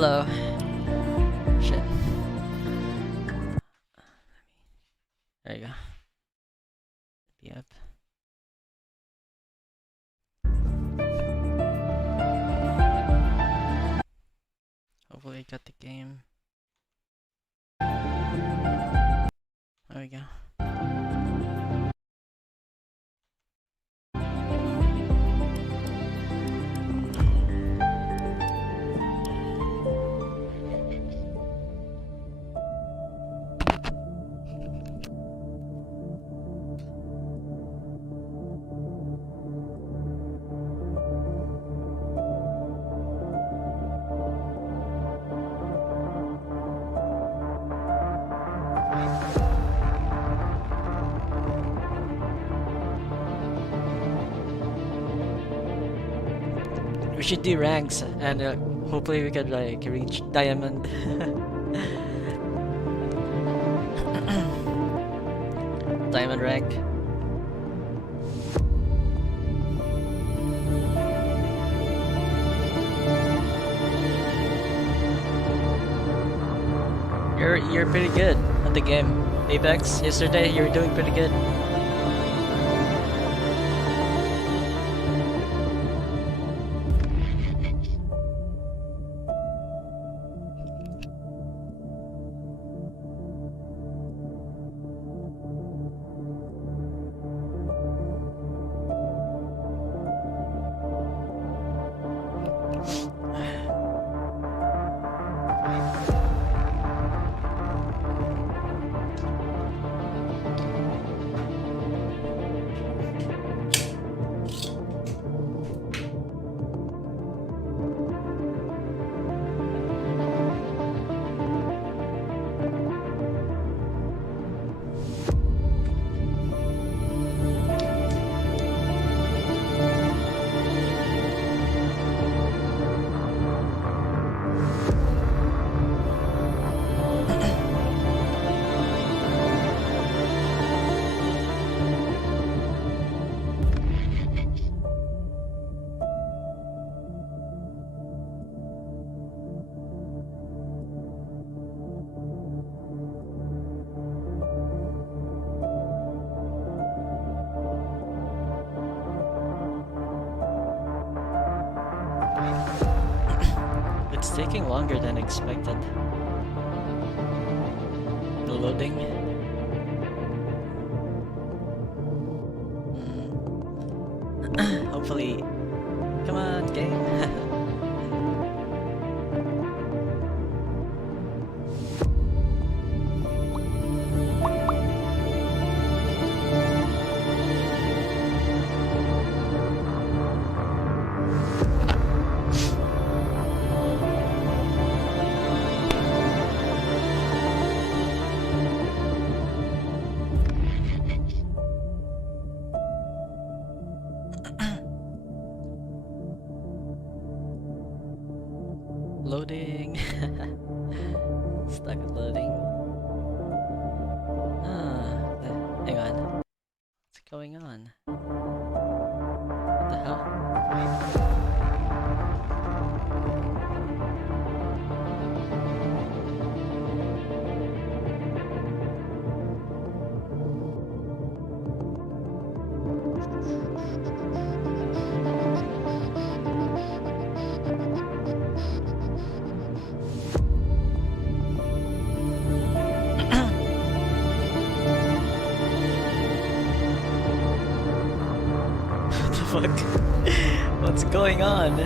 Hello. Shit. There you go. Be up. Hopefully I got the game. There we go. We should do ranks and hopefully we could like reach diamond. Diamond rank. You're pretty good at the game. Apex, yesterday you were doing pretty good. It's taking longer than expected. The loading. Hopefully. Come on, game. Loading. Stuck at loading. Hang on. What's going on? What the hell? Fuck. What's going on?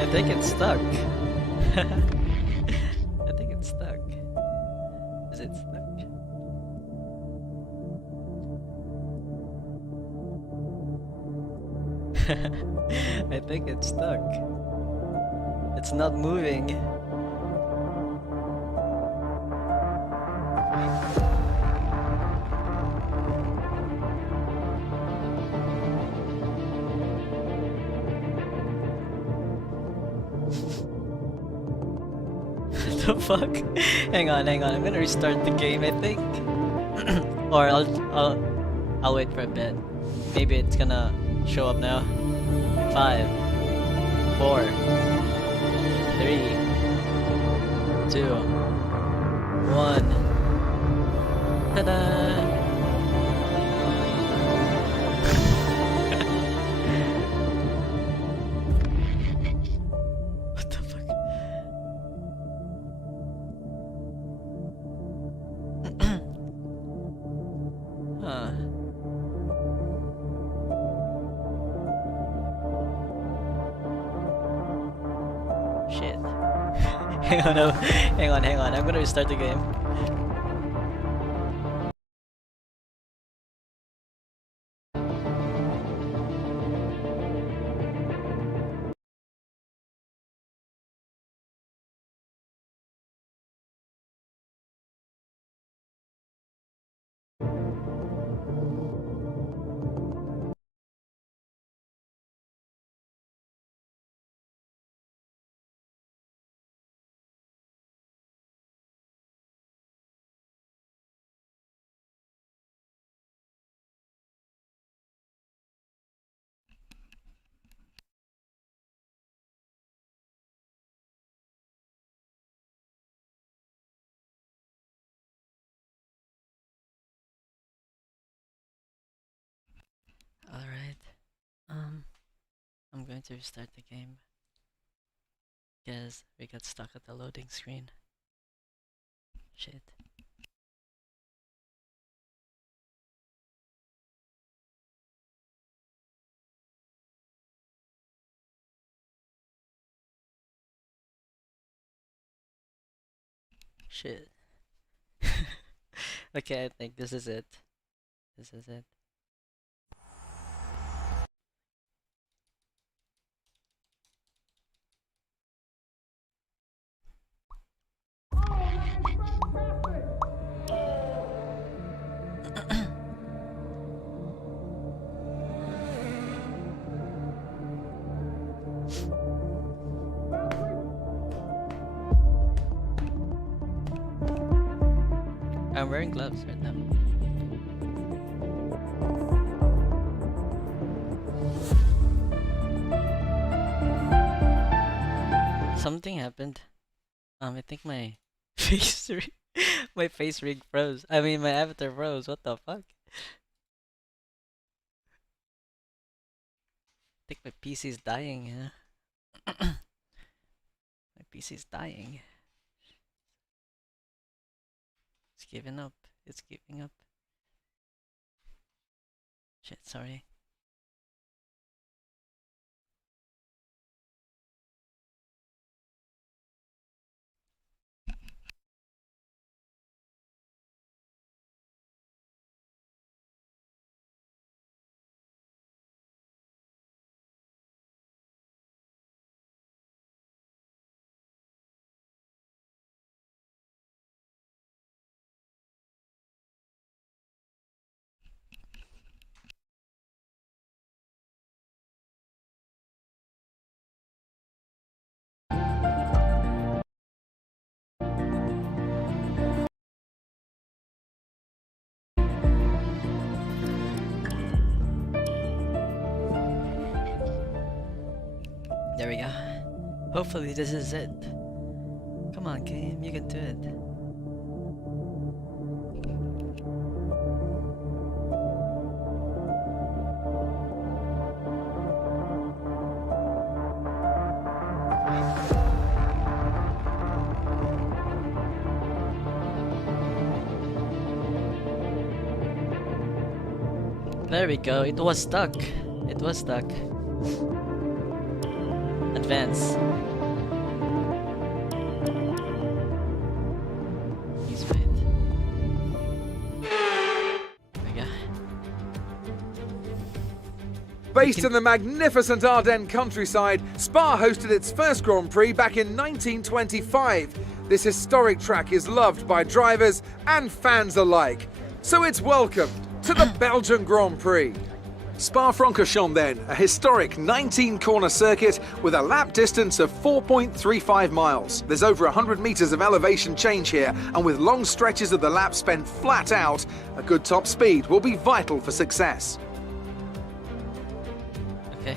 I think it's stuck. I think it's stuck. Is it stuck? I think it's stuck. It's not moving. The fuck? Hang on. I'm gonna restart the game, I think. Or I'll wait for a bit. Maybe it's gonna show up now. 5, 4, 3, 2, 1. Ta-da! What the fuck? Huh. Shit. Hang on, no. Hang on. I'm gonna restart the game. Alright. I'm going to restart the game because we got stuck at the loading screen. Shit. Shit. Okay, I think this is it. This is it. I'm wearing gloves right now. Something happened. I think my my face rig froze. I mean, my avatar froze. What the fuck? I think my PC's dying. Yeah. My PC's dying. It's giving up. It's giving up. Shit, sorry. There we go. Hopefully this is it. Come on, game, you can do it. There we go, it was stuck. It was stuck. Advance. He's right. There we go. Based in the magnificent Ardennes countryside, Spa hosted its first Grand Prix back in 1925. This historic track is loved by drivers and fans alike. So it's welcomed to the Belgian Grand Prix. Spa-Francorchamps then, a historic 19-corner circuit with a lap distance of 4.35 miles. There's over 100 meters of elevation change here, and with long stretches of the lap spent flat out, a good top speed will be vital for success. Okay.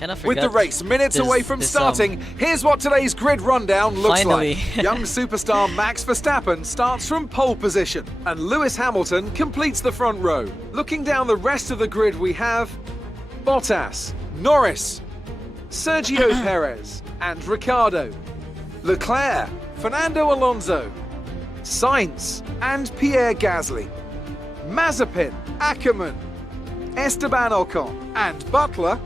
Kind of With the forgot race minutes this- away from this, starting, here's what today's grid rundown looks Finally. like. Young superstar Max Verstappen starts from pole position, and Lewis Hamilton completes the front row. Looking down the rest of the grid, we have Bottas, Norris, Sergio Perez, and Ricciardo, Leclerc, Fernando Alonso, Sainz, and Pierre Gasly, Mazepin, Ackermann, Esteban Ocon, and Butler,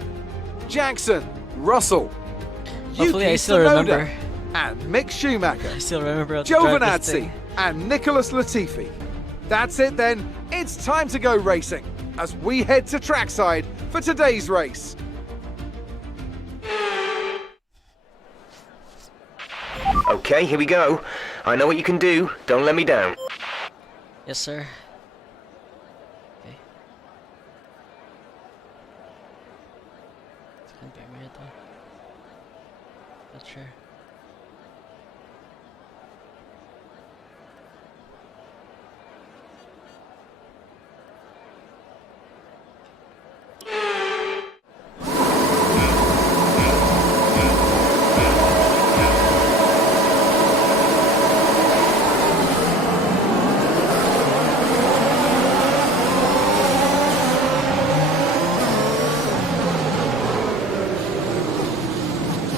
Jackson, Russell, Hopefully Yuki I still Tsunoda, remember. and Mick Schumacher, I still remember how to drive this Giovinazzi, thing. and Nicholas Latifi. That's it then, it's time to go racing as we head to trackside for today's race. Okay, here we go. I know what you can do. Don't let me down. Yes, sir. Okay. It's gonna be weird though. Not sure.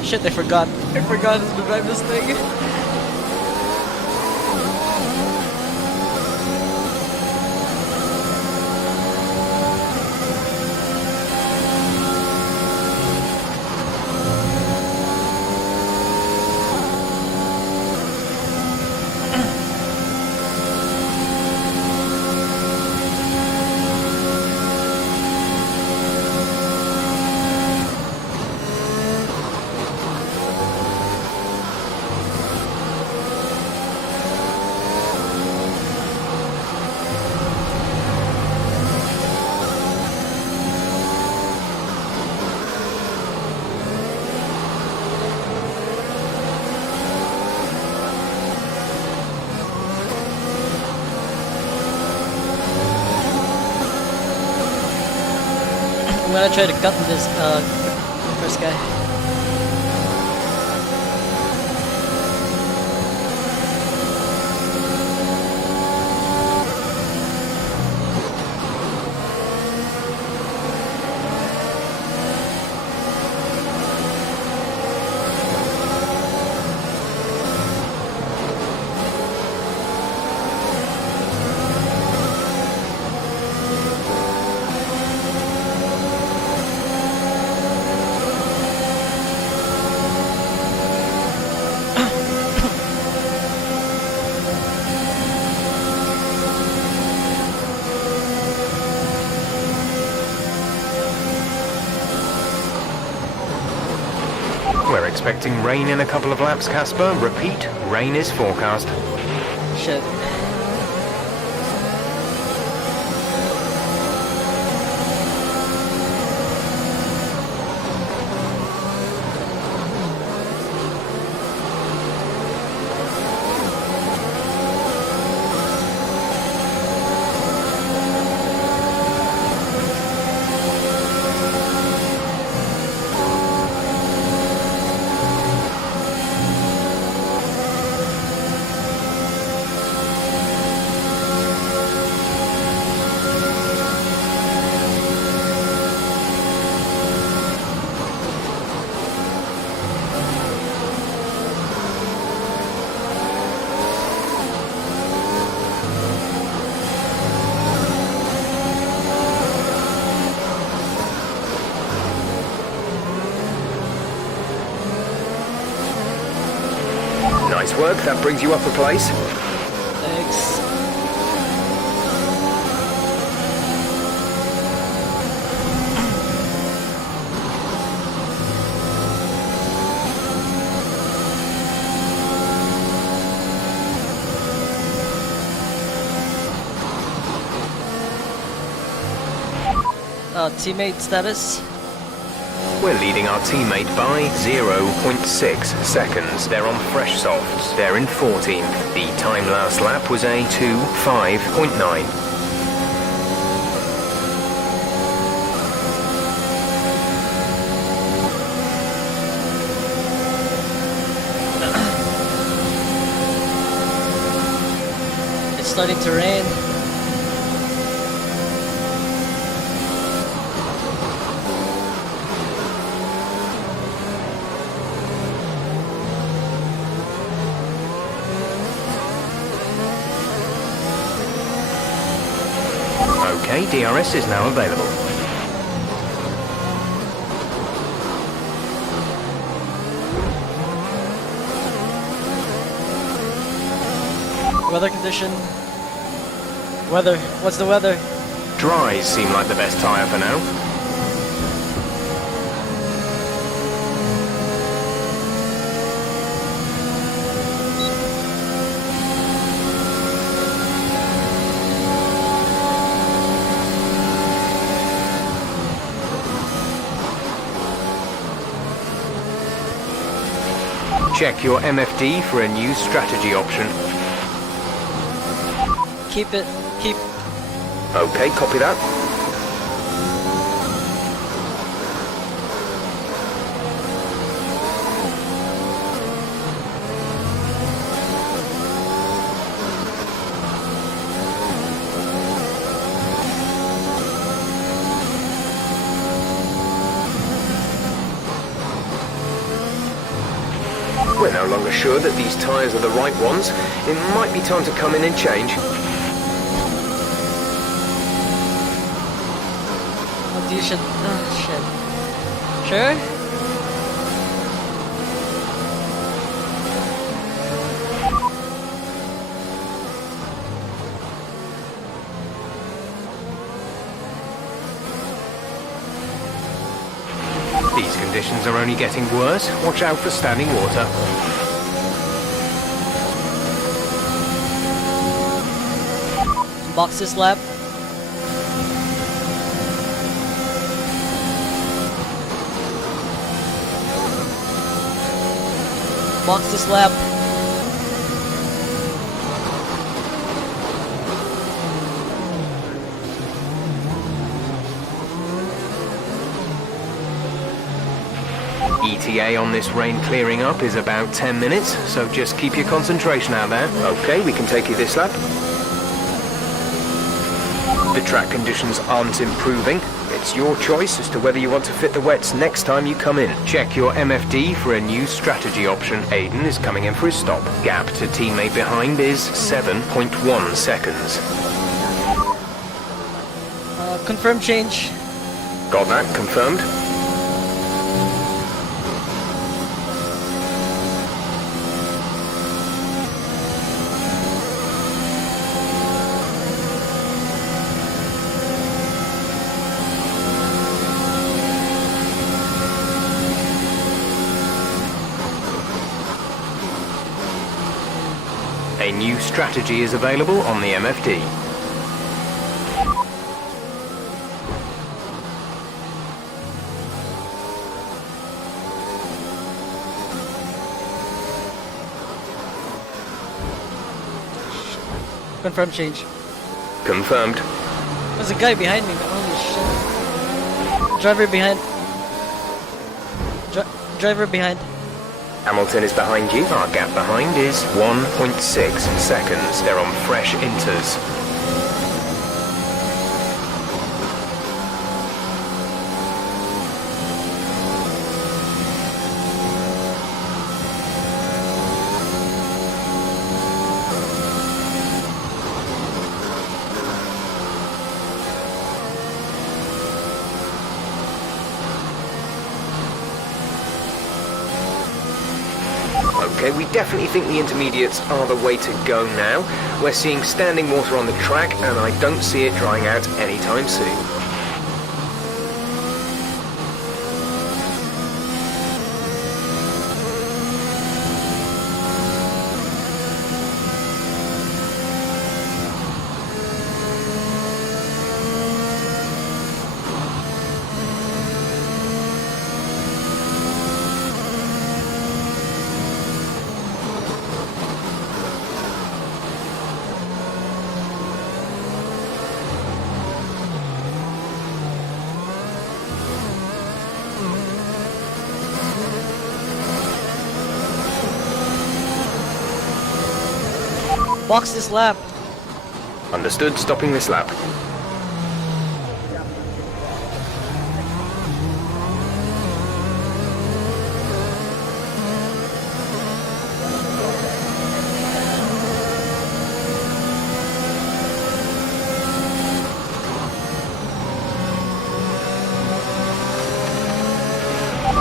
Shit, I forgot. I forgot to drive this thing. I'm gonna try to cut this first guy. We're expecting rain in a couple of laps, Casper. Repeat, rain is forecast. Shit. Nice work, that brings you up a place. Thanks. Teammate status. We're leading our teammate by 0.6 seconds. They're on fresh softs. They're in 14th. The time last lap was a 2:5.9. starting to rain. Okay, DRS is now available. Weather condition. Weather. What's the weather? Dries seem like the best tyre for now. Check your MFD for a new strategy option. Keep. Okay, copy that. We're no longer sure that these tyres are the right ones. It might be time to come in and change. You should. Oh shit. Sure? These conditions are only getting worse. Watch out for standing water. Box this lap. Box this lap. ETA on this rain clearing up is about 10 minutes, so just keep your concentration out there. Okay, we can take you this lap. The track conditions aren't improving. It's your choice as to whether you want to fit the wets next time you come in. Check your MFD for a new strategy option. Aiden is coming in for his stop. Gap to teammate behind is 7.1 seconds. Confirm change. Got that confirmed? A new strategy is available on the MFD. Confirm change. Confirmed. There's a guy behind me. Holy shit. Driver behind. Driver behind. Hamilton is behind you. Our gap behind is 1.6 seconds. They're on fresh inters. Okay, we definitely think the intermediates are the way to go now. We're seeing standing water on the track, and I don't see it drying out anytime soon. Box this lap. Understood, stopping this lap.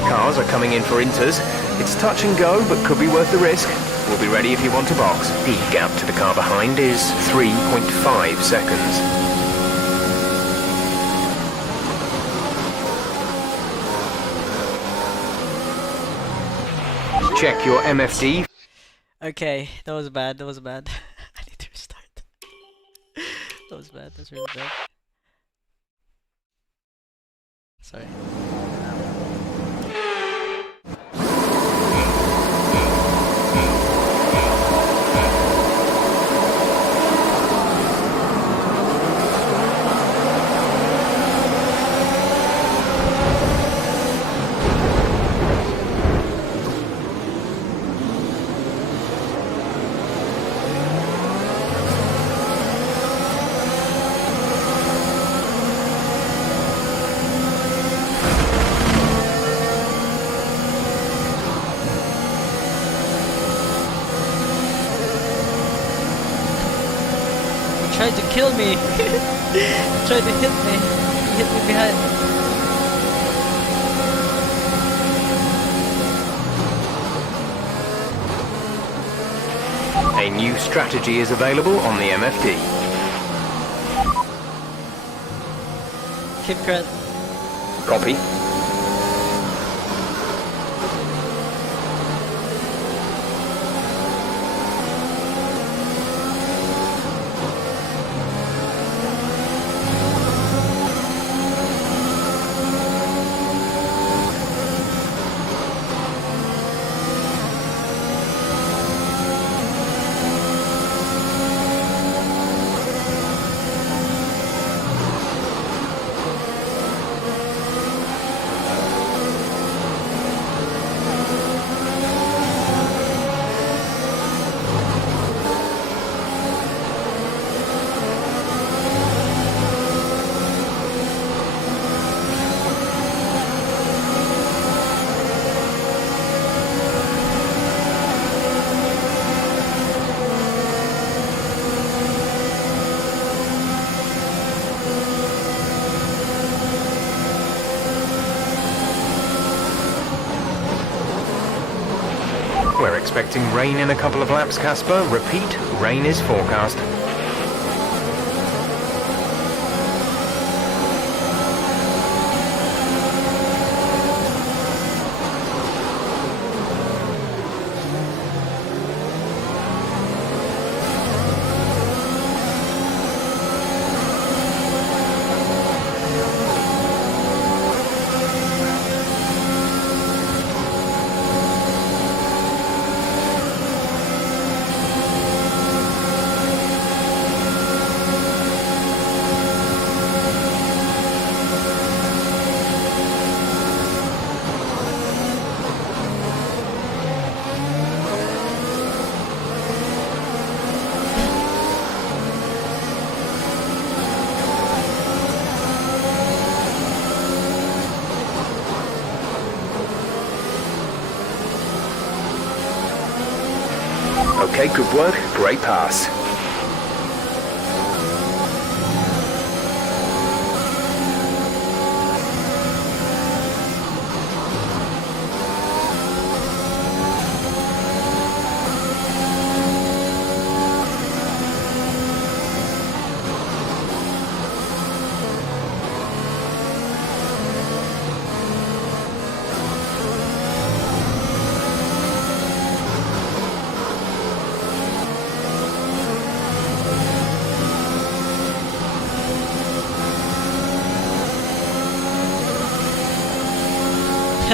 Cars are coming in for inters. It's touch and go, but could be worth the risk. We'll be ready if you want to box. The gap to the car behind is 3.5 seconds. Check your MFD. Okay, that was bad. That was bad. I need to restart. That was bad. That's really bad. Sorry. Tried to kill me. Tried to hit me. He hit me behind. A new strategy is available on the MFD. Keep credit. Copy. We're expecting rain in a couple of laps, Casper. Repeat, rain is forecast. Okay, good work. Great pass.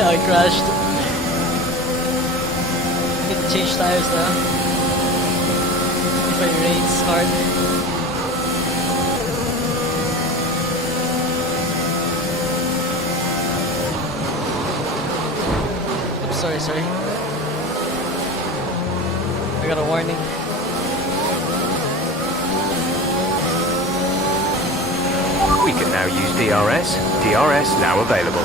I crashed. Need to change tires now. If it rains hard. Oops, sorry. I got a warning. now use DRS. DRS now available.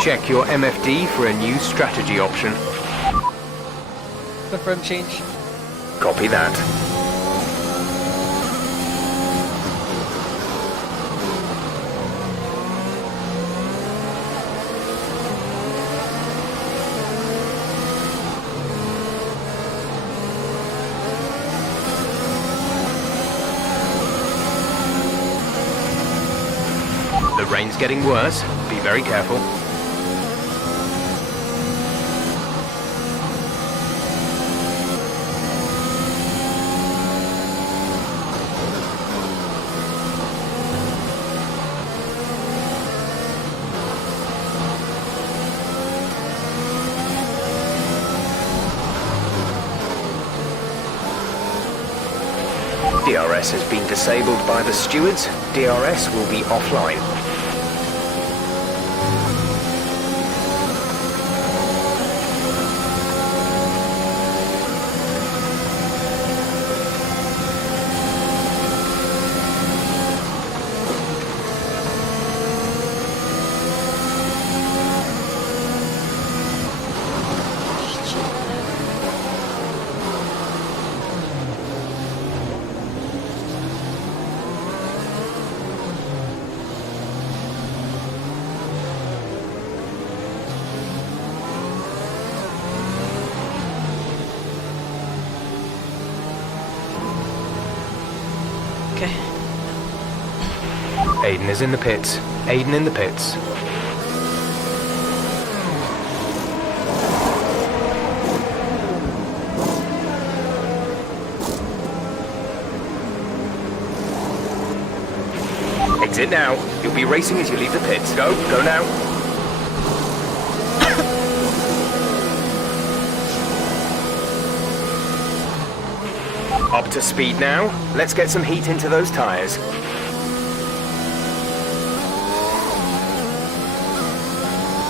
Check your MFD for a new strategy option. Confirm change. Copy that. The rain's getting worse. Be very careful. DRS has been disabled by the stewards. DRS will be offline. Okay. Aiden is in the pits. Aiden in the pits. Exit now. You'll be racing as you leave the pits. Go now. Up to speed now. Let's get some heat into those tyres.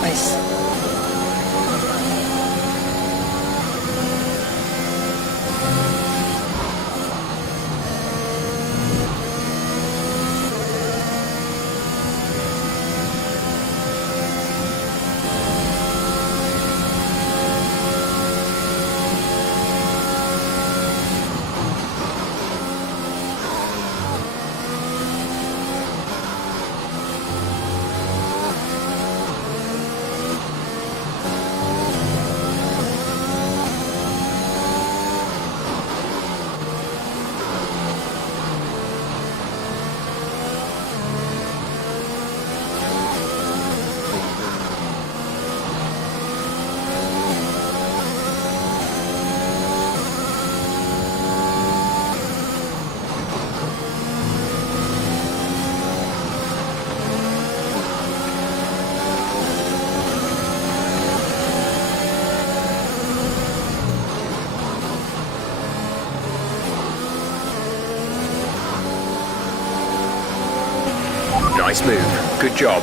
Nice. Nice move. Good job.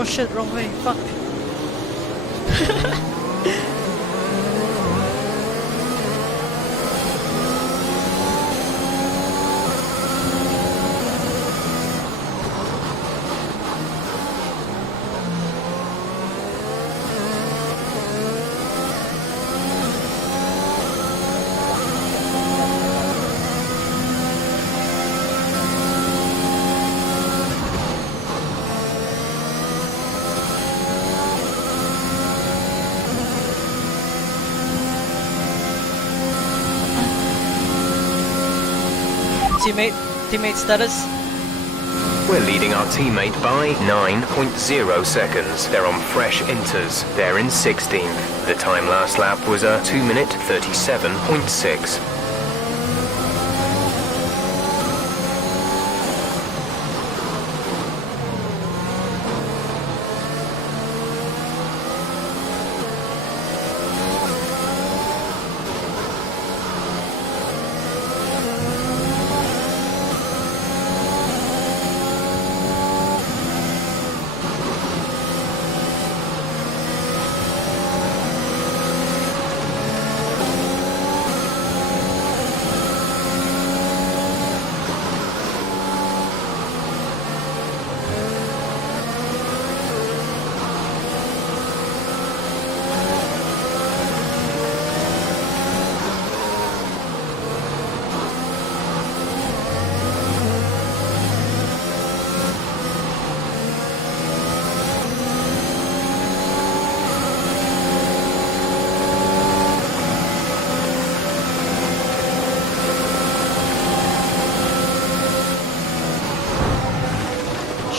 Oh shit, wrong way, fuck. teammate status. We're leading our teammate by 9.0 seconds. They're on fresh inters. They're in 16th. The time last lap was a 2 minute 37.6.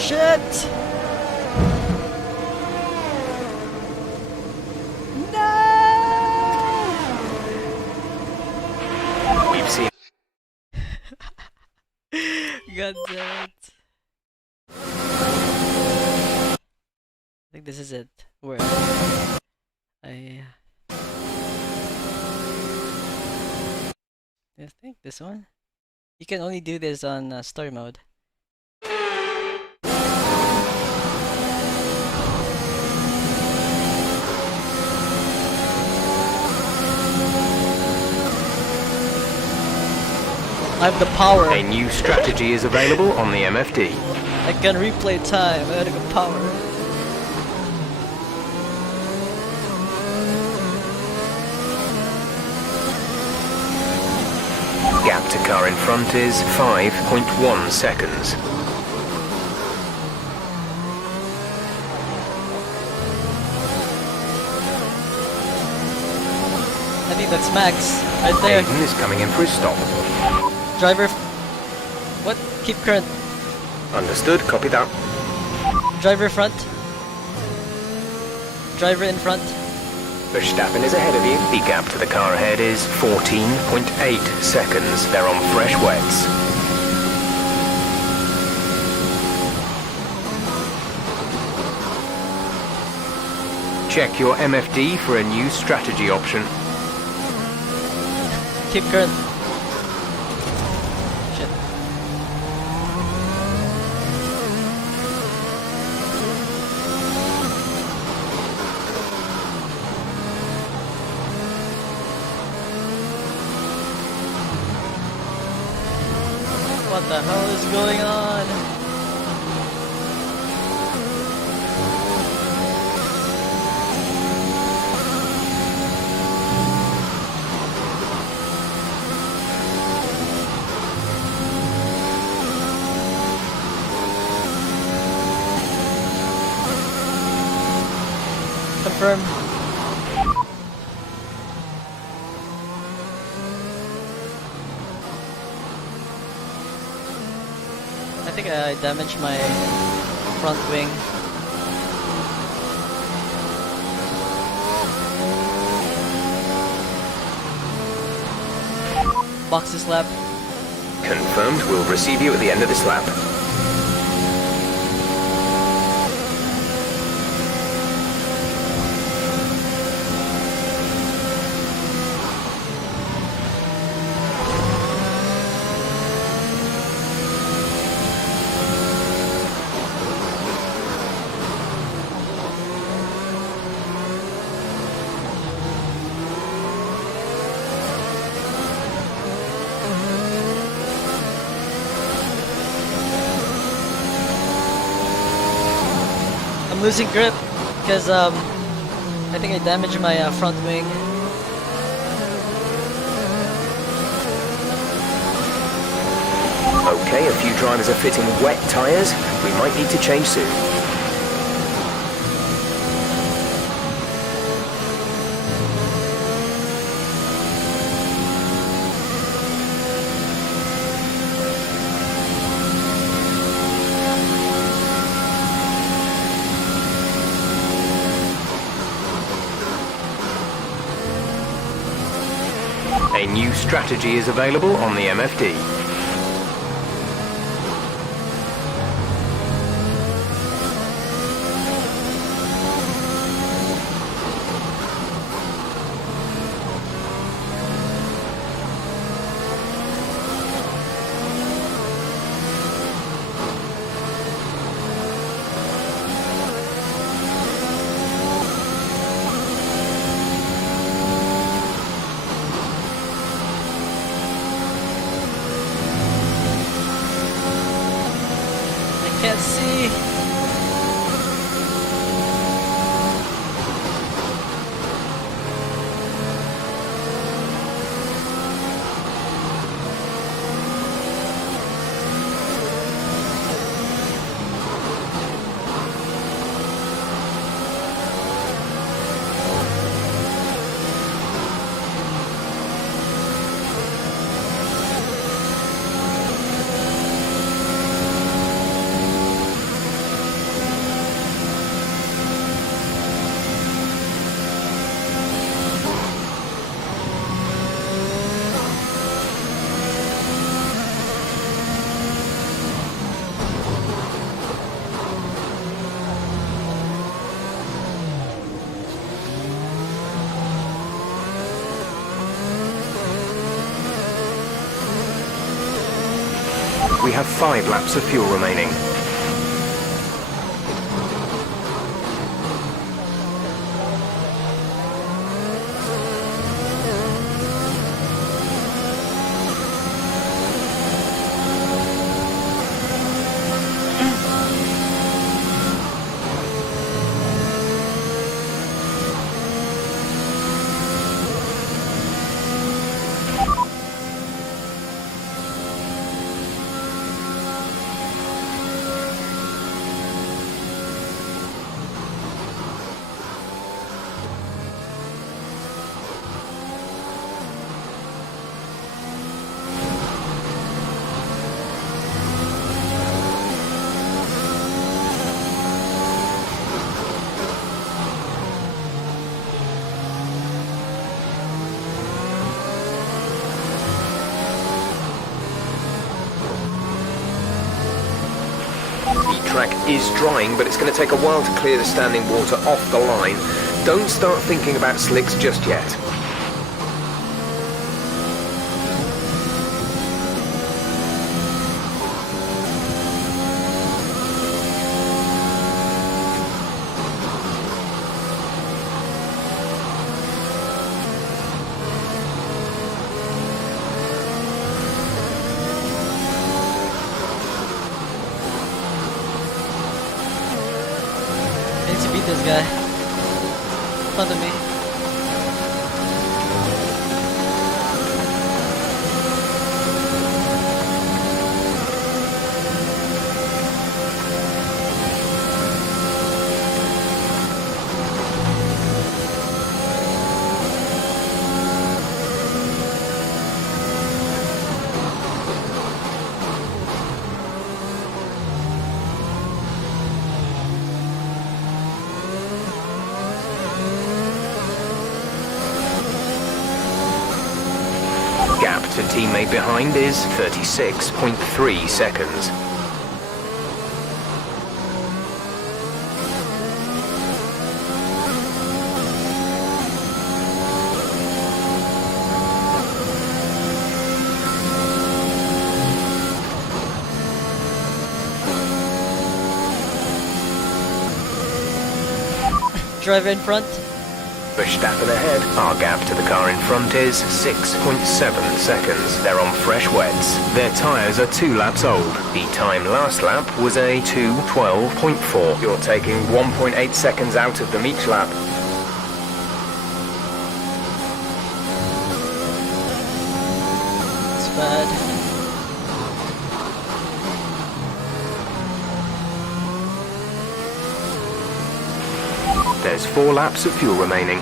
Shit! No! We've seen. God damn it. I think this is it. Where I think this one. You can only do this on story mode. I have the power. A new strategy is available on the MFD. I can replay time. I have the power. Gap to car in front is 5.1 seconds. I think that's max. Right there. Aiden is coming in for his stop. Driver. What? Keep current. Understood, copy that. Driver front. Driver in front. Verstappen is ahead of you. The gap to the car ahead is 14.8 seconds. They're on fresh wets. Check your MFD for a new strategy option. Keep current. Shit. What the hell is going on? Confirm. I think I damaged my front wing. Box this lap. Confirmed, we'll receive you at the end of this lap. I'm losing grip because I think I damaged my front wing. Okay, a few drivers are fitting wet tyres. We might need to change soon. A new strategy is available on the MFD. Can't see. We have 5 laps of fuel remaining. The track is drying, but it's going to take a while to clear the standing water off the line. Don't start thinking about slicks just yet. I need to beat this guy. Follow me. Gap to teammate behind is 36.3 seconds. Driver in front. Verstappen ahead. Our gap to the car in front is 6.7 seconds. They're on fresh wets. Their tyres are 2 laps old. The time last lap was a 2:12.4. You're taking 1.8 seconds out of them each lap. It's bad. There's 4 laps of fuel remaining.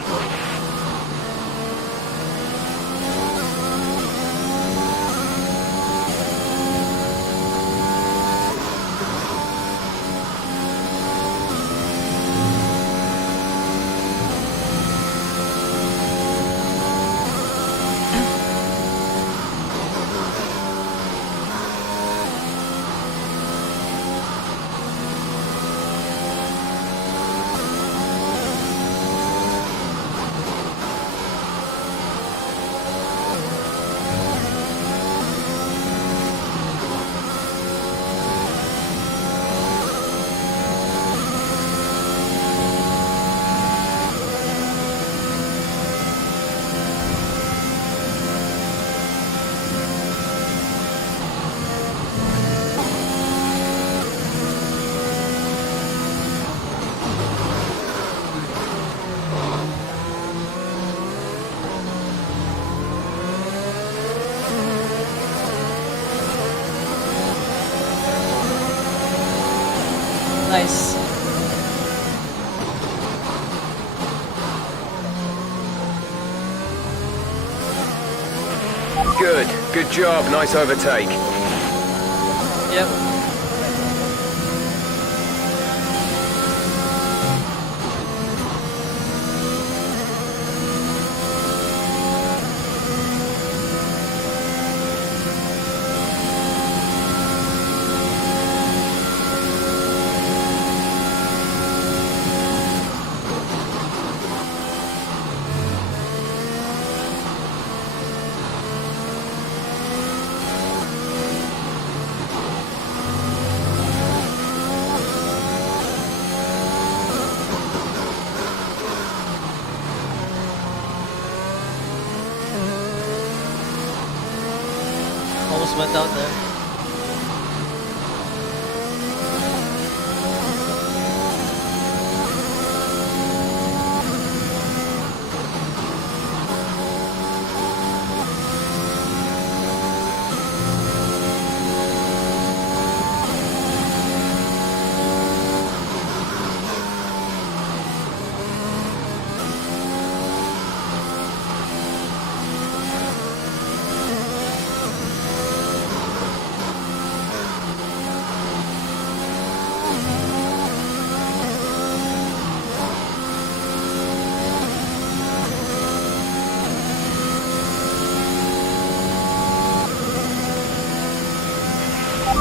good job. Nice overtake. Yep. Almost went out there.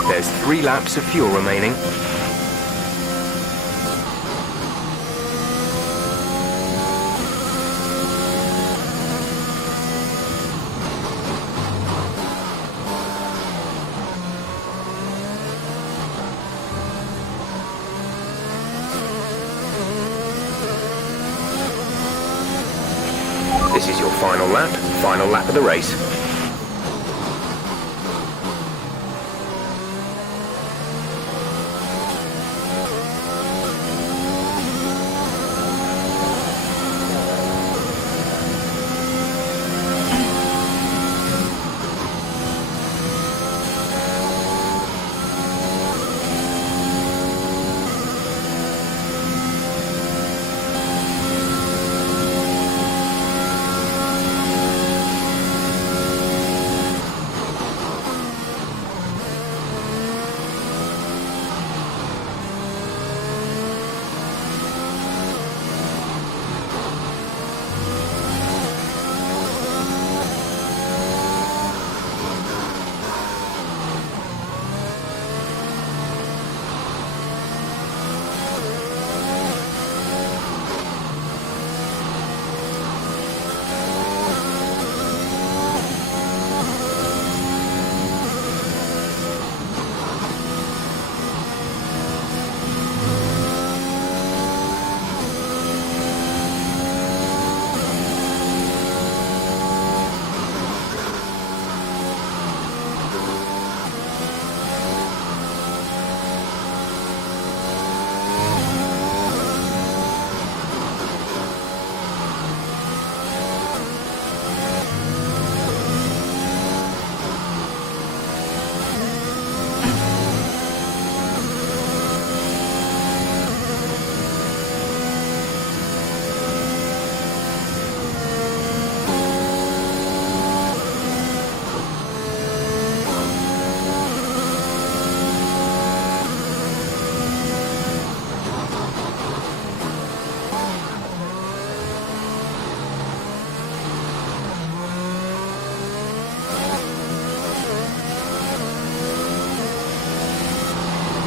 There's 3 laps of fuel remaining. This is your final lap of the race.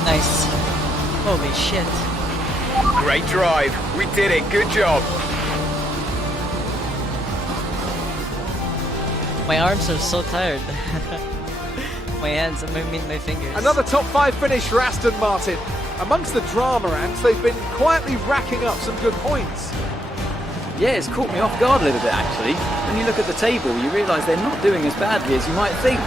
Nice. Holy shit. Great drive. We did it. Good job. My arms are so tired. My hands, I mean my fingers. Another top 5 finish for Aston Martin. Amongst the drama ants, they've been quietly racking up some good points. Yeah, it's caught me off guard a little bit actually. When you look at the table, you realise they're not doing as badly as you might think.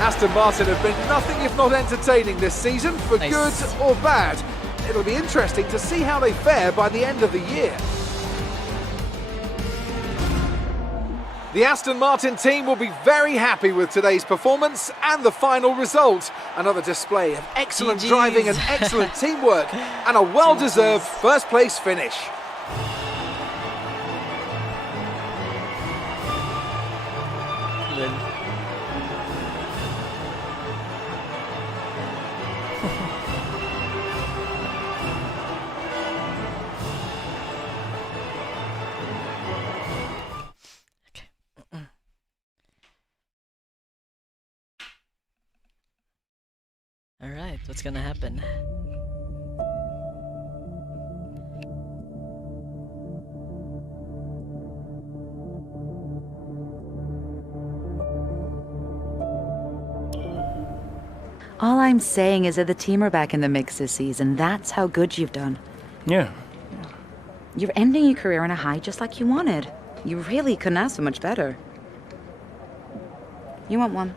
Aston Martin have been nothing if not entertaining this season, for Nice. good or bad. It'll be interesting to see how they fare by the end of the year. The Aston Martin team will be very happy with today's performance and the final result. Another display of excellent GGs. driving and excellent teamwork, and a well-deserved first-place finish. Lol. Alright, what's gonna happen? All I'm saying is that the team are back in the mix this season. That's how good you've done. Yeah. You're ending your career on a high just like you wanted. You really couldn't ask for much better. You want one?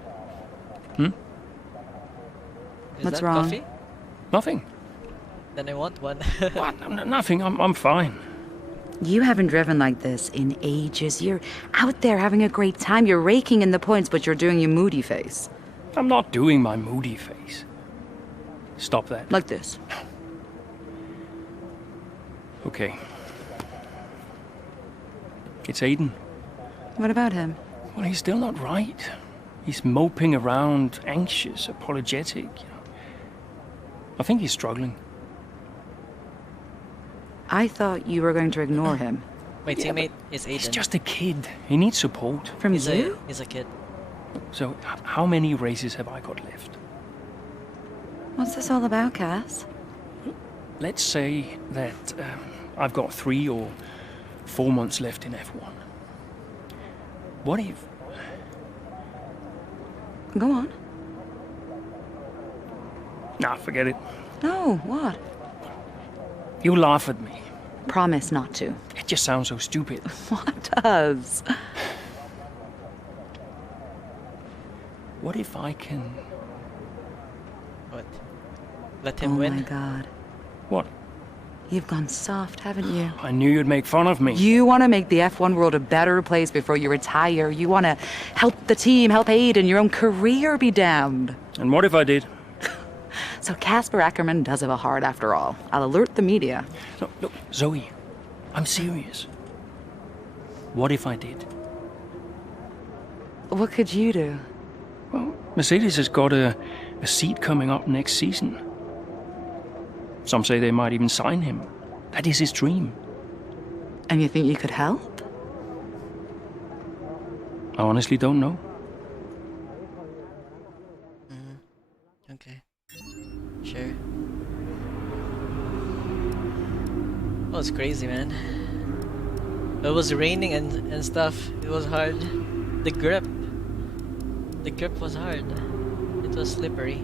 Is What's that wrong? coffee? Nothing. Then I want one. What? Nothing. I'm fine. You haven't driven like this in ages. You're out there having a great time. You're raking in the points, but you're doing your moody face. I'm not doing my moody face. Stop that. Like this. Okay. It's Aiden. What about him? Well, he's still not right. He's moping around, anxious, apologetic. I think he's struggling. I thought you were going to ignore him. My teammate is Aiden. He's just a kid. He needs support. From He's you? he's a kid. So, how many races have I got left? What's this all about, Cass? Let's say that I've got 3 or 4 months left in F1. What if... Go on. Nah, forget it. No, what? You laugh at me. Promise not to. It just sounds so stupid. What does? What if I can... What? Let Oh him win? my god. What? You've gone soft, haven't you? I knew you'd make fun of me. You want to make the F1 world a better place before you retire. You want to help the team, help Aiden, your own career be damned. And what if I did? So Casper Ackerman does have a heart after all. I'll alert the media. Look, Zoe, I'm serious. What if I did? What could you do? Well, Mercedes has got a seat coming up next season. Some say they might even sign him. That is his dream. And you think you could help? I honestly don't know. Okay. Sure. Oh, it's crazy, man. It was raining and stuff. It was hard. The grip was hard. It was slippery.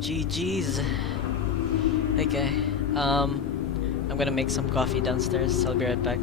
GG's. Okay. I'm gonna make some coffee downstairs. I'll be right back.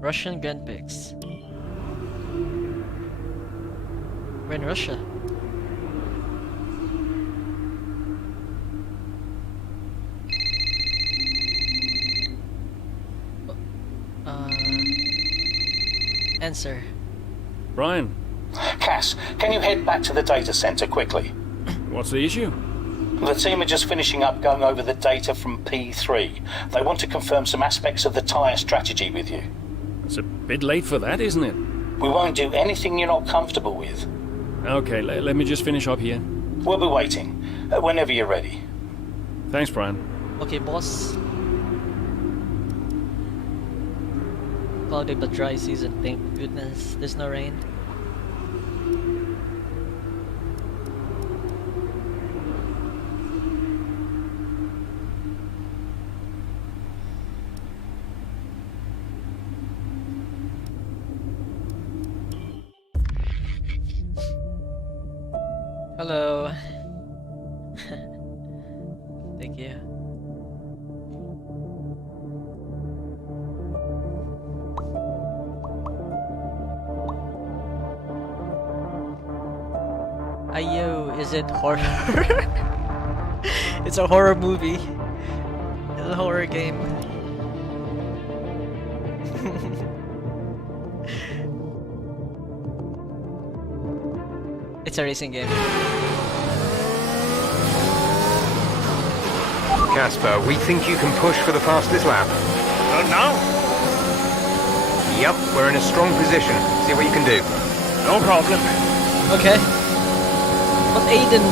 Russian Grand Prix. We're in Russia. Answer. Brian, Cass, can you head back to the data center quickly? what's the issue? The team are just finishing up going over the data from P3. They want to confirm some aspects of the tire strategy with you. It's a bit late for that, isn't it? We won't do anything you're not comfortable with. Okay, let me just finish up here. We'll be waiting, whenever you're ready. Thanks, Brian. Okay, boss. Cloudy but dry season, thank goodness. There's no rain. Hello. Thank you. Ayo, is it horror? It's a horror movie. It's a horror game. It's a racing game. Casper, we think you can push for the fastest lap. Now? Yep, we're in a strong position. See what you can do. No problem. Okay. But Aiden.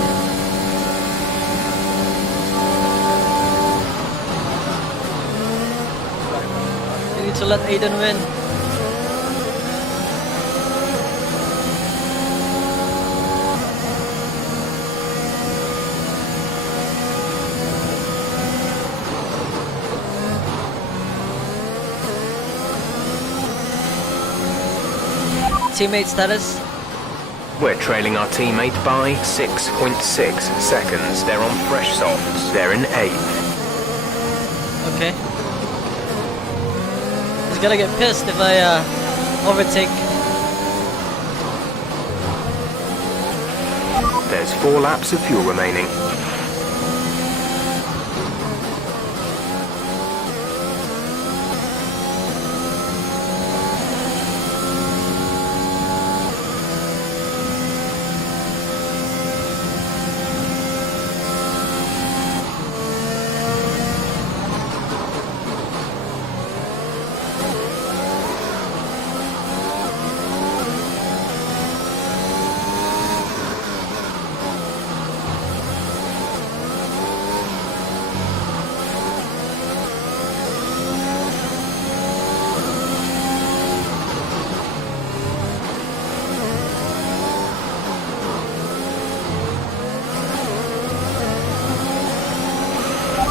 You need to let Aiden win. Teammate status? We're trailing our teammate by 6.6 seconds. They're on fresh softs. They're in 8th. Okay. He's gonna get pissed if I overtake. There's 4 laps of fuel remaining.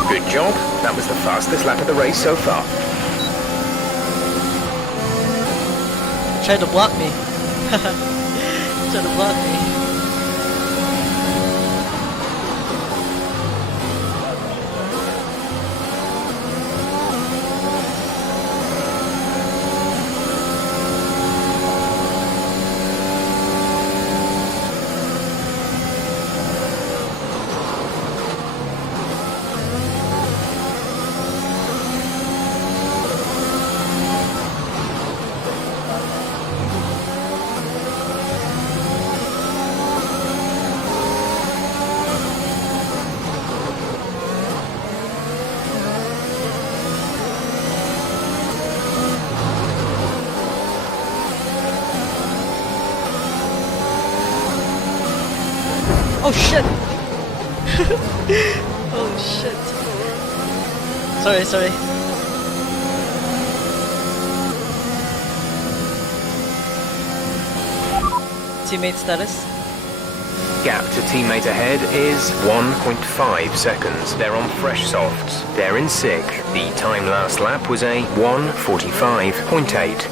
Good job. That was the fastest lap of the race so far. Tried to block me. Tried to block me. Oh shit! Oh shit. Sorry. Teammate status? Gap to teammate ahead is 1.5 seconds. They're on fresh softs. They're in 6th. The time last lap was a 1:45.8.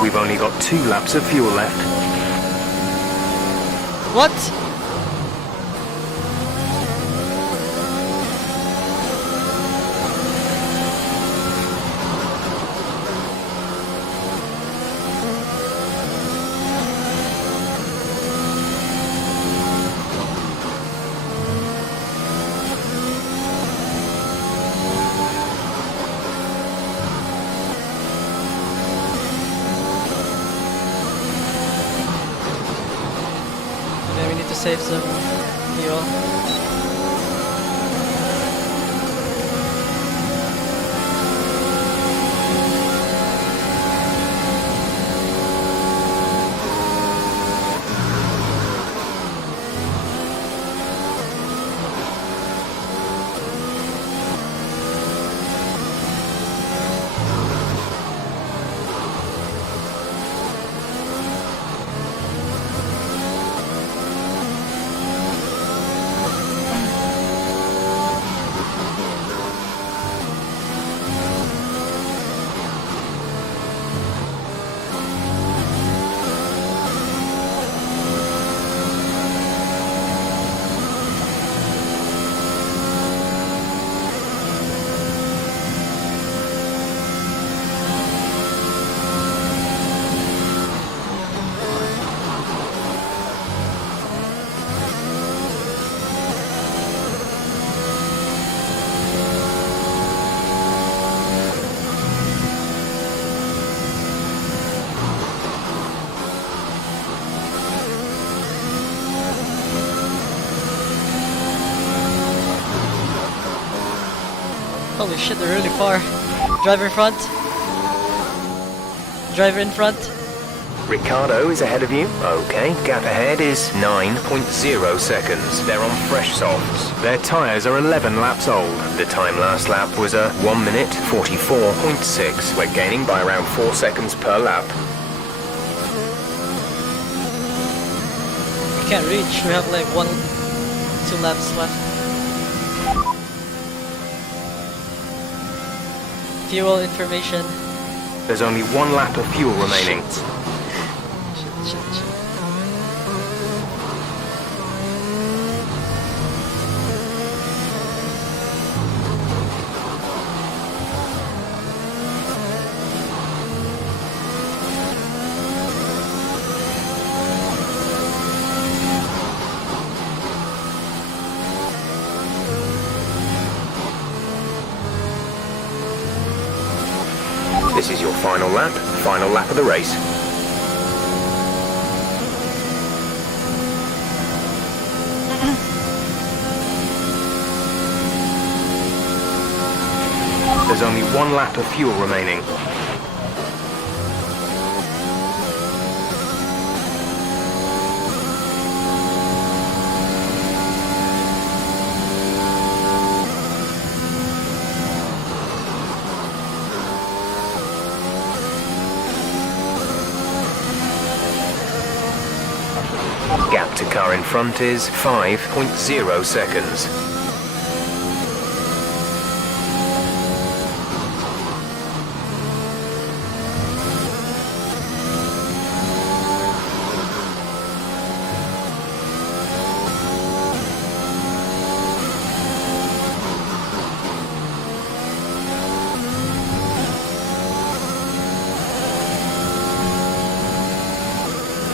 We've only got 2 laps of fuel left. What? Okay, we need to save some fuel. Holy shit, they're really far. Driver in front. Driver in front. Ricardo is ahead of you. Okay, gap ahead is 9.0 seconds. They're on fresh softs. Their tyres are 11 laps old. The time last lap was a 1 minute 44.6. We're gaining by around 4 seconds per lap. We can't reach. We have like 2 laps left. Fuel information. There's only 1 lap of fuel remaining. Shit. This is your final lap of the race. There's only 1 lap of fuel remaining. Gap to car in front is 5.0 seconds.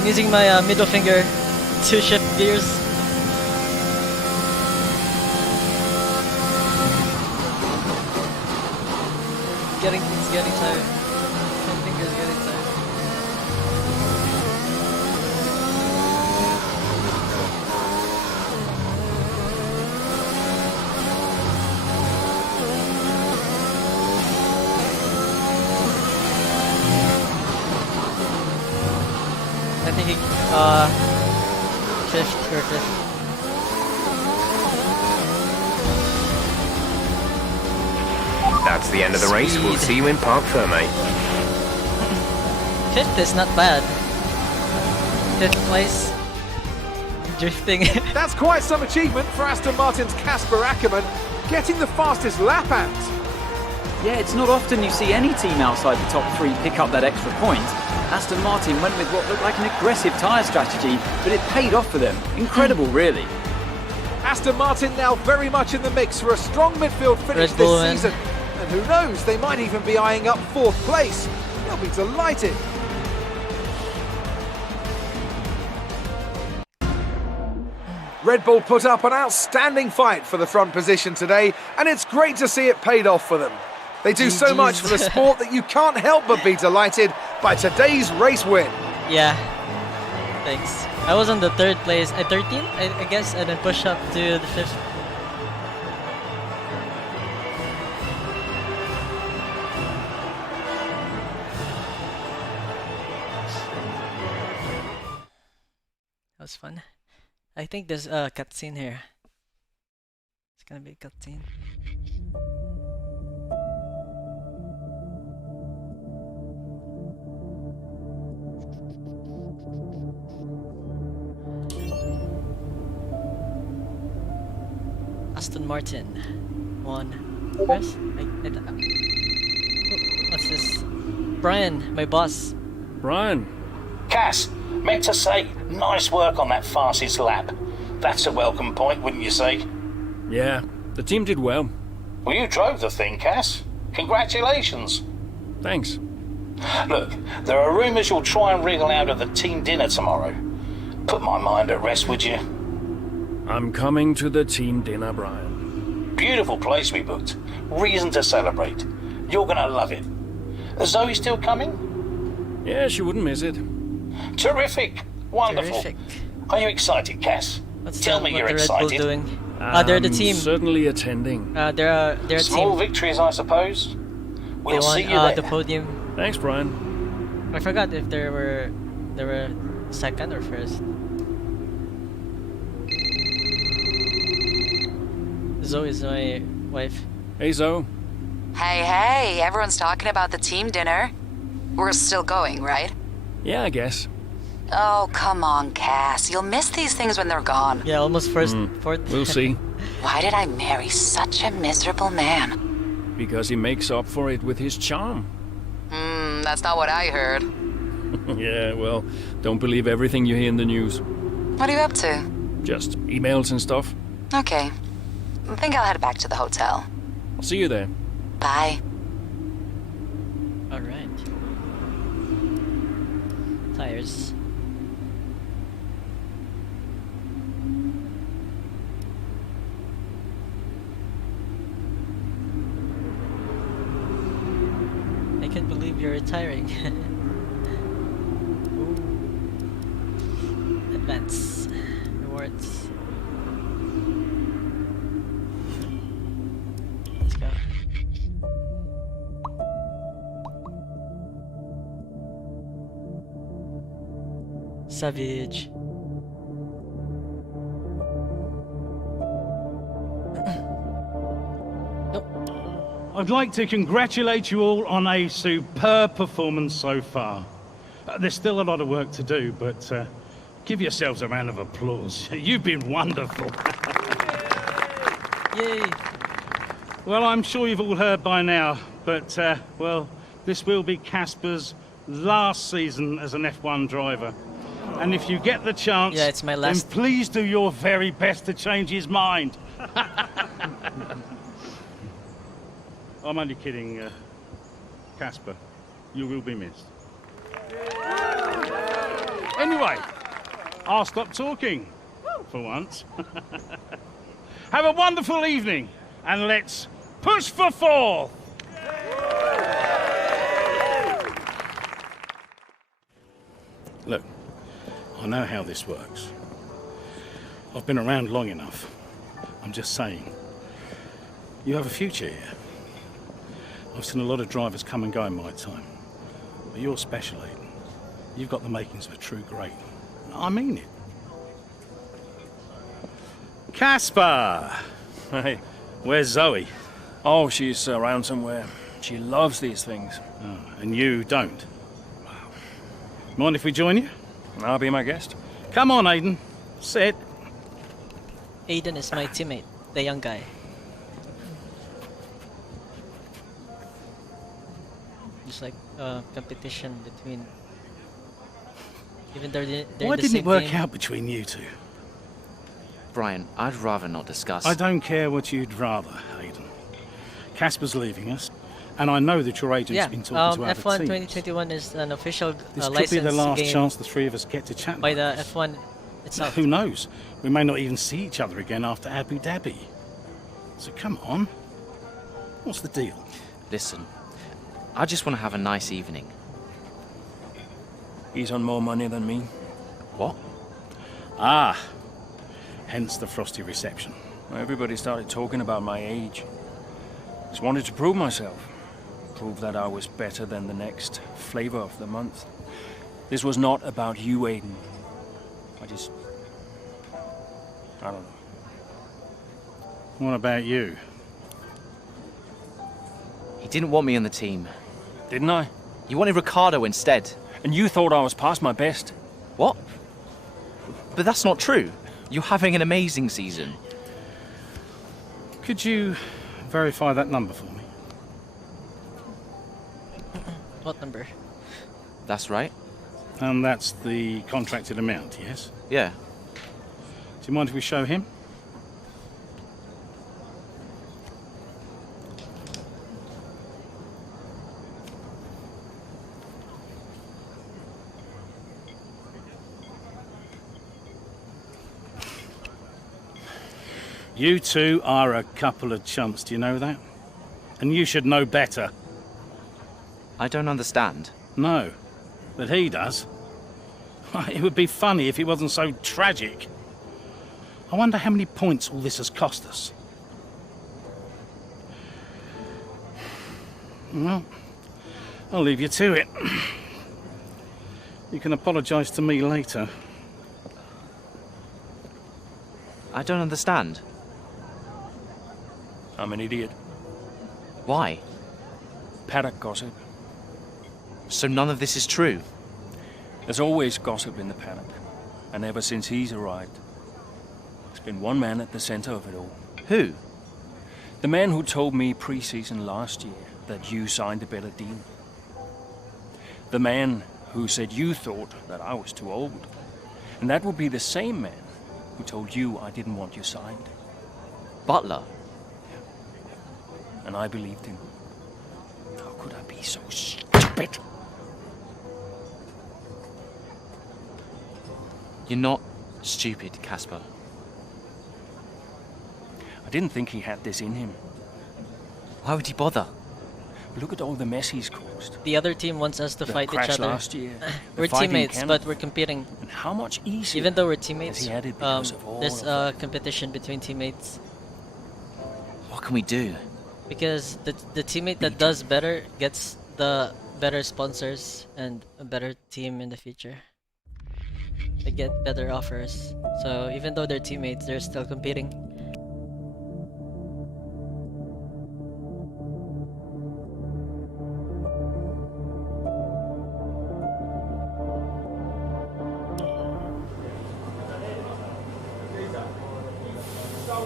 I'm using my middle finger to shift gears. It's getting tired. My finger's getting tired. I think fifth. That's the end of the race. We'll see you in Parc Fermé. Fifth is not bad. 5th place. Drifting. That's quite some achievement for Aston Martin's Casper Ackermann, getting the fastest lap out. Yeah, it's not often you see any team outside the top 3 pick up that extra point. Aston Martin went with what looked like an aggressive tyre strategy, but it paid off for them. Incredible, really. Aston Martin now very much in the mix for a strong midfield finish Red Bull this season. And who knows, they might even be eyeing up 4th place. They'll be delighted. Red Bull put up an outstanding fight for the front position today, and it's great to see it paid off for them. They do so much for the sport that you can't help but be delighted by today's race win. Yeah. Thanks. I was on the 3rd place, 13, I guess, and then push up to the 5th. That was fun. I think there's a cutscene here. It's gonna be a cutscene. Aston Martin won. Chris? What's this? Brian, my boss. Brian. Cass, meant to say, nice work on that fastest lap. That's a welcome point, wouldn't you say? Yeah, the team did well. Well, you drove the thing, Cass. Congratulations. Thanks. Look, there are rumours you'll try and wriggle out of the team dinner tomorrow. Put my mind at rest, would you? I'm coming to the team dinner, Brian. Beautiful place we booked. Reason to celebrate. You're gonna love it. Is Zoe still coming? Yeah, she wouldn't miss it. Terrific. Wonderful. Terrific. Are you excited, Cass? Tell me you're what the Red Bull excited. doing? They're the team. Certainly attending. They're a Small team. victories, I suppose. We'll They see won you there. the podium. Thanks, Brian. I forgot if they were 2nd or 1st. Zoe is my wife. Hey, Zoe. Hey, everyone's talking about the team dinner. We're still going, right? Yeah, I guess. Oh, come on, Cass. You'll miss these things when they're gone. Yeah, almost 4th. We'll see. Why did I marry such a miserable man? Because he makes up for it with his charm. That's not what I heard. Yeah, well, don't believe everything you hear in the news. What are you up to? Just emails and stuff. Okay. I think I'll head back to the hotel. I'll see you there. Bye. All right. Tires. I can't believe you're retiring. Ooh. Advance. Rewards. Let's go. Savage. I'd like to congratulate you all on a superb performance so far. There's still a lot of work to do, but give yourselves a round of applause. You've been wonderful. Yay! Well, I'm sure you've all heard by now, but, well, this will be Casper's last season as an F1 driver. And if you get the chance, Yeah, it's my last. then please do your very best to change his mind. I'm only kidding, Casper. You will be missed. Anyway, I'll stop talking, for once. Have a wonderful evening, and let's push for 4th! Look, I know how this works. I've been around long enough. I'm just saying, you have a future here. I've seen a lot of drivers come and go in my time. But you're special, Aiden. You've got the makings of a true great. I mean it. Casper! Hey. Where's Zoe? Oh, she's around somewhere. She loves these things. Oh, and you don't? Mind if we join you? I'll be my guest. Come on, Aiden. Sit. Aiden is my teammate, the young guy. seems like competition between. Even though they're Why the didn't same it work team. out between you two? Brian, I'd rather not discuss. I don't care what you'd rather, Hayden. Casper's leaving us, and I know that your agent's Yeah, been talking to other F1 teams. 2021 is an official This could license be the last game chance the three of us get to chat by like the this. F1 itself. Who knows? We may not even see each other again after Abu Dhabi. So come on. What's the deal? Listen, I just want to have a nice evening. He's on more money than me. What? Ah, hence the frosty reception. Everybody started talking about my age. Just wanted to prove myself. Prove that I was better than the next flavor of the month. This was not about you, Aiden. I don't know. What about you? He didn't want me on the team. Didn't I? He wanted Ricardo instead. And you thought I was past my best. What? But that's not true. You're having an amazing season. Could you verify that number for me? What number? That's right. And that's the contracted amount, yes? Yeah. Do you mind if we show him? You two are a couple of chumps, do you know that? And you should know better. I don't understand. No, but he does. It would be funny if it wasn't so tragic. I wonder how many points all this has cost us. Well, I'll leave you to it. You can apologise to me later. I don't understand. I'm an idiot. Why? Paddock gossip. So none of this is true? There's always gossip in the paddock. And ever since he's arrived, there's been one man at the center of it all. Who? The man who told me pre-season last year that you signed a better deal. The man who said you thought that I was too old. And that would be the same man who told you I didn't want you signed. Butler? And I believed him. How could I be so stupid? You're not stupid, Casper. I didn't think he had this in him. Why would he bother? Look at all the mess he's caused. The other team wants us to The fight each crash other. last year. the We're fight in teammates, Canada. but we're competing. And how much easier Even though we're has teammates, he had it because of all there's of competition between teammates. What can we do? Because the teammate that does better gets the better sponsors and a better team in the future. They get better offers. So even though they're teammates, they're still competing.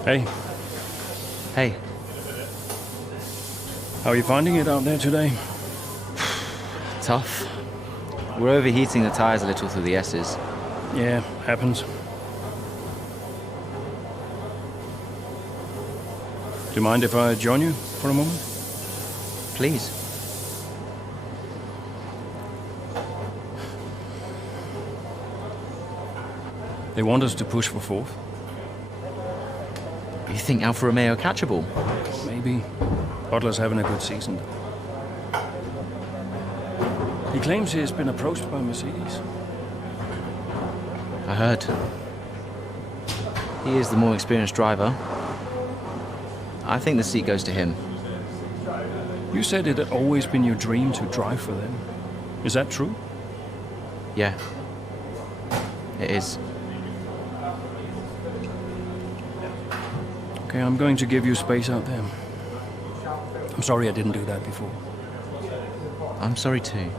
Hey, Hey, how are you finding it out there today? tough. We're overheating the tires a little through the S's. Yeah, happens. Do you mind if I join you for a moment? Please. They want us to push for fourth. You think Alfa Romeo are catchable? Maybe. Butler's having a good season. He claims he has been approached by Mercedes. I heard. He is the more experienced driver. I think the seat goes to him. You said it had always been your dream to drive for them. Is that true? Yeah. It is. Okay, I'm going to give you space out there. I'm sorry I didn't do that before. I'm sorry too.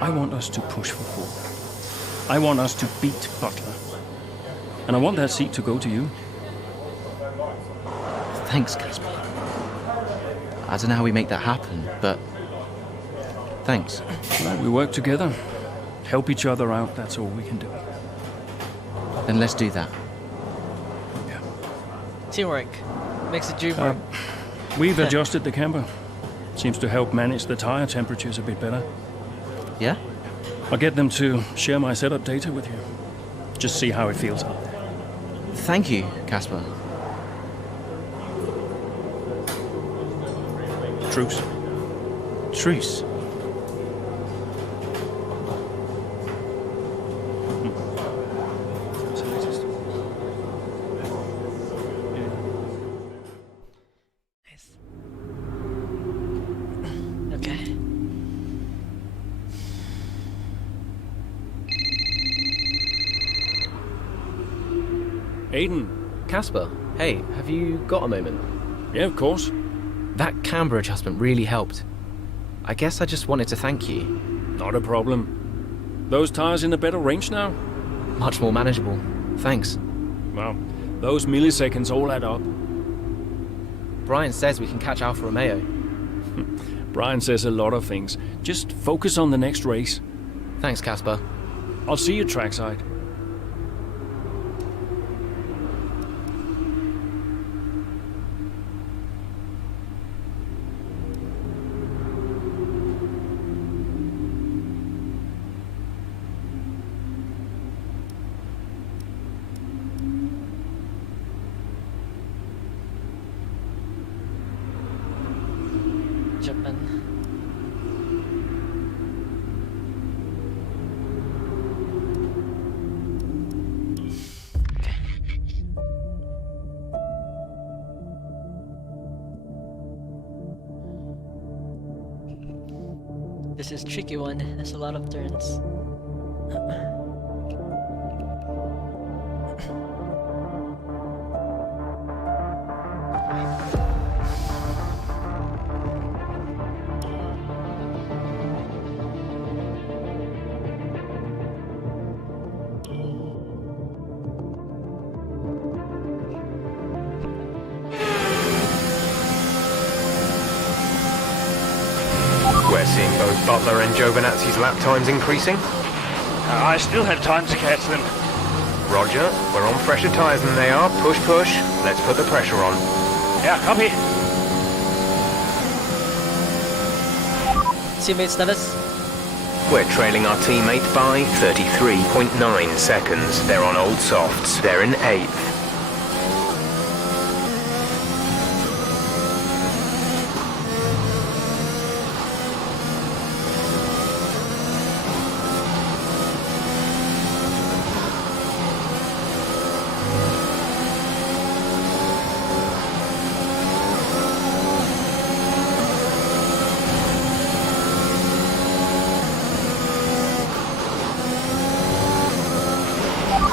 I want us to push for fourth. I want us to beat Butler. And I want that seat to go to you. Thanks, Casper. I don't know how we make that happen, but Thanks. Well, we work together. Help each other out, that's all we can do. Then let's do that. Teamwork makes the dream work. We've adjusted the camber. Seems to help manage the tire temperatures a bit better. Yeah? I'll get them to share my setup data with you. Just see how it feels out there. Thank you, Casper. Truce. Truce. Nice. Okay. Aiden. Casper, hey, have you got a moment? Yeah, of course. That camber adjustment really helped. I guess I just wanted to thank you. Not a problem. Those tires in a better range now? Much more manageable. Thanks. Well, those milliseconds all add up. Brian says we can catch Alfa Romeo. Brian says a lot of things. Just focus on the next race. Thanks, Casper. I'll see you trackside. Japan. This is a tricky one. There's a lot of turns. We're seeing both Butler and Giovinazzi's lap times increasing. I still have time to catch them. Roger, we're on fresher tyres than they are. Push, push. Let's put the pressure on. Yeah, copy. Teammate status. We're trailing our teammate by 33.9 seconds. They're on old softs. They're in 8th.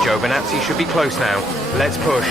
Giovinazzi should be close now. Let's push.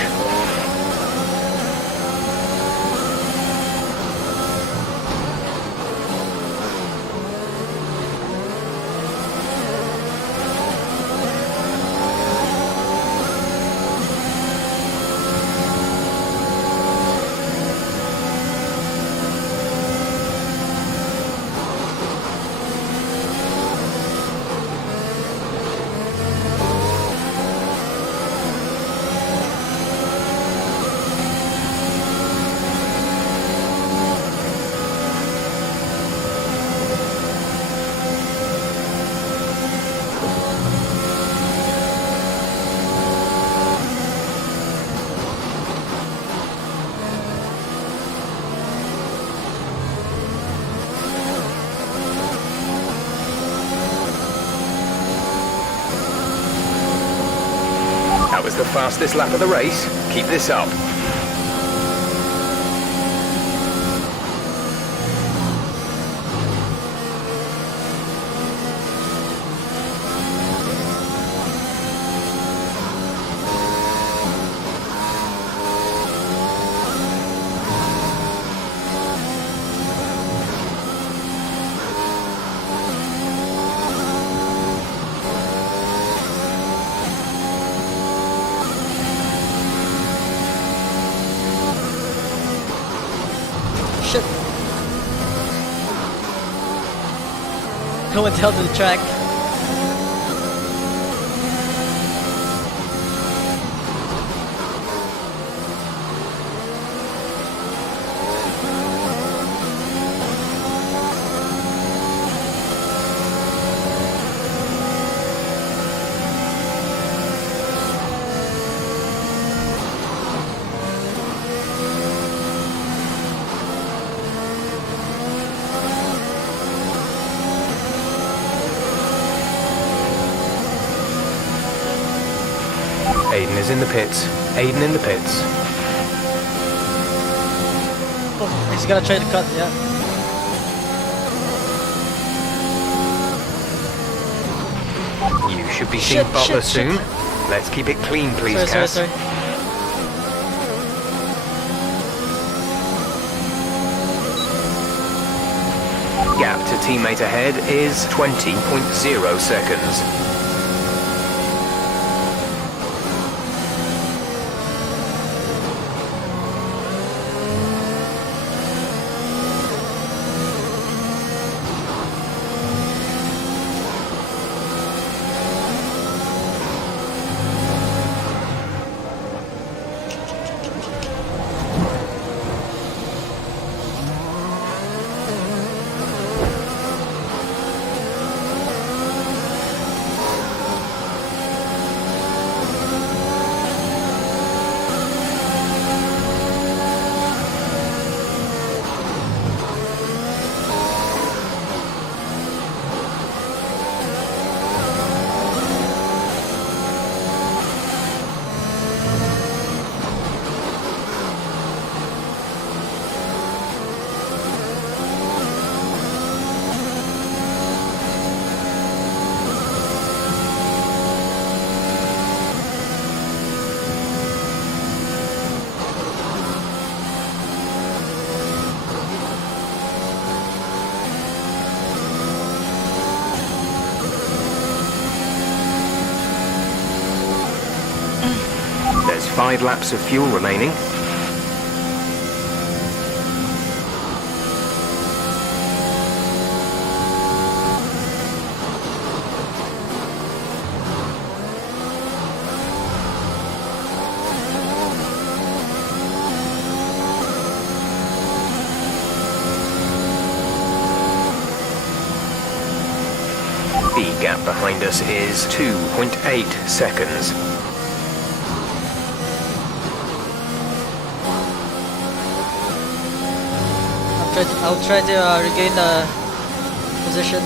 That was the fastest lap of the race. Keep this up. No one held to the track. Aiden is in the pits. Aiden in the pits. Oh, he's gonna try to cut, yeah. You should be seeing Butler soon. Let's keep it clean, please, Cass. Sorry. Gap to teammate ahead is 20.0 seconds. There's 5 laps of fuel remaining. The gap behind us is 2.8 seconds. I'll try to regain the position.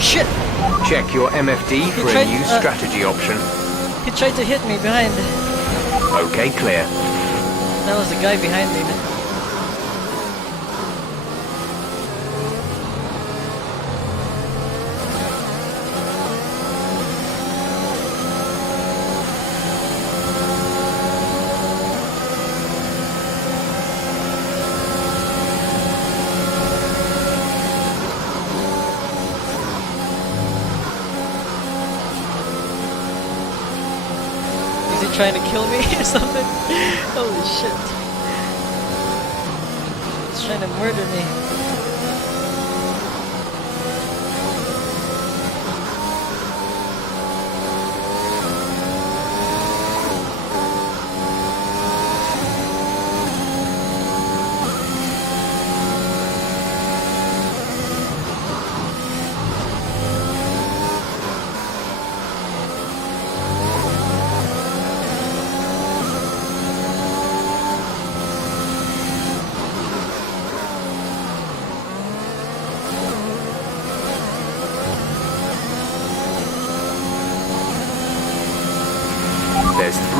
Shit! Check your MFD for a new strategy option. He tried to hit me behind. Okay, clear. That was the guy behind me. Is he trying to kill me or something? Holy shit. He's trying to murder me.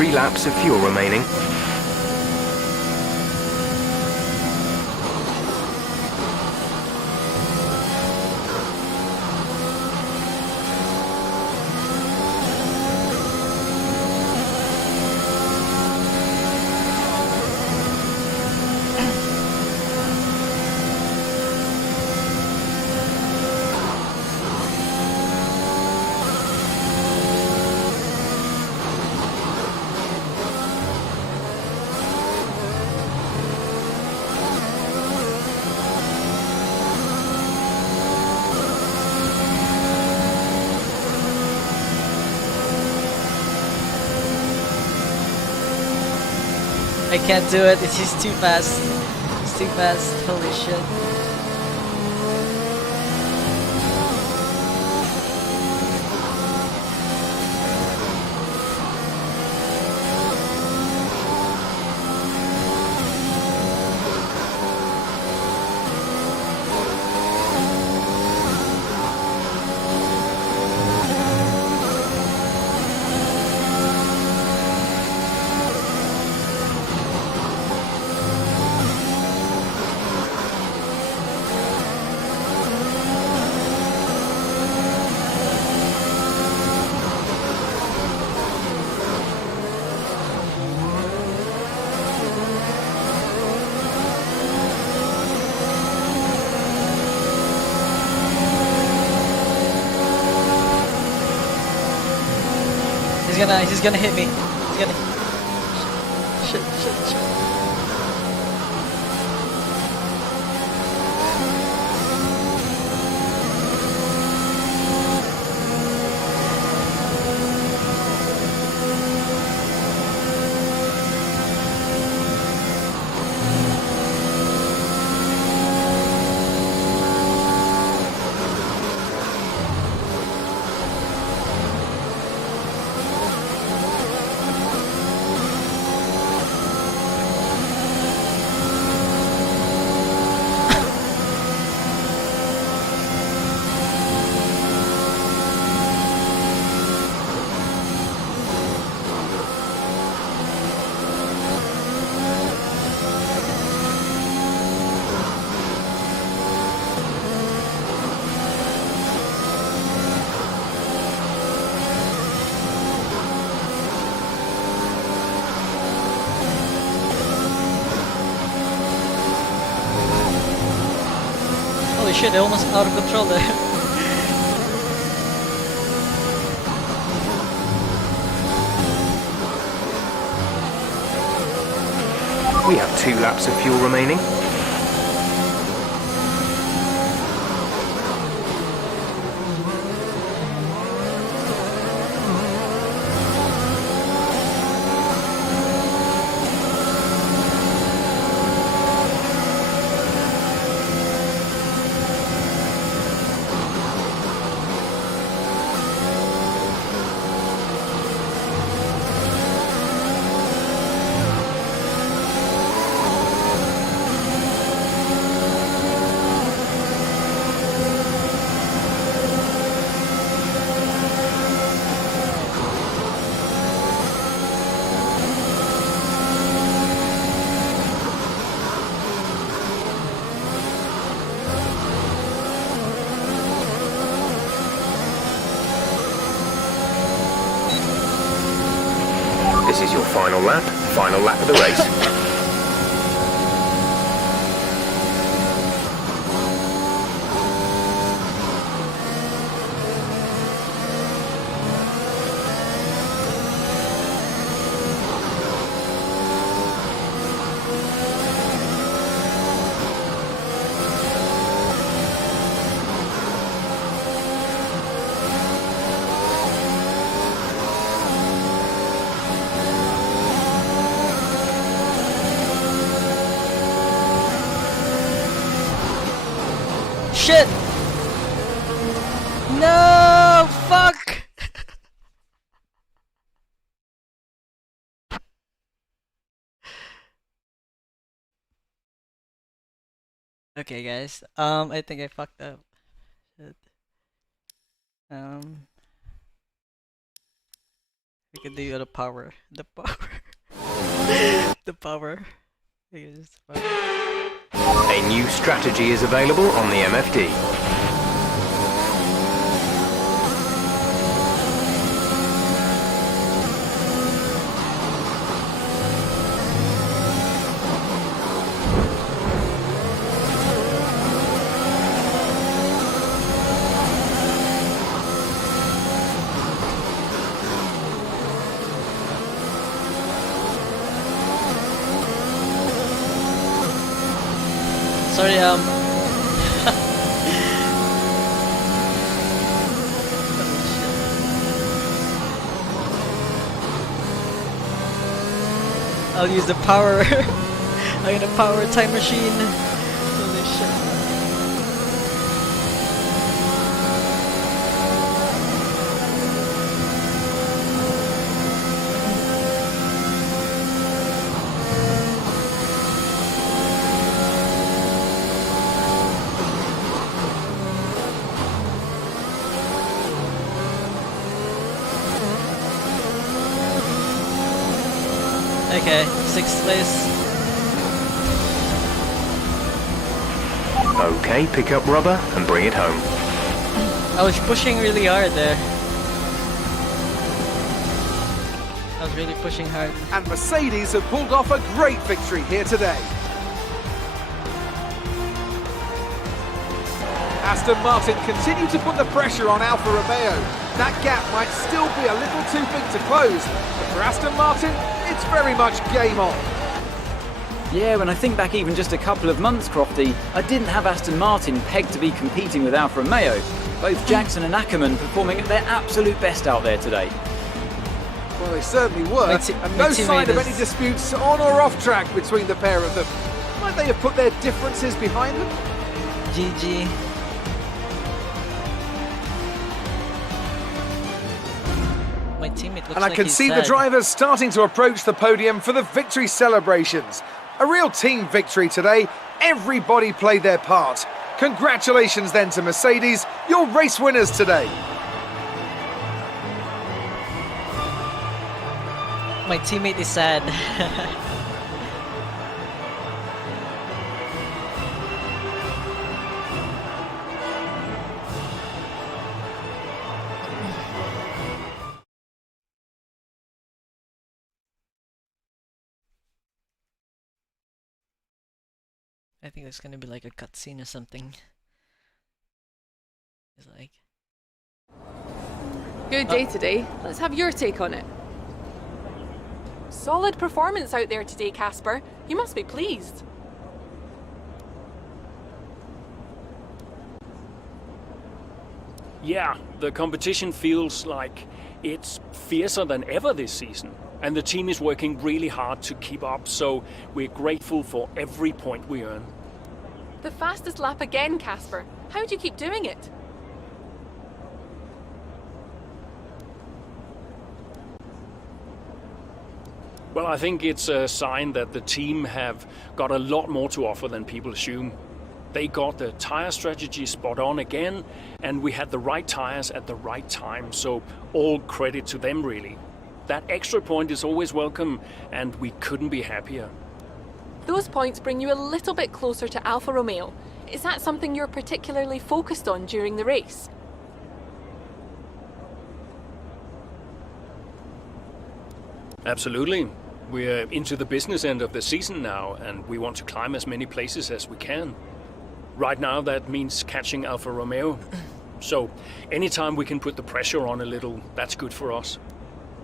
3 laps of fuel remaining. I can't do it. It's just too fast. It's too fast. Holy shit. He's gonna hit me. He's gonna. Shit. Holy shit, they're almost out of control there. We have 2 laps of fuel remaining. This is your final lap of the race. Shit! No! Fuck! Okay, guys. I think I fucked up. Shit. We can do the power. The power. The power. We can use the power. A new strategy is available on the MFD. Sorry, I'll use the power. I'm gonna power time machine. Holy shit. Okay, 6th place. Okay, pick up rubber and bring it home. I was pushing really hard there. I was really pushing hard. And Mercedes have pulled off a great victory here today. Aston Martin continue to put the pressure on Alfa Romeo. That gap might still be a little too big to close, but for Aston Martin, it's very much game on. Yeah, when I think back even just a couple of months, Crofty, I didn't have Aston Martin pegged to be competing with Alfa Romeo. Both Jackson and Ackerman performing at their absolute best out there today. Well, they certainly were, and no sign of any disputes on or off track between the pair of them. Might they have put their differences behind them? GG. My teammate looks And I like can he's see the sad. drivers starting to approach the podium for the victory celebrations. A real team victory today. Everybody played their part. Congratulations then to Mercedes, your race winners today. My teammate is sad. I think there's gonna be like a cutscene or something. It's like... Good day today. Let's have your take on it. Solid performance out there today, Casper. You must be pleased. Yeah, the competition feels like it's fiercer than ever this season. And the team is working really hard to keep up, so we're grateful for every point we earn. The fastest lap again, Casper. How do you keep doing it? Well, I think it's a sign that the team have got a lot more to offer than people assume. They got the tire strategy spot on again, and we had the right tires at the right time, so all credit to them really. That extra point is always welcome, and we couldn't be happier. Those points bring you a little bit closer to Alfa Romeo. Is that something you're particularly focused on during the race? Absolutely. We're into the business end of the season now, and we want to climb as many places as we can. Right now, that means catching Alfa Romeo. So, anytime we can put the pressure on a little, that's good for us.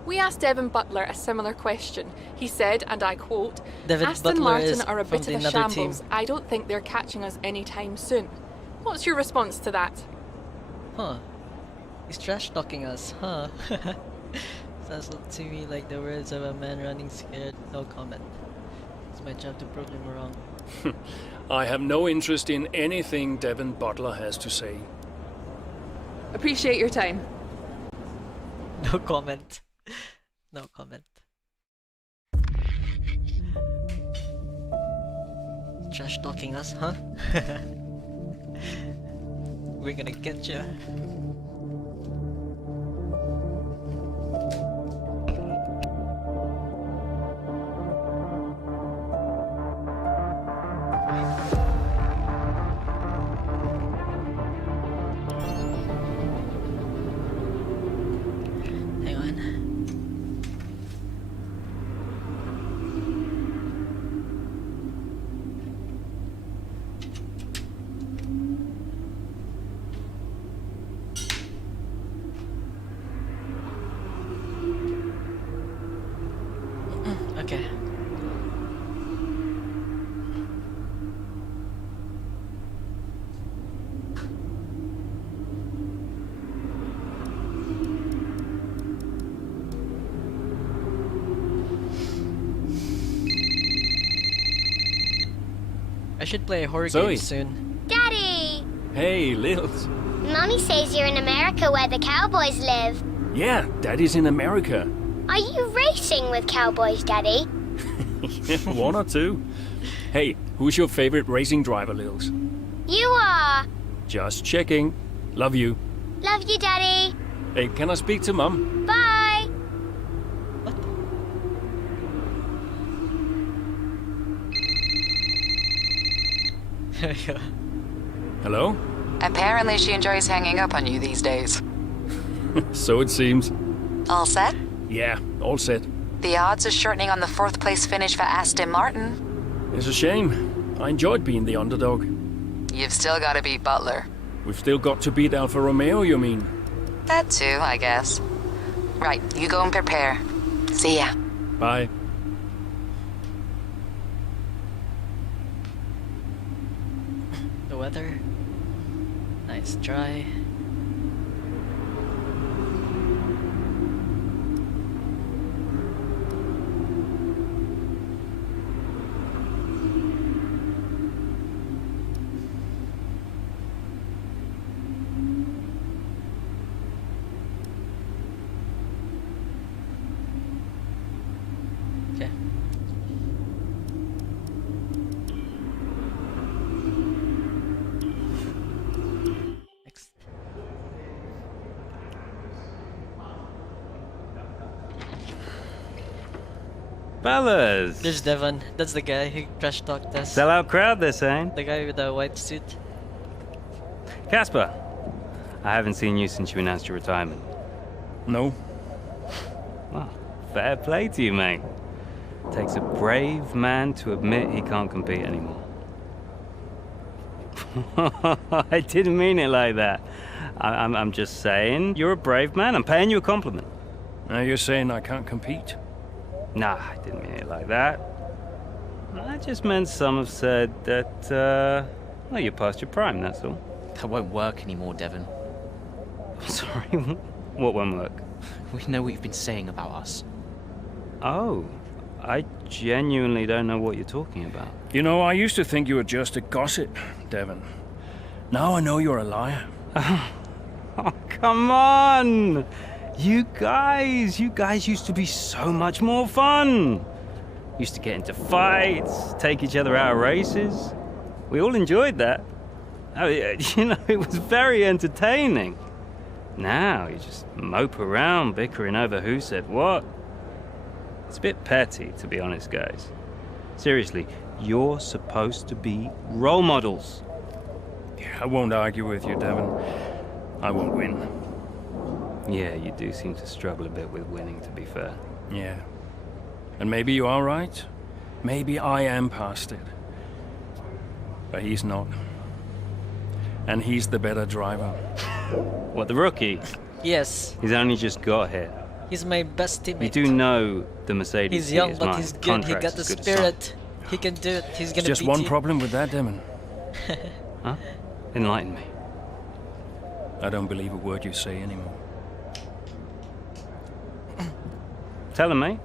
We asked Devin Butler a similar question. He said, and I quote, Devin Aston Butler Martin is are a from bit the of a another shambles. team. I don't think they're catching us anytime soon. What's your response to that? Huh. He's trash talking us, huh? Sounds to me like the words of a man running scared. No comment. It's my job to prove him wrong. I have no interest in anything Devin Butler has to say. Appreciate your time. No comment. No comment. Trash talking us, huh? We're gonna get you. should play a horror Zoe. game soon. Daddy! Hey, Lils. Mommy says you're in America where the cowboys live. Yeah, Daddy's in America. Are you racing with cowboys, Daddy? One or two. Hey, who's your favorite racing driver, Lils? You are. Just checking. Love you. Love you, Daddy. Hey, can I speak to Mum? Bye. There you go. Hello? Apparently she enjoys hanging up on you these days. So it seems. All set? Yeah, all set. The odds are shortening on the 4th place finish for Aston Martin. It's a shame. I enjoyed being the underdog. You've still got to beat Butler. We've still got to beat Alfa Romeo, you mean? That too, I guess. Right, you go and prepare. See ya. Bye. The weather. Nice dry. Okay. Next. Fellas! There's Devon. That's the guy who trash talked us. Sellout crowd this, eh? The guy with the white suit. Casper, I haven't seen you since you announced your retirement. No. Well, fair play to you, mate. Takes a brave man to admit he can't compete anymore. I didn't mean it like that. I'm just saying, you're a brave man. I'm paying you a compliment. Now you're saying I can't compete? Nah, I didn't mean it like that. I just meant some have said that, well, you're past your prime, that's all. That won't work anymore, Devon. Sorry, what won't work? We know what you've been saying about us. Oh, I genuinely don't know what you're talking about. You know, I used to think you were just a gossip, Devon. Now I know you're a liar. Oh, come on! You guys used to be so much more fun. Used to get into fights, take each other out of races. We all enjoyed that. Oh, you know, it was very entertaining. Now you just mope around bickering over who said what. It's a bit petty, to be honest, guys. Seriously, you're supposed to be role models. I won't argue with you, Devon. I won't win. Yeah, you do seem to struggle a bit with winning, to be fair. Yeah. And maybe you are right. Maybe I am past it. But he's not. And he's the better driver. What, the rookie? Yes. He's only just got here. He's my best teammate. You do know the Mercedes. He's young, is but mine. he's good. He Contract's got the as good as spirit. He can do it. He's gonna Just beat one you. problem with that, Devon. Huh? Enlighten me. I don't believe a word you say anymore. Tell him, mate.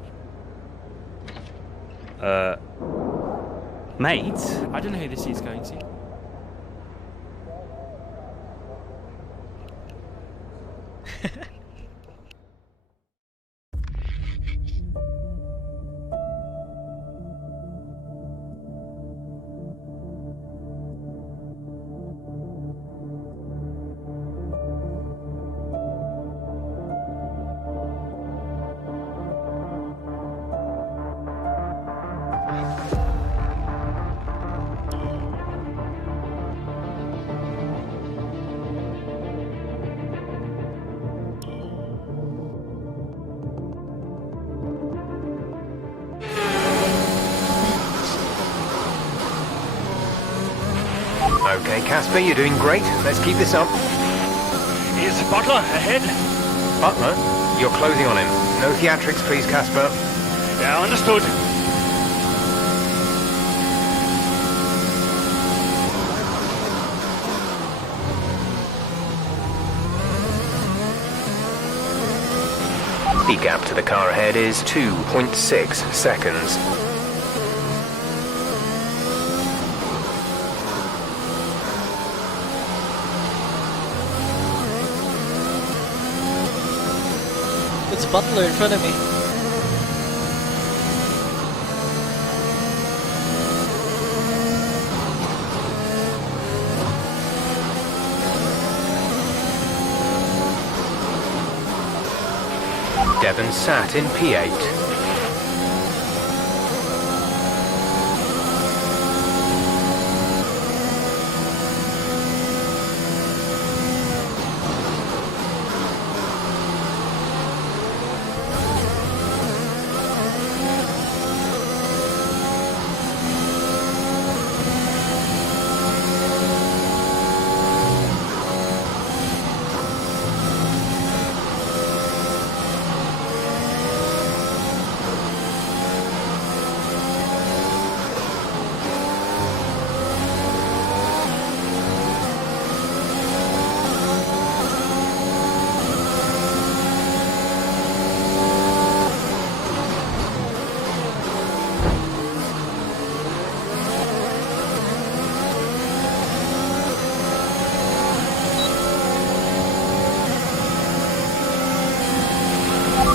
Mate? I don't know who this is going to. Okay, Casper, you're doing great. Let's keep this up. Is Butler ahead? Butler, you're closing on him. No theatrics, please, Casper. Yeah, understood. The gap to the car ahead is 2.6 seconds. It's Butler in front of me. Devon sat in P8.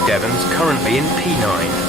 Devon's currently in P9.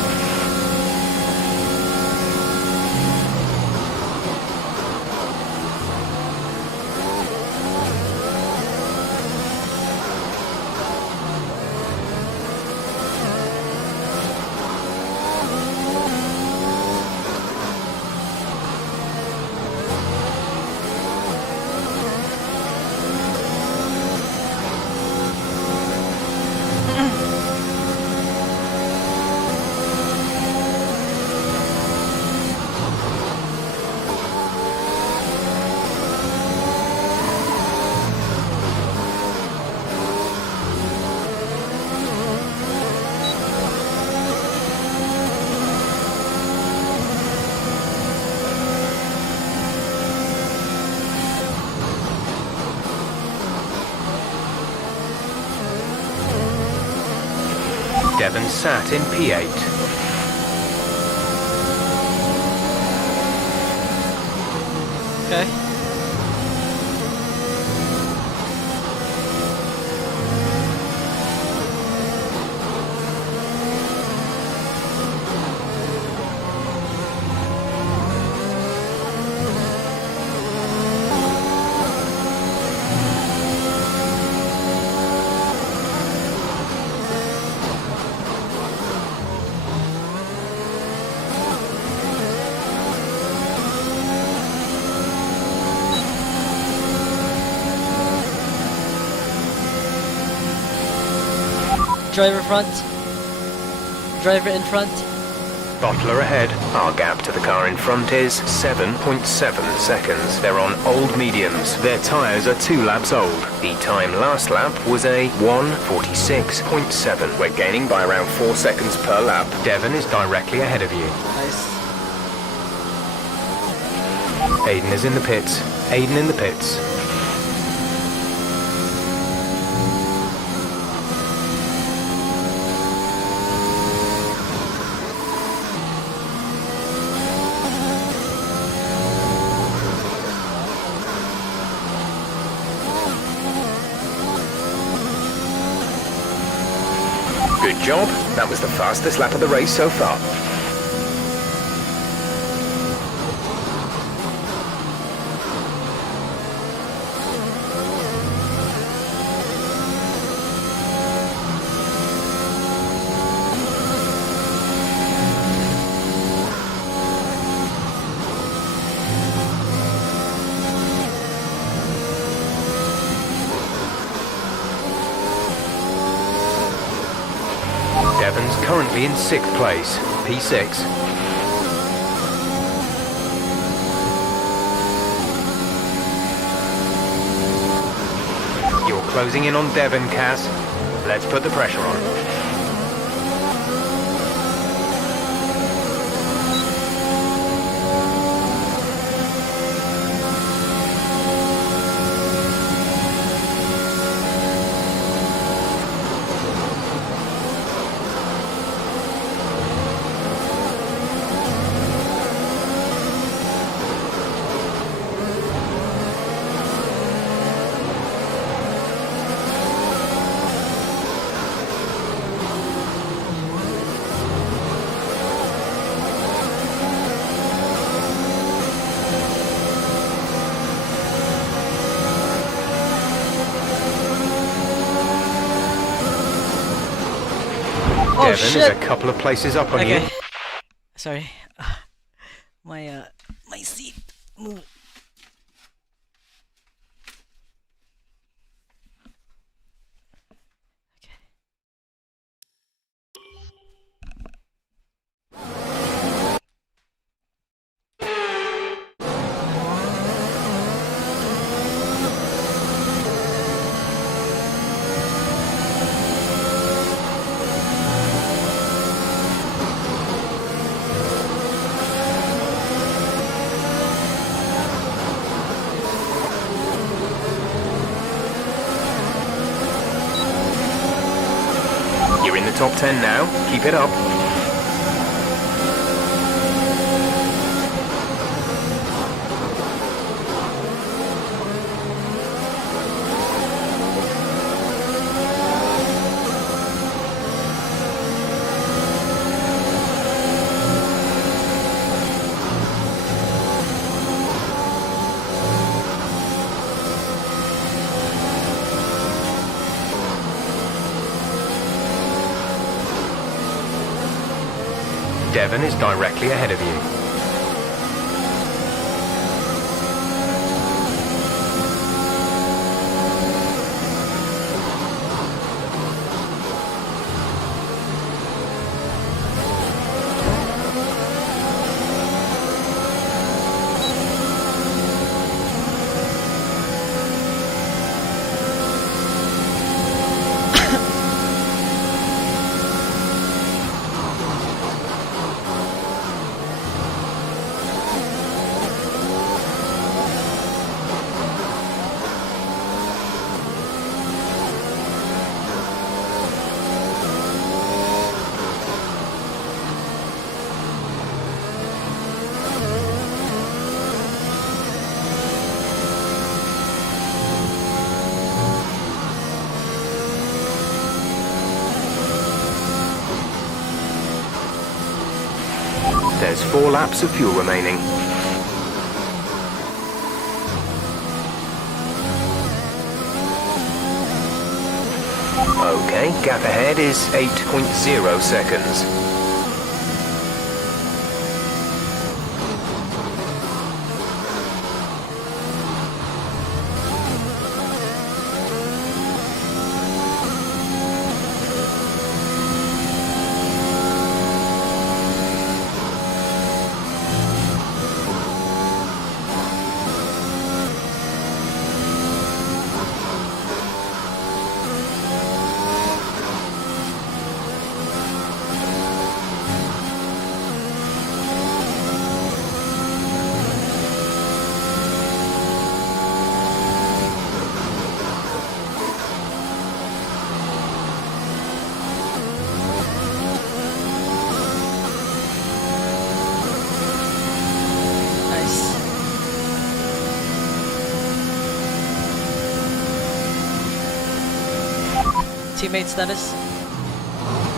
Devon sat in P8. Okay. Driver front. Driver in front. Butler ahead. Our gap to the car in front is 7.7 seconds. They're on old mediums. Their tyres are 2 laps old. The time last lap was a 1:46.7. We're gaining by around 4 seconds per lap. Devon is directly ahead of you. Nice. Aiden is in the pits. Aiden in the pits. Good job. That was the fastest lap of the race so far. Devon's currently in 6th place, P6. You're closing in on Devon, Cass. Let's put the pressure on. Devon shit! is a couple of places up on you. Sorry. My seat moved. You're in the top 10 now. Keep it up. Devon is directly ahead of you. There's 4 laps of fuel remaining. Okay, gap ahead is 8.0 seconds. Teammate status?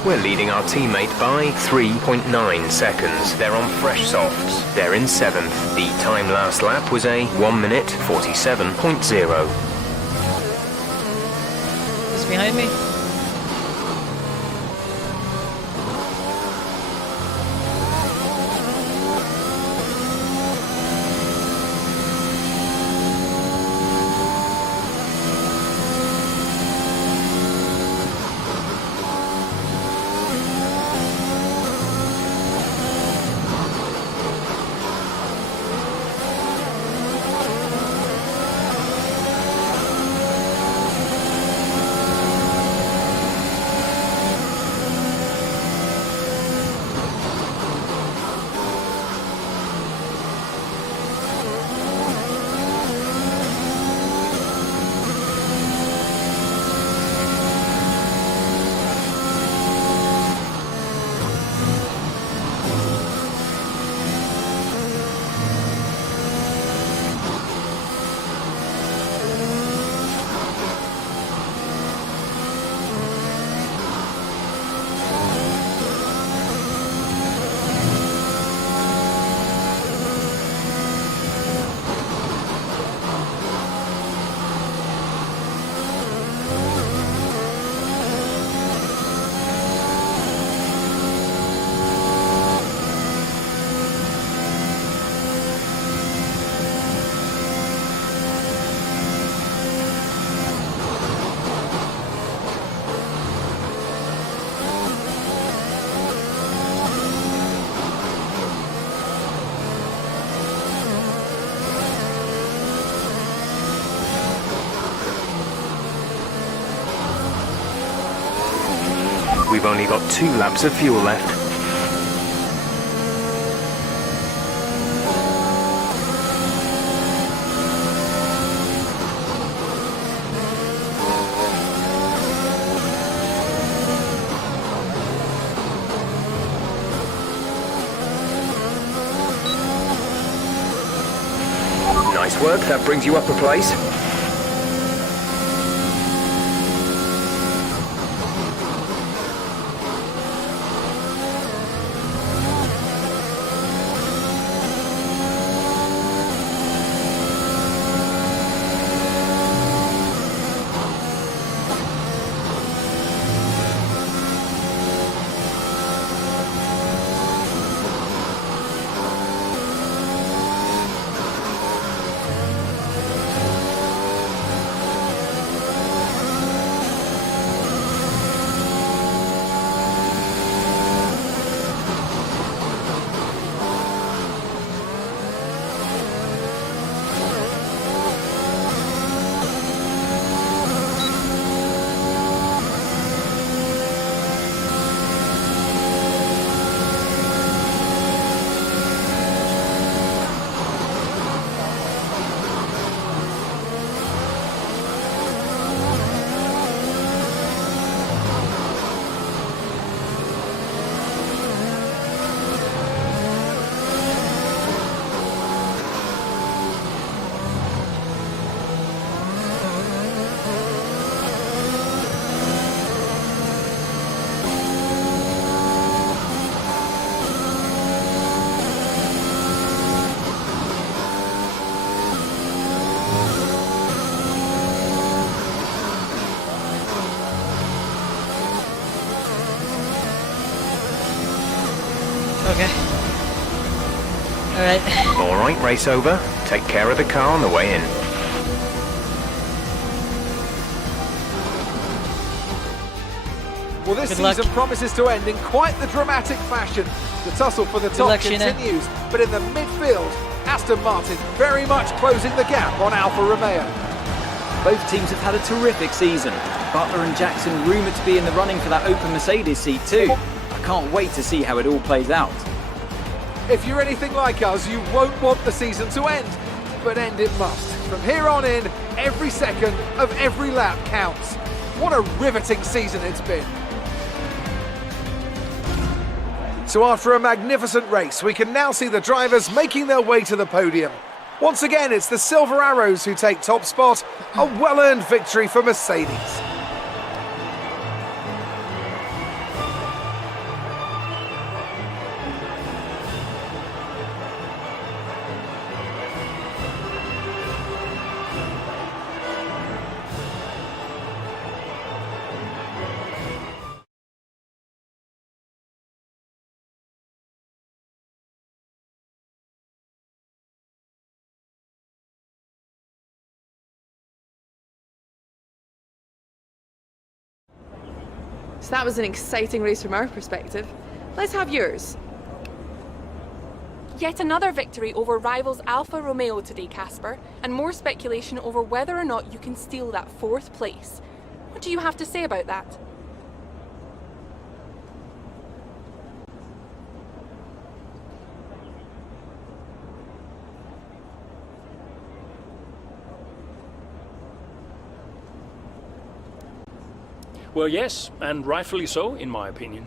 We're leading our teammate by 3.9 seconds. They're on fresh softs. They're in 7th. The time last lap was a 1 minute 47.0. Who's behind me? We've only got 2 laps of fuel left. Nice work, that brings you up a place. Okay. Alright. Alright, race over. Take care of the car on the way in. Well, this Good season luck. promises to end in quite the dramatic fashion. The tussle for the top luck, Sheena. continues, but in the midfield, Aston Martin very much closing the gap on Alfa Romeo. Both teams have had a terrific season. Butler and Jackson rumoured to be in the running for that open Mercedes seat too. I can't wait to see how it all plays out. If you're anything like us, you won't want the season to end, but end it must. From here on in, every second of every lap counts. What a riveting season it's been. So after a magnificent race, we can now see the drivers making their way to the podium. Once again, it's the Silver Arrows who take top spot, a well-earned victory for Mercedes. So that was an exciting race from our perspective. Let's have yours. Yet another victory over rivals Alfa Romeo today, Casper, and more speculation over whether or not you can steal that 4th place. What do you have to say about that? Well, yes, and rightfully so, in my opinion.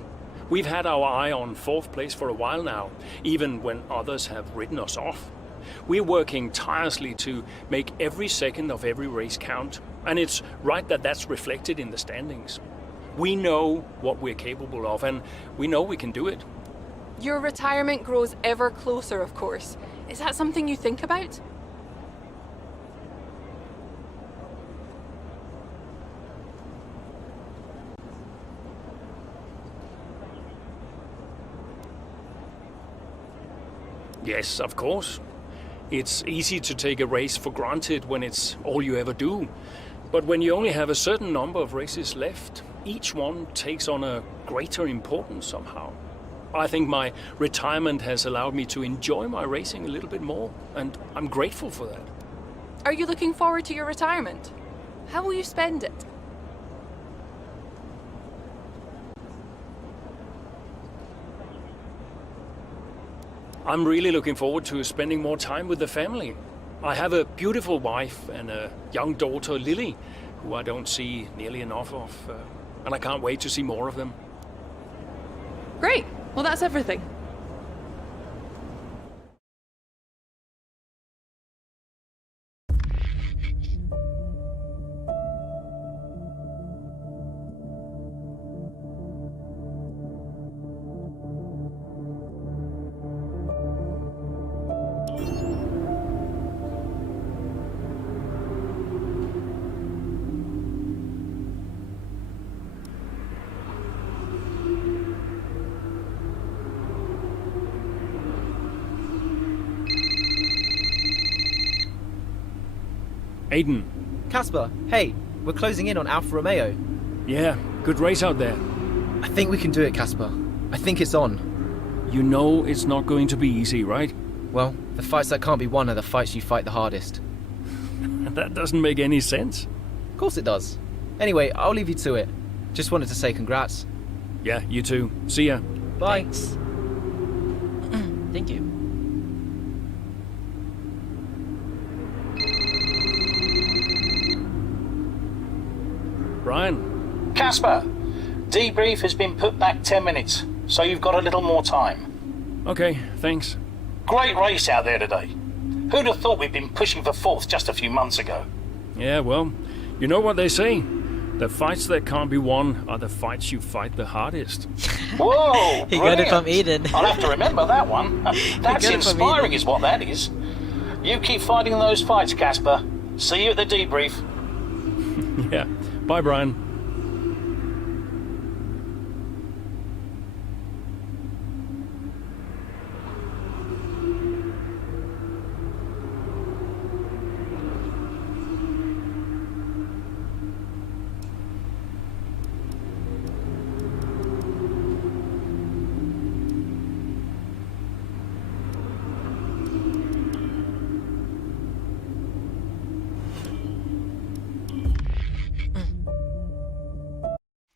We've had our eye on 4th place for a while now, even when others have ridden us off. We're working tirelessly to make every second of every race count, and it's right that that's reflected in the standings. We know what we're capable of, and we know we can do it. Your retirement grows ever closer, of course. Is that something you think about? Yes, of course. It's easy to take a race for granted when it's all you ever do. But when you only have a certain number of races left, each one takes on a greater importance somehow. I think my retirement has allowed me to enjoy my racing a little bit more, and I'm grateful for that. Are you looking forward to your retirement? How will you spend it? I'm really looking forward to spending more time with the family. I have a beautiful wife and a young daughter, Lily, who I don't see nearly enough of, and I can't wait to see more of them. Great. Well, that's everything. Aiden. Casper, hey, we're closing in on Alfa Romeo. Yeah, good race out there. I think we can do it, Casper. I think it's on. You know it's not going to be easy, right? Well, the fights that can't be won are the fights you fight the hardest. That doesn't make any sense. Of course it does. Anyway, I'll leave you to it. Just wanted to say congrats. Yeah, you too. See ya. Bye. Thanks. Thank you. Brian. Casper, debrief has been put back 10 minutes, so you've got a little more time. Okay, thanks. Great race out there today. Who'd have thought we'd been pushing for fourth just a few months ago? Yeah, well, you know what they say. The fights that can't be won are the fights you fight the hardest. Whoa! He got it from Eden. I'll have to remember that one. That's inspiring is what that is. You keep fighting those fights, Casper. See you at the debrief. Yeah. Bye, Brian.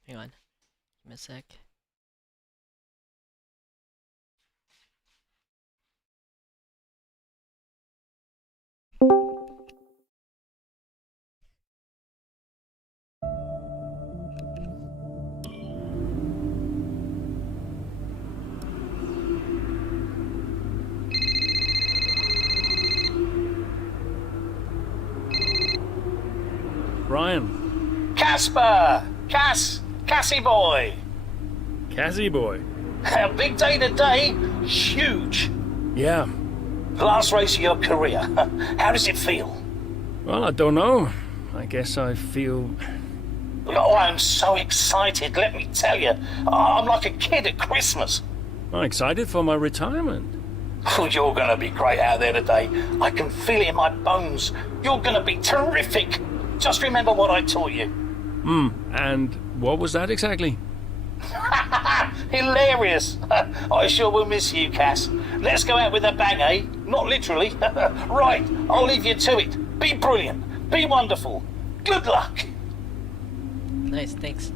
Hang on. Give me a sec. Brian. Casper! Cassie boy! Cassie boy. A big day today. Huge. Yeah. Last race of your career. How does it feel? Well, I don't know. I guess I feel... Oh, I'm so excited, let me tell you. I'm like a kid at Christmas. I'm excited for my retirement. Oh, you're going to be great out there today. I can feel it in my bones. You're going to be terrific. Just remember what I taught you. And what was that exactly? Hilarious. I sure will miss you, Cass. Let's go out with a bang, eh? Not literally. Right, I'll leave you to it. Be brilliant. Be wonderful. Good luck. Nice, thanks.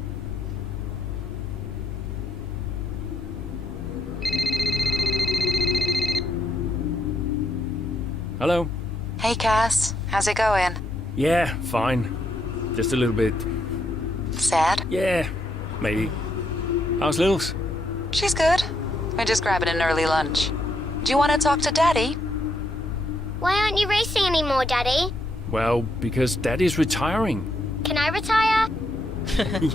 Hello? Hey, Cass. How's it going? Yeah, fine. Just a little bit... Sad? Yeah, maybe. How's Lils? She's good. We're just grabbing an early lunch. Do you want to talk to Daddy? Why aren't you racing anymore, Daddy? Well, because Daddy's retiring. Can I retire?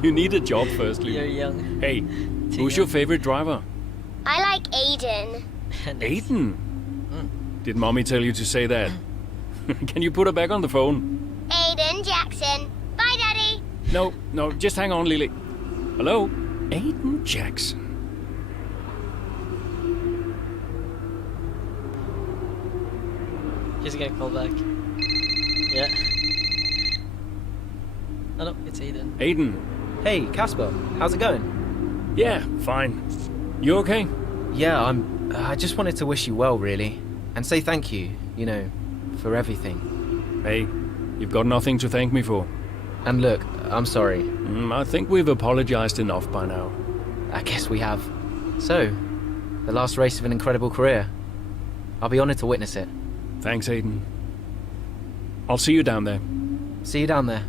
You need a job firstly. You're young. Hey, who's your favorite driver? I like Aiden. Aiden? Did Mommy tell you to say that? Can you put her back on the phone? Aiden Jackson. Bye, Daddy. No, just hang on, Lily. Hello? Aiden Jackson. She's gonna call back. Yeah. Oh no, it's Aiden. Aiden. Hey, Casper, how's it going? Yeah, fine. You okay? Yeah, I just wanted to wish you well, really. And say thank you, you know, for everything. Hey, you've got nothing to thank me for. And look, I'm sorry. I think we've apologized enough by now. I guess we have. So, the last race of an incredible career. I'll be honoured to witness it. Thanks, Aiden. I'll see you down there. See you down there.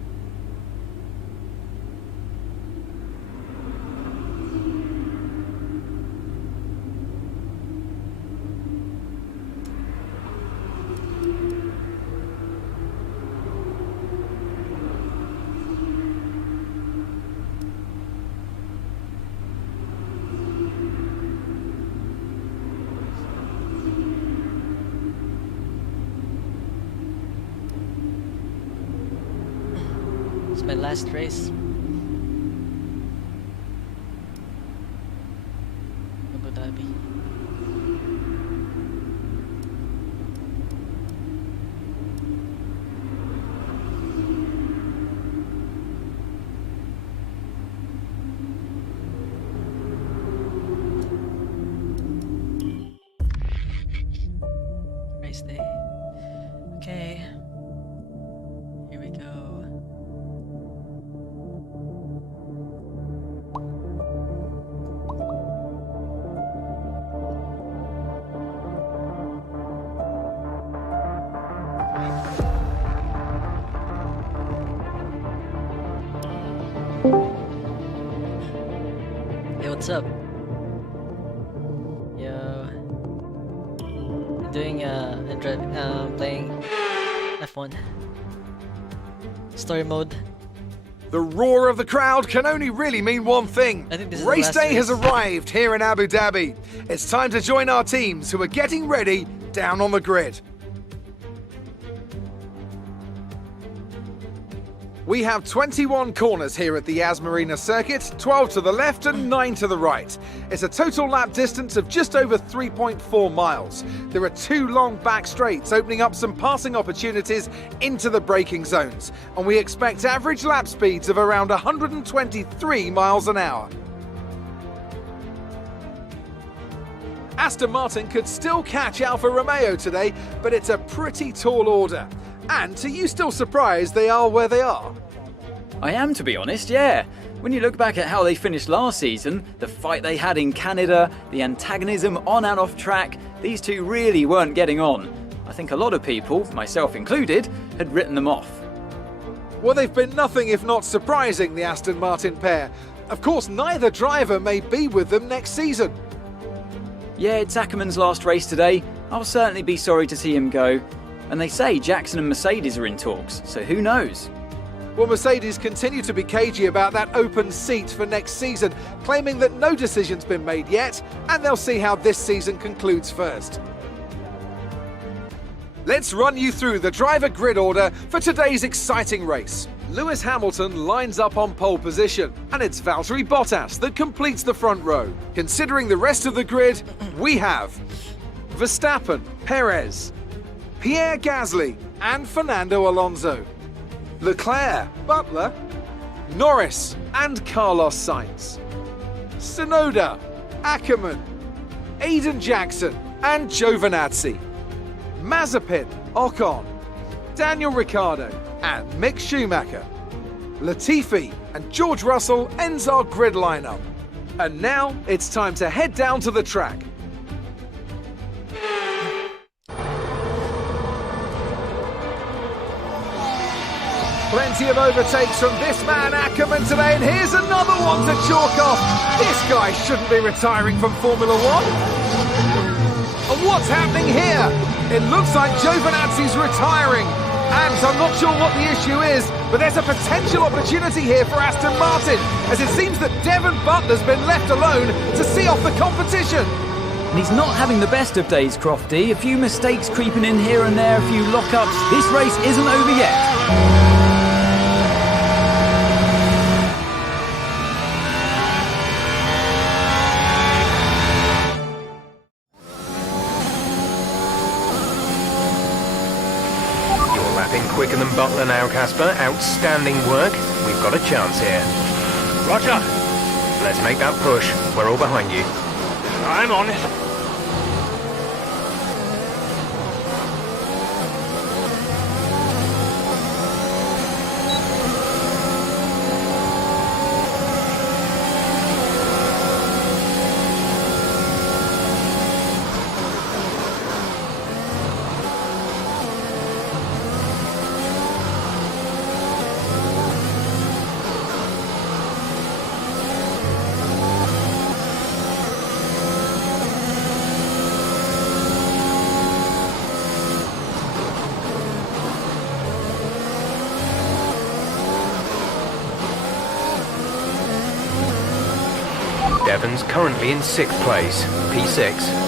It's my last race. Abu Dhabi. Race day. Okay. Here we go. Hey, what's up? Yo, I'm doing playing F1 story mode. The roar of the crowd can only really mean one thing. I think this is the Race last day has race. arrived here in Abu Dhabi. It's time to join our teams who are getting ready down on the grid. We have 21 corners here at the Yas Marina circuit, 12 to the left and 9 to the right. It's a total lap distance of just over 3.4 miles. There are 2 long back straights opening up some passing opportunities into the braking zones, and we expect average lap speeds of around 123 miles an hour. Aston Martin could still catch Alfa Romeo today, but it's a pretty tall order. And are you still surprised they are where they are? I am, to be honest, yeah. When you look back at how they finished last season, the fight they had in Canada, the antagonism on and off track, these two really weren't getting on. I think a lot of people, myself included, had written them off. Well, they've been nothing if not surprising, the Aston Martin pair. Of course, neither driver may be with them next season. Yeah, it's Ackerman's last race today. I'll certainly be sorry to see him go. And they say Jackson and Mercedes are in talks, so who knows? Well, Mercedes continue to be cagey about that open seat for next season, claiming that no decision's been made yet, and they'll see how this season concludes first. Let's run you through the driver grid order for today's exciting race. Lewis Hamilton lines up on pole position, and it's Valtteri Bottas that completes the front row. Considering the rest of the grid, we have Verstappen, Perez, Pierre Gasly and Fernando Alonso, Leclerc, Butler, Norris and Carlos Sainz, Tsunoda, Ackerman, Aiden Jackson and Giovinazzi, Mazepin, Ocon, Daniel Ricciardo and Mick Schumacher, Latifi and George Russell ends our grid lineup. And now it's time to head down to the track. Plenty of overtakes from this man Ackerman today, and here's another one to chalk off. This guy shouldn't be retiring from Formula One. And what's happening here? It looks like Giovinazzi's retiring, and I'm not sure what the issue is, but there's a potential opportunity here for Aston Martin, as it seems that Devon Butler's been left alone to see off the competition. And he's not having the best of days, Crofty. A few mistakes creeping in here and there, a few lockups. This race isn't over yet. Quicker than Butler now, Casper. Outstanding work. We've got a chance here. Roger. Let's make that push. We're all behind you. I'm on it. Devon's currently in 6th place, P6.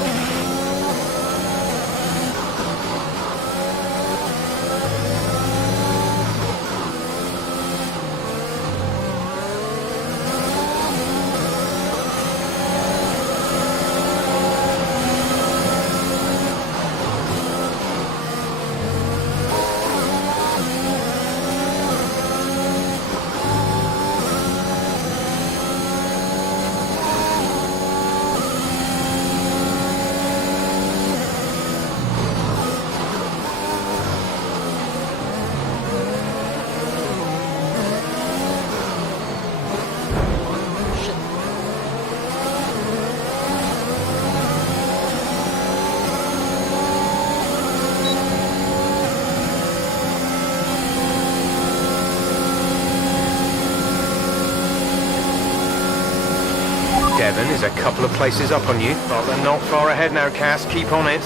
Devon is a couple of places up on you, but they're not far ahead now, Cass. Keep on it.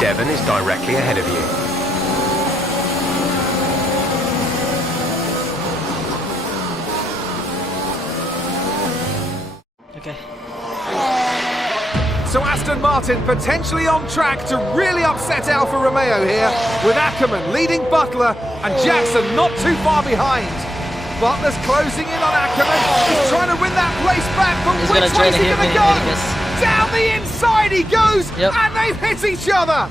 Devon is directly ahead of you. Okay. So Aston Martin potentially on track to really upset Alfa Romeo here, with Ackerman leading Butler and Jackson not too far behind. Butler's closing in on Ackerman. He's trying to win that race back, but He's which way is he hit going to me, go? I guess. Down the inside he goes, Yep. and they've hit each other.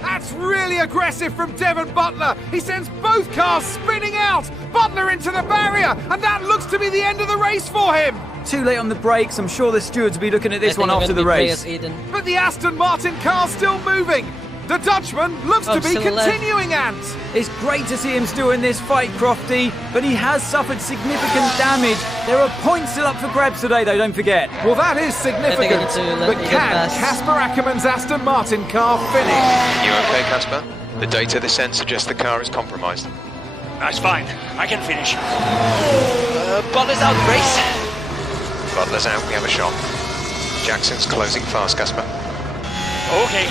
That's really aggressive from Devon Butler. He sends both cars spinning out. Butler into the barrier, and that looks to be the end of the race for him. Too late on the brakes. I'm sure the stewards will be looking at this one after the race. But the Aston Martin car's still moving. The Dutchman looks to be still alive. continuing, Ant. It's great to see him still in this fight, Crofty, but he has suffered significant damage. There are points still up for grabs today, though, don't forget. Well, that is significant. But can Casper Ackerman's Aston Martin car finish? You okay, Casper? The data they sent suggests the car is compromised. That's fine. I can finish. Butler's out the race. Butler's out, we have a shot. Jackson's closing fast, Casper. Okay.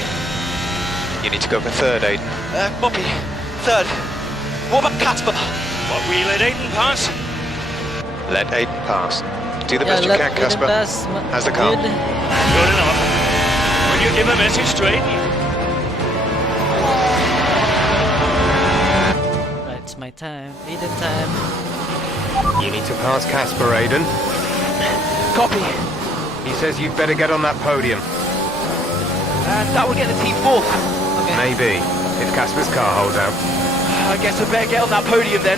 You need to go for third, Aiden. Moppy, third. What about Casper? What, we let Aiden pass? Let Aiden pass. Do the best you can, Casper. How's the car? Good enough. Will you give a message to Aiden? Right, it's my time. Aiden time. You need to pass Casper, Aiden. Copy. He says you'd better get on that podium. That will get the team fourth. Maybe, if Casper's car holds out. I guess I better get on that podium then.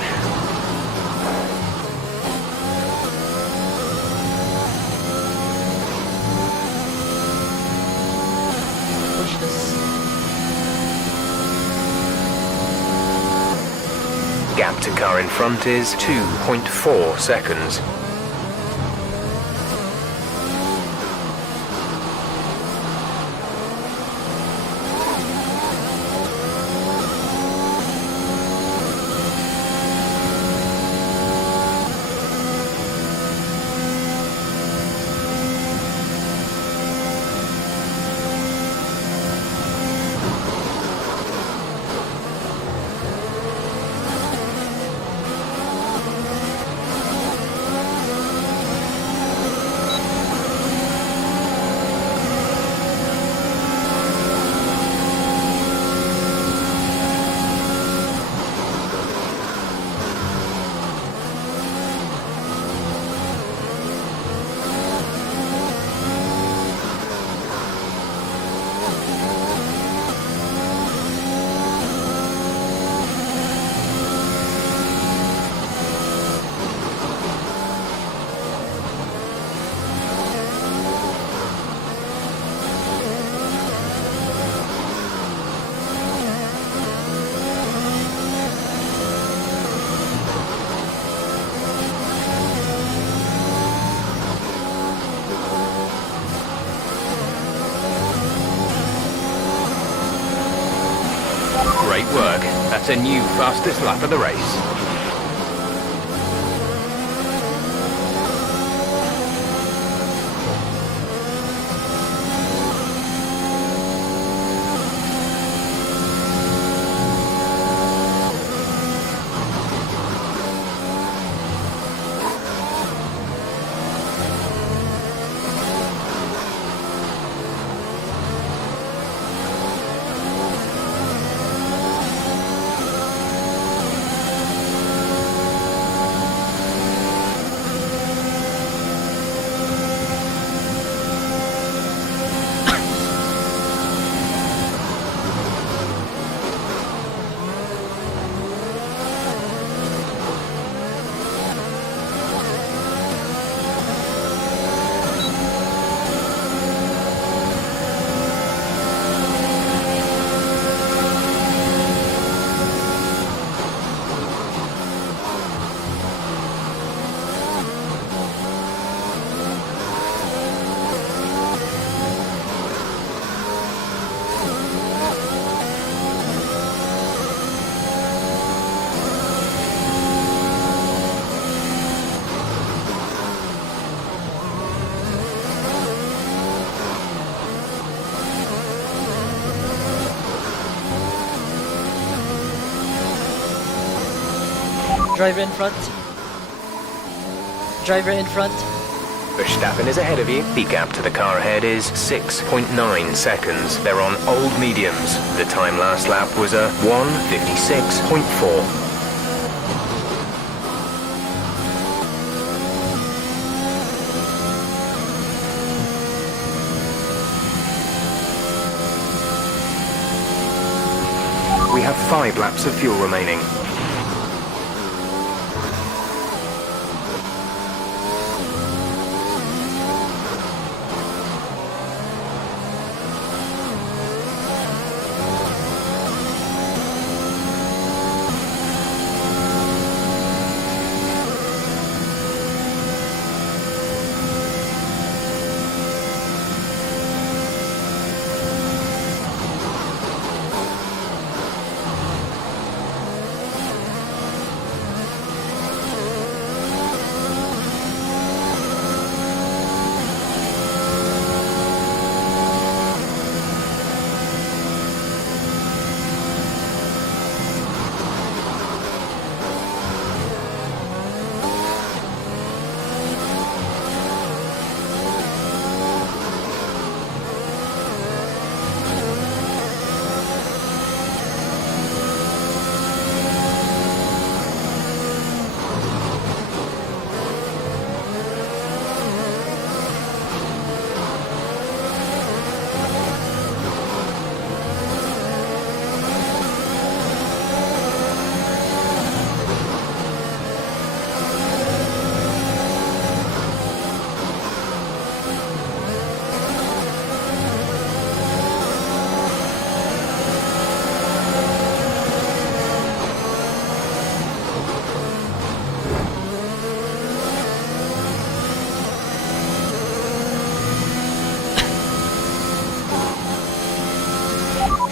Push this. Gap to car in front is 2.4 seconds. Great work. That's a new fastest lap of the race. Driver in front. Driver in front. Verstappen is ahead of you. The gap to the car ahead is 6.9 seconds. They're on old mediums. The time last lap was a 1:56.4. We have 5 laps of fuel remaining.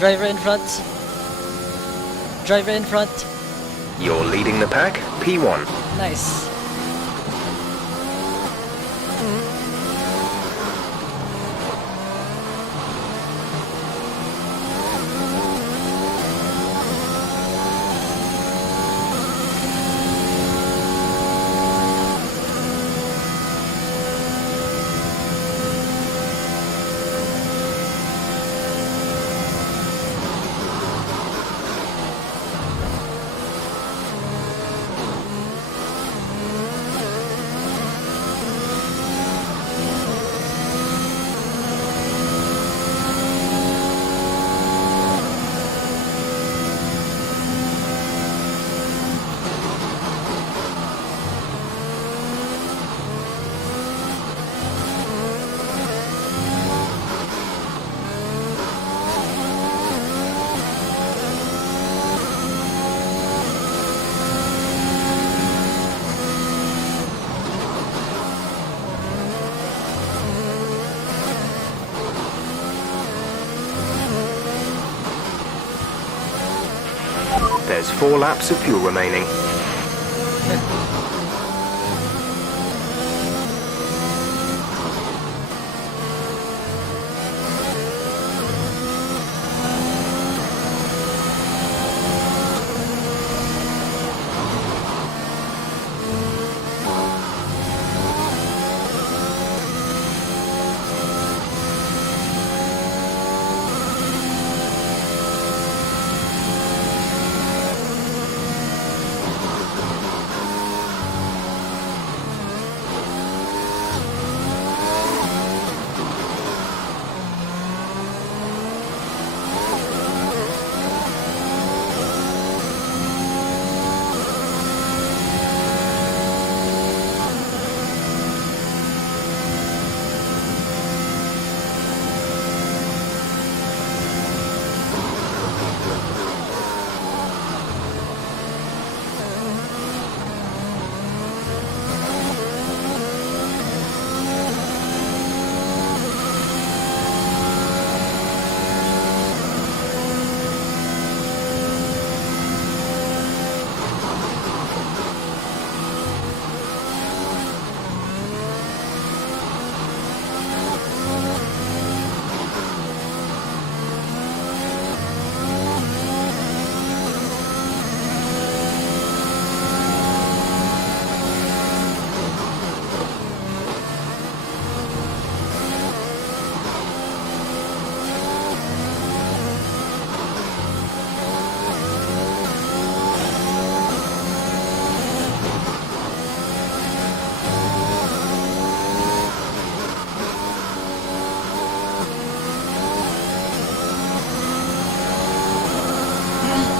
Driver in front. Driver in front. You're leading the pack, P1. Nice. There's 4 laps of fuel remaining.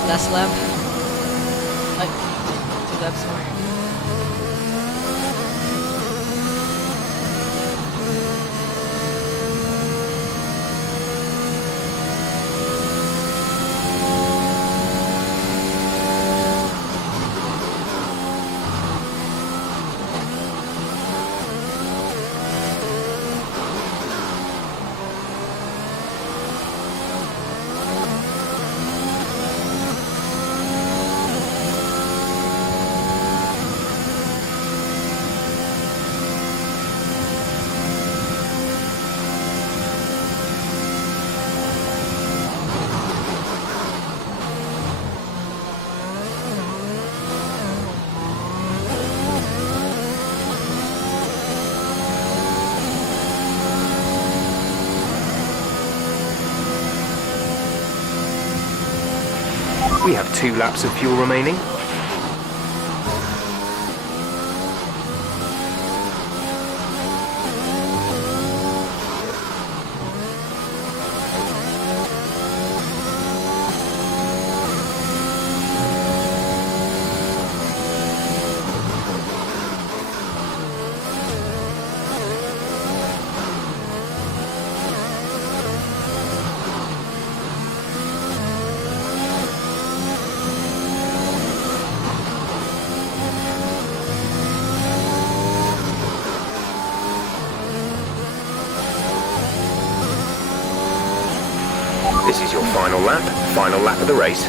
Last lap. 2 laps more. We have 2 laps of fuel remaining. This is your final lap of the race.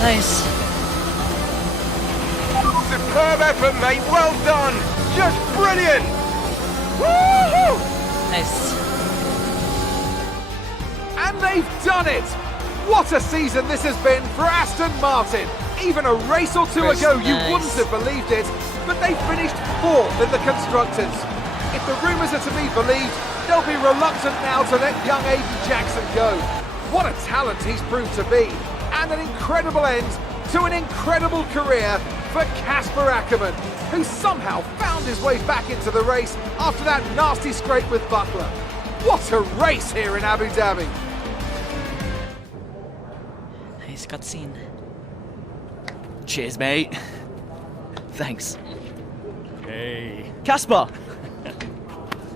Nice. Superb effort, mate. Well done. Just brilliant. Woo-hoo! Nice. And they've done it! What a season this has been for Aston Martin. Even a race or two ago, you wouldn't have believed it, but they finished 4th in the Constructors. If the rumours are to be believed, they'll be reluctant now to let young Aiden Jackson go. What a talent he's proved to be, and an incredible end to an incredible career for Casper Ackerman, who somehow found his way back into the race after that nasty scrape with Butler. What a race here in Abu Dhabi. Nice cutscene. Cheers, mate. Thanks. Hey. Casper!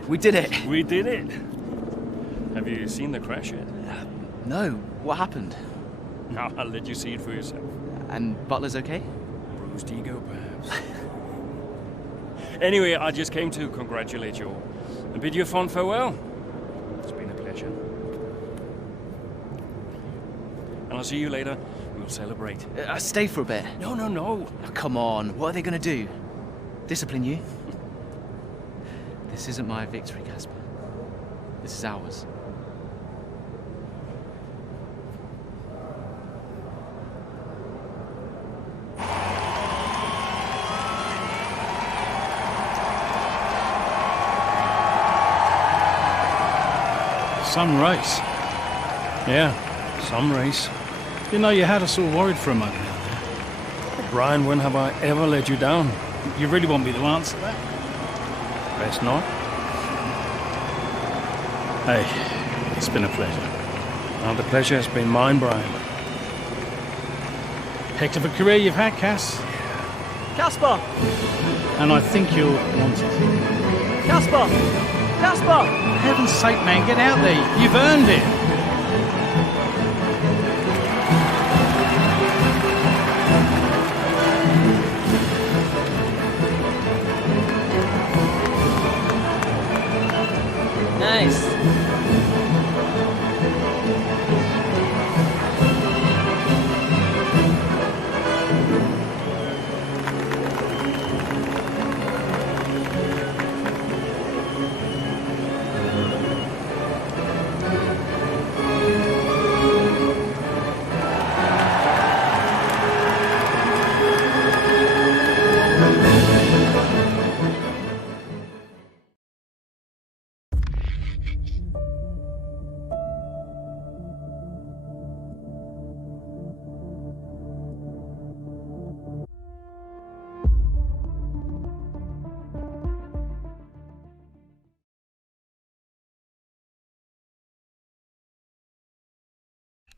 We did it. We did it. Have you seen the crash yet? No. What happened? No, I'll let you see it for yourself. And Butler's okay? Bruised ego, perhaps. Anyway, I just came to congratulate you all and bid you a fond farewell. It's been a pleasure. And I'll see you later. We'll celebrate. Stay for a bit. No, no, no. Oh, come on. What are they going to do? Discipline you? This isn't my victory, Casper. This is ours. Some race. Yeah, some race. You know, you had us all worried for a moment out there. Brian, when have I ever let you down? You really want me to answer that? Best not. Hey, it's been a pleasure. Now, the pleasure has been mine, Brian. Heck of a career you've had, Cass. Casper! And I think you'll want it. Casper! Casper! For heaven's sake, man, get out there. You've earned it. Nice.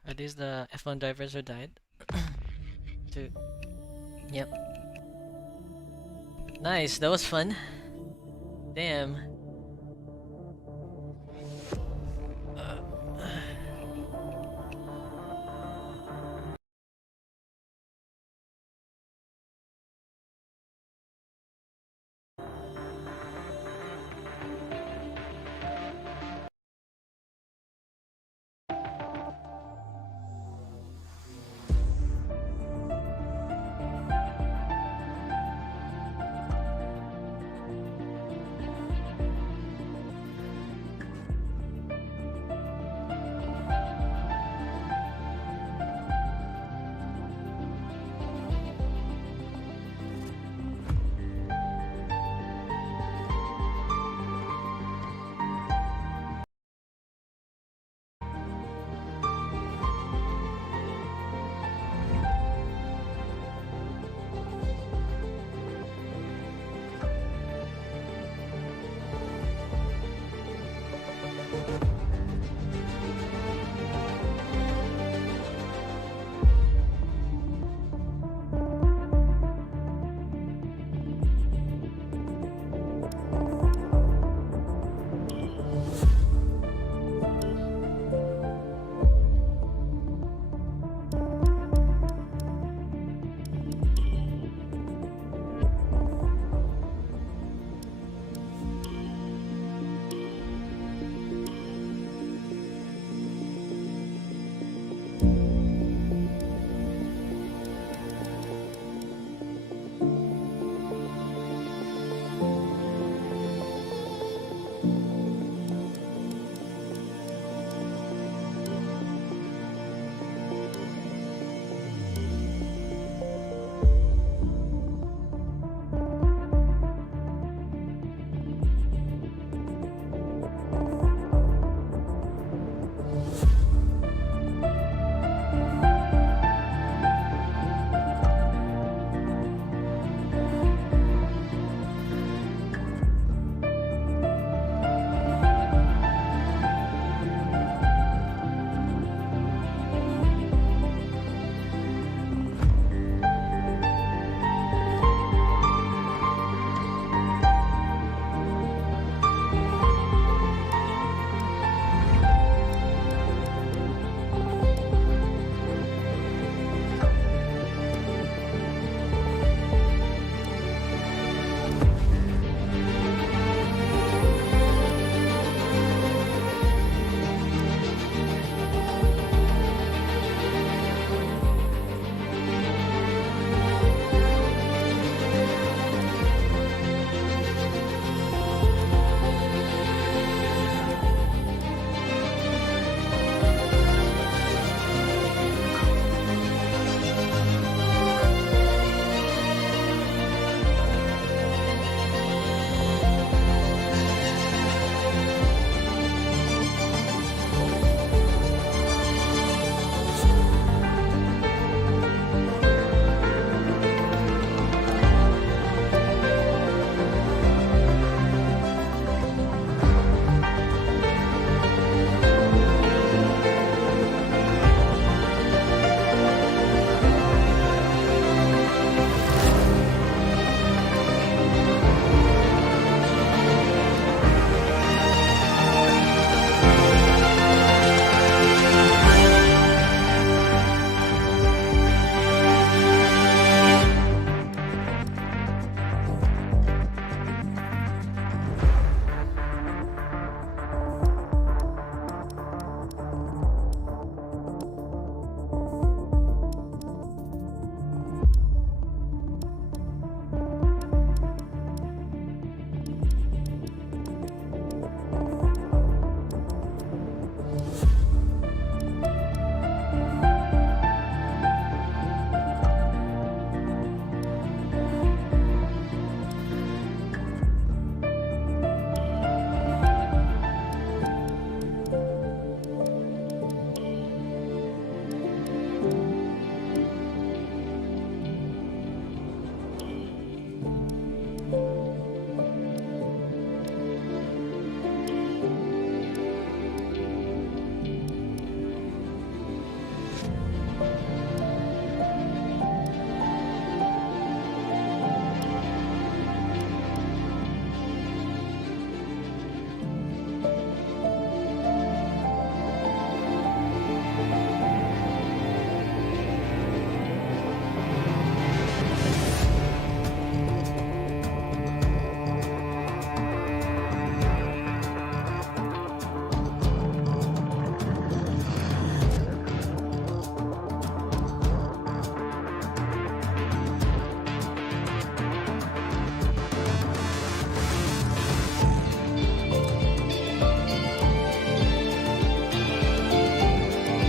Are these the F1 drivers who died? Yep. Nice, that was fun. Damn.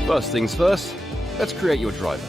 First things first, let's create your driver.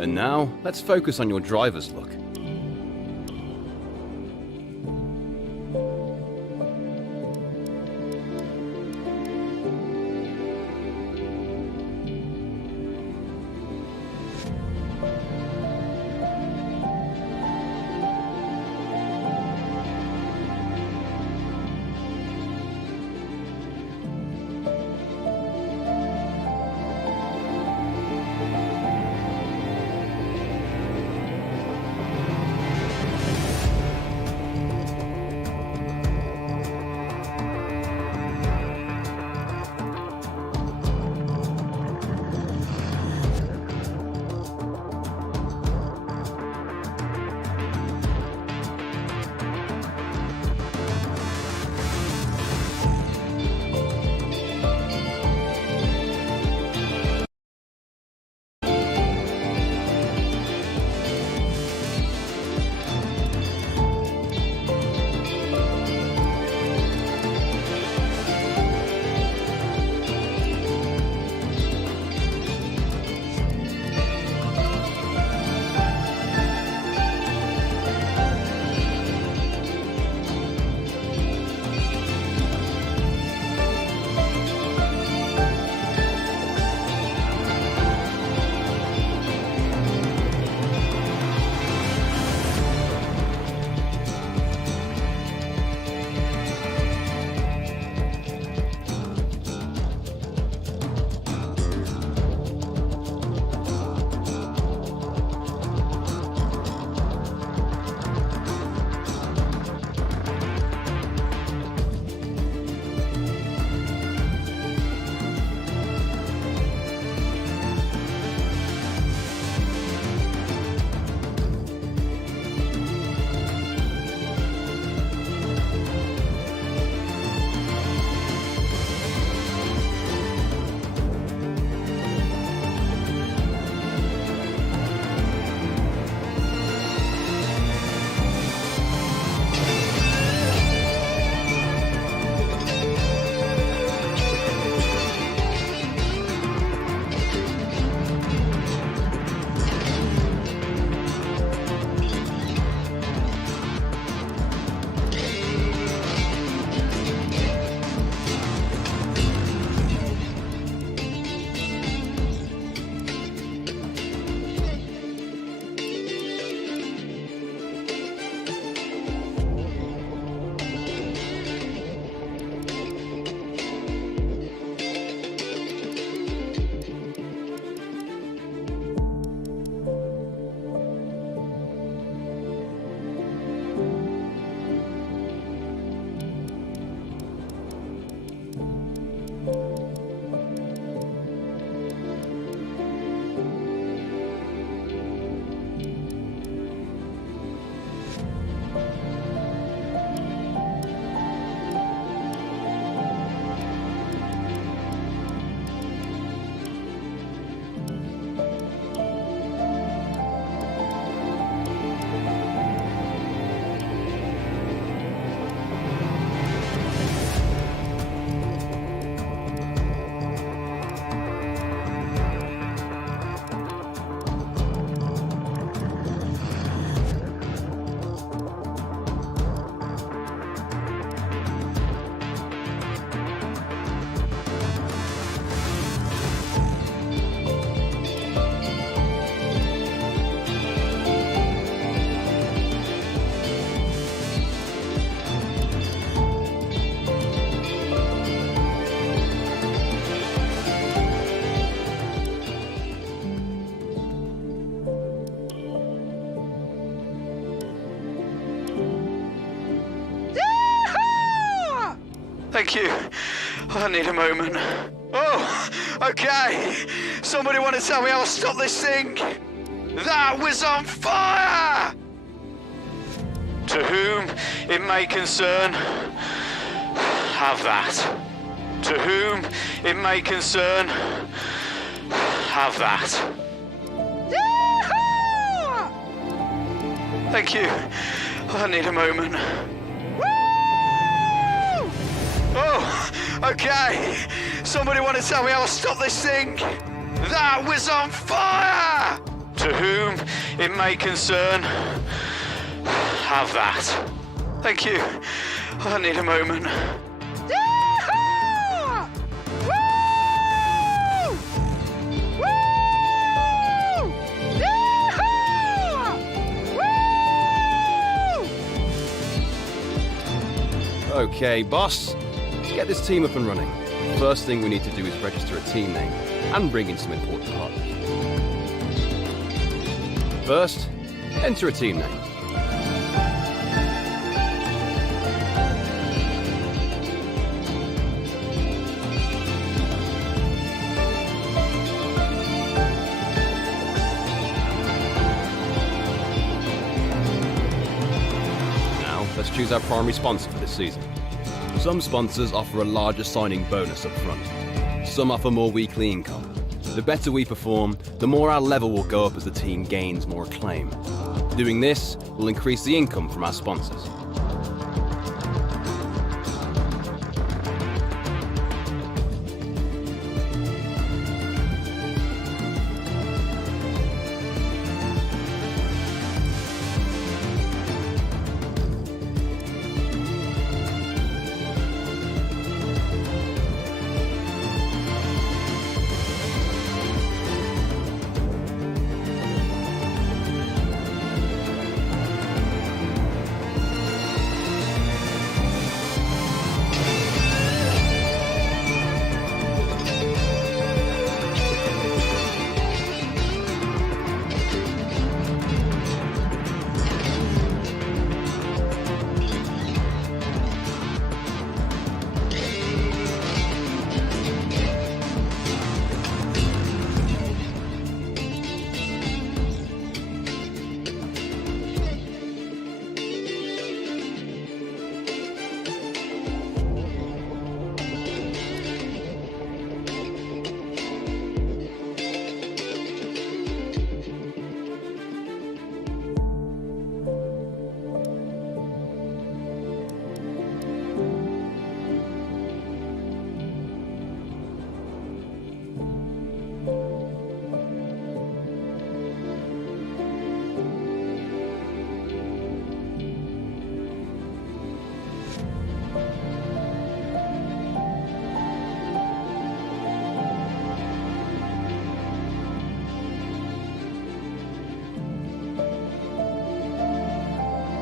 And now, let's focus on your driver's look. Thank you. I need a moment. Oh, okay. Somebody want to tell me how to stop this thing? That was on fire! To whom it may concern, have that. To whom it may concern, have that. Thank you. I need a moment. Oh, okay. Somebody want to tell me how to stop this thing? That was on fire! To whom it may concern, have that. Thank you. I need a moment. Okay, boss. Get this team up and running. First thing we need to do is register a team name and bring in some important partners. First, enter a team name. Now, let's choose our primary sponsor for this season. Some sponsors offer a larger signing bonus up front. Some offer more weekly income. The better we perform, the more our level will go up as the team gains more acclaim. Doing this will increase the income from our sponsors.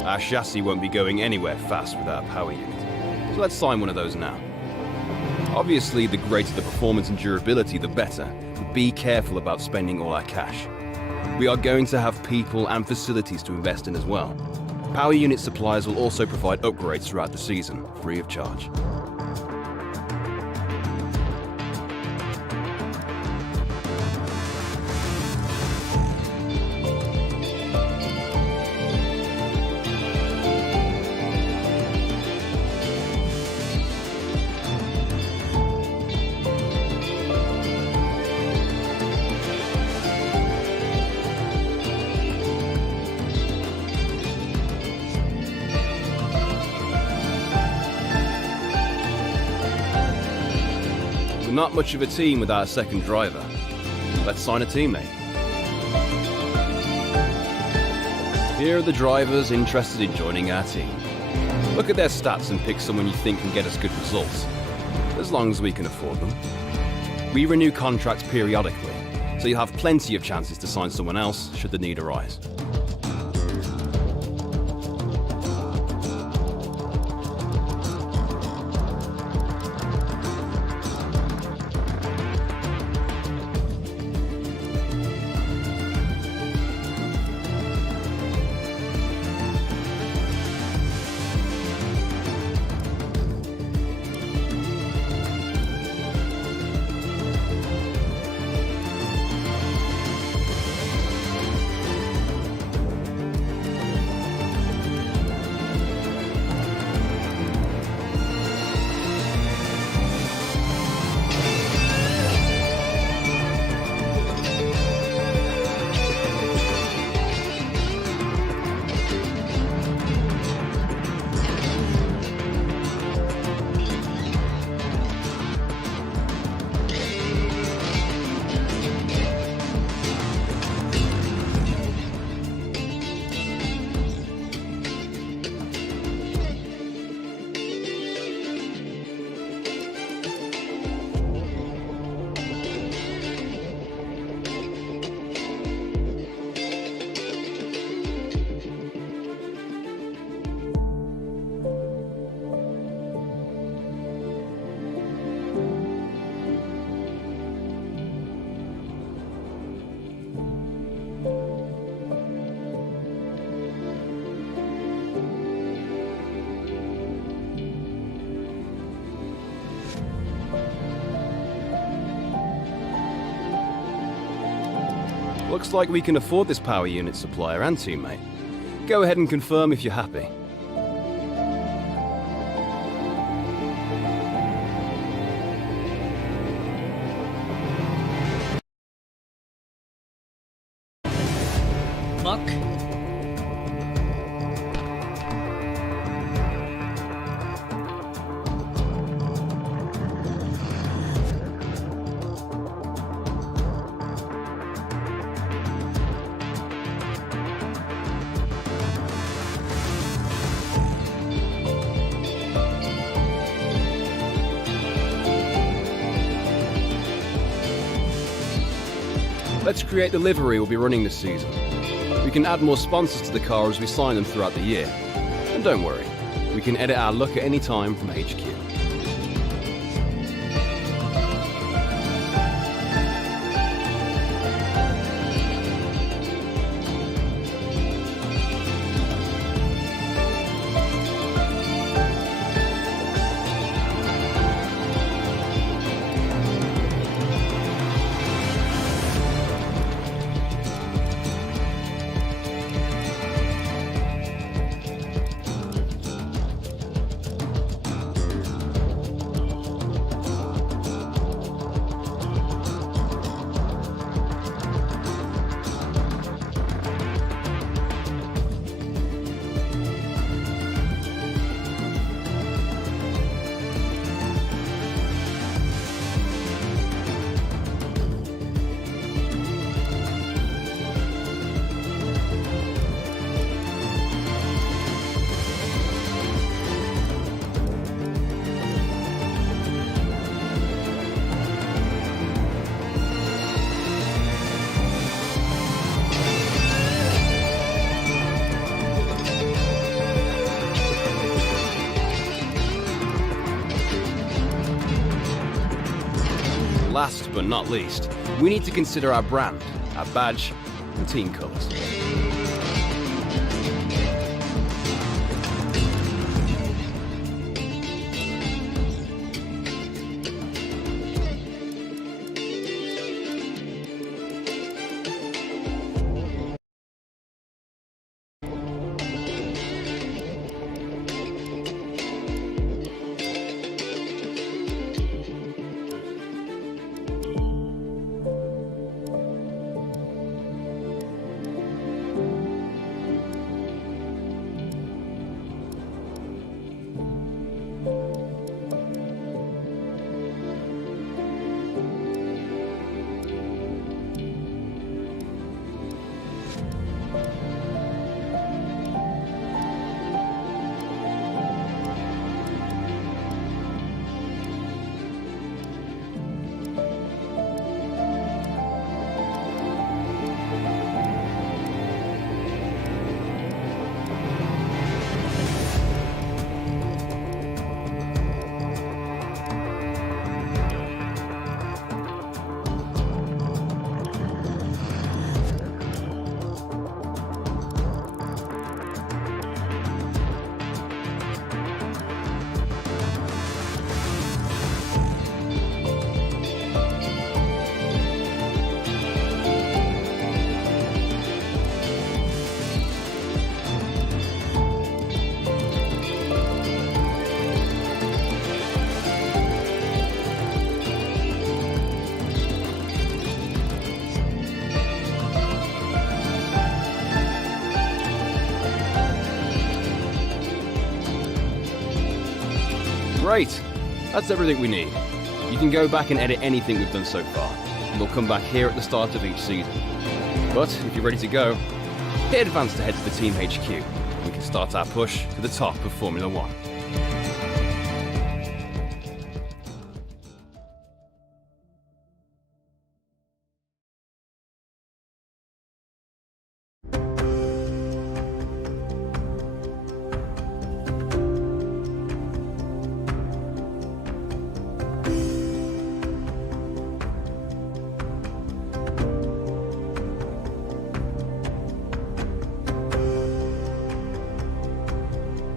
Our chassis won't be going anywhere fast without a power unit, so let's sign one of those now. Obviously, the greater the performance and durability, the better, but be careful about spending all our cash. We are going to have people and facilities to invest in as well. Power unit suppliers will also provide upgrades throughout the season, free of charge. Not much of a team without a second driver. Let's sign a teammate. Here are the drivers interested in joining our team. Look at their stats and pick someone you think can get us good results, as long as we can afford them. We renew contracts periodically, so you'll have plenty of chances to sign someone else should the need arise. Looks like we can afford this power unit, supplier and teammate. Go ahead and confirm if you're happy. Muck. Let's create the livery we'll be running this season. We can add more sponsors to the car as we sign them throughout the year. And don't worry, we can edit our look at any time from HQ. Last but not least, we need to consider our brand, our badge, and team colours. Great! That's everything we need. You can go back and edit anything we've done so far, and we'll come back here at the start of each season. But if you're ready to go, hit advance to head to the team HQ. We can start our push to the top of Formula One.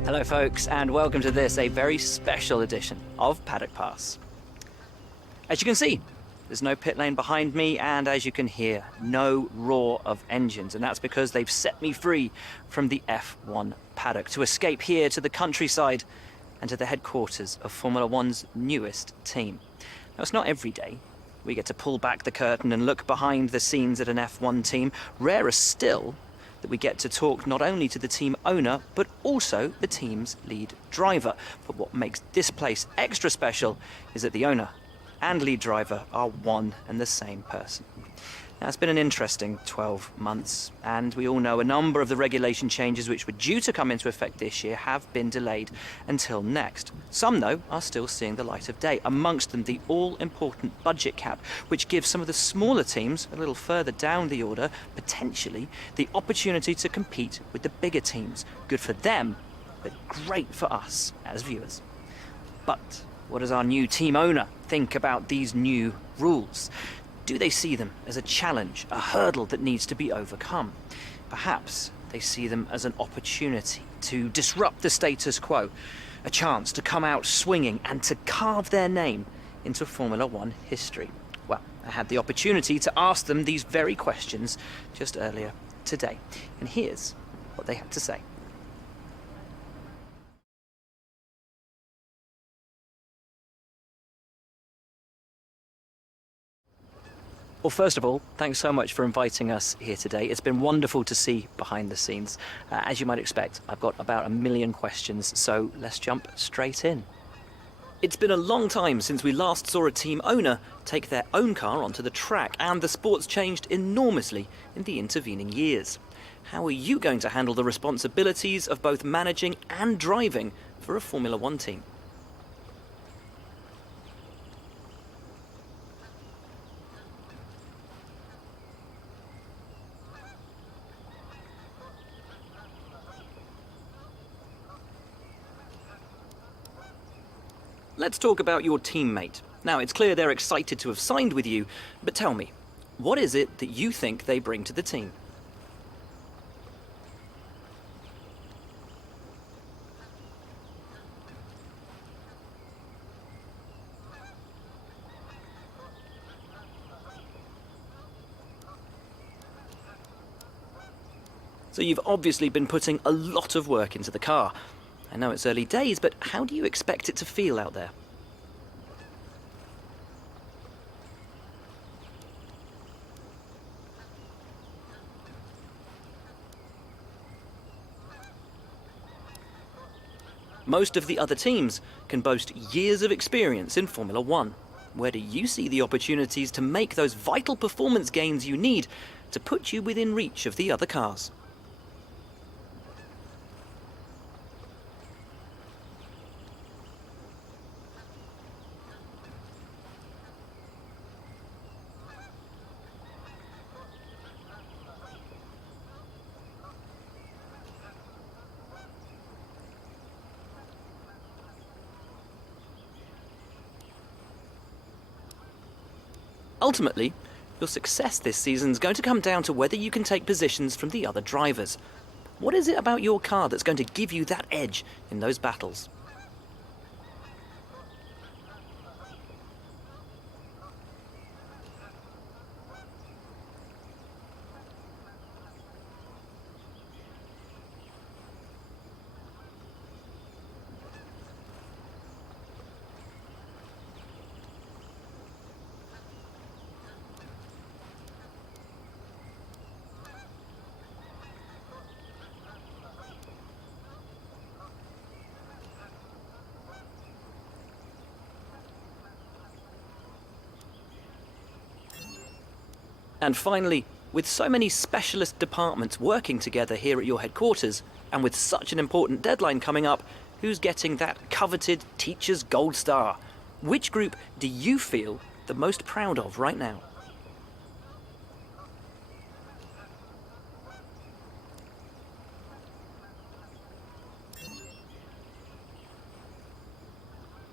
Hello folks, and welcome to this, a very special edition of Paddock Pass. As you can see, There's no pit lane behind me, and as you can hear, no roar of engines, and that's because they've set me free from the F1 paddock to escape here to the countryside and to the headquarters of Formula One's newest team. Now, it's not every day we get to pull back the curtain and look behind the scenes at an F1 team. Rarer still that we get to talk not only to the team owner, but also the team's lead driver. But what makes this place extra special is that the owner and lead driver are one and the same person. Now, it's been an interesting 12 months, and we all know a number of the regulation changes which were due to come into effect this year have been delayed until next. Some, though, are still seeing the light of day, amongst them the all-important budget cap, which gives some of the smaller teams a little further down the order, potentially, the opportunity to compete with the bigger teams. Good for them, but great for us as viewers. But what does our new team owner think about these new rules? Do they see them as a challenge, a hurdle that needs to be overcome? Perhaps they see them as an opportunity to disrupt the status quo, a chance to come out swinging and to carve their name into Formula One history. Well, I had the opportunity to ask them these very questions just earlier today, and here's what they had to say. Well, first of all, thanks so much for inviting us here today. It's been wonderful to see behind the scenes. As you might expect, I've got about 1 million questions, so let's jump straight in. It's been a long time since we last saw a team owner take their own car onto the track, and the sport's changed enormously in the intervening years. How are you going to handle the responsibilities of both managing and driving for a Formula One team? Let's talk about your teammate. Now, it's clear they're excited to have signed with you, but tell me, what is it that you think they bring to the team? So you've obviously been putting a lot of work into the car. I know it's early days, but how do you expect it to feel out there? Most of the other teams can boast years of experience in Formula One. Where do you see the opportunities to make those vital performance gains you need to put you within reach of the other cars? Ultimately, your success this season is going to come down to whether you can take positions from the other drivers. What is it about your car that's going to give you that edge in those battles? And finally, with so many specialist departments working together here at your headquarters, and with such an important deadline coming up, who's getting that coveted Teacher's Gold Star? Which group do you feel the most proud of right now?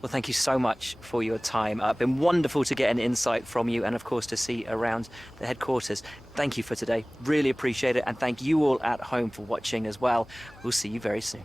Well, thank you so much for your time. It's been wonderful to get an insight from you and, of course, to see around the headquarters. Thank you for today. Really appreciate it. And thank you all at home for watching as well. We'll see you very soon.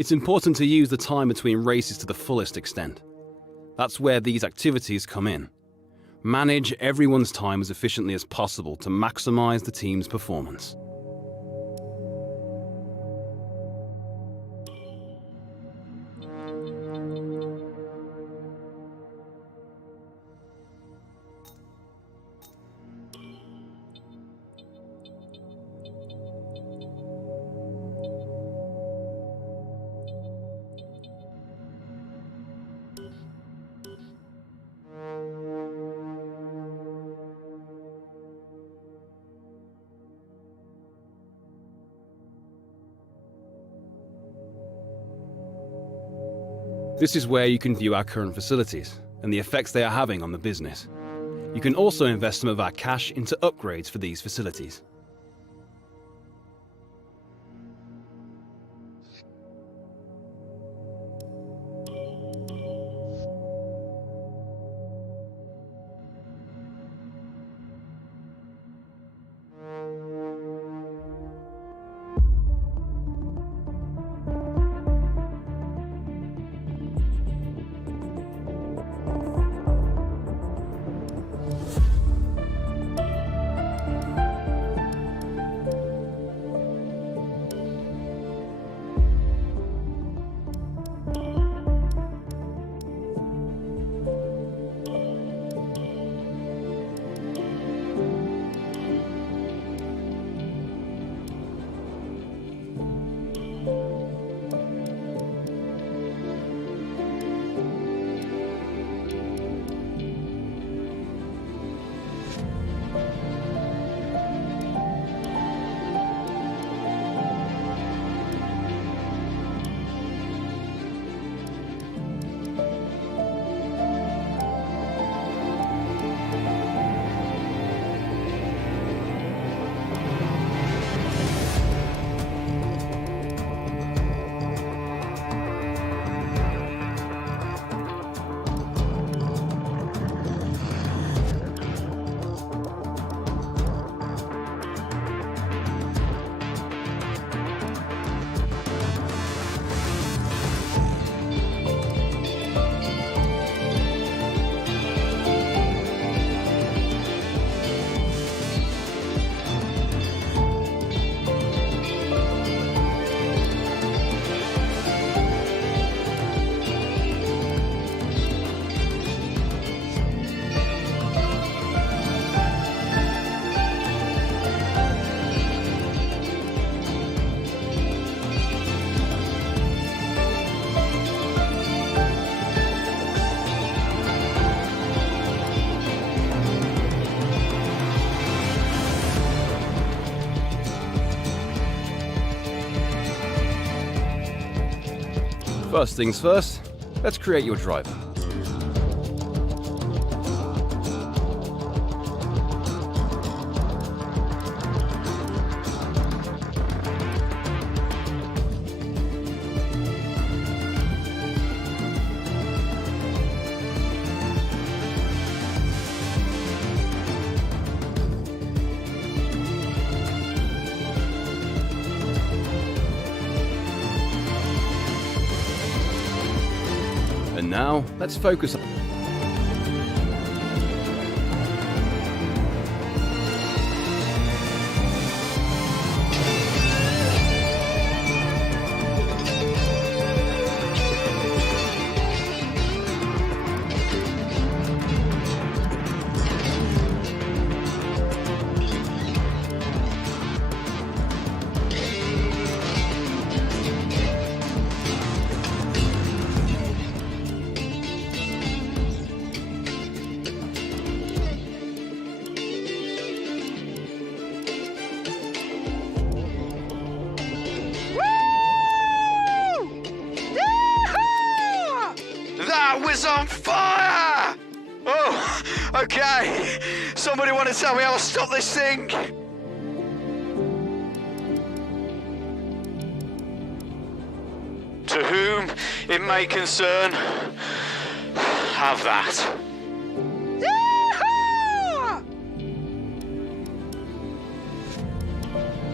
It's important to use the time between races to the fullest extent. That's where these activities come in. Manage everyone's time as efficiently as possible to maximize the team's performance. This is where you can view our current facilities and the effects they are having on the business. You can also invest some of our cash into upgrades for these facilities. First things first, let's create your driver. And now, let's focus on... That was on fire! Oh, okay. Somebody want to tell me how to stop this thing? To whom it may concern, have that.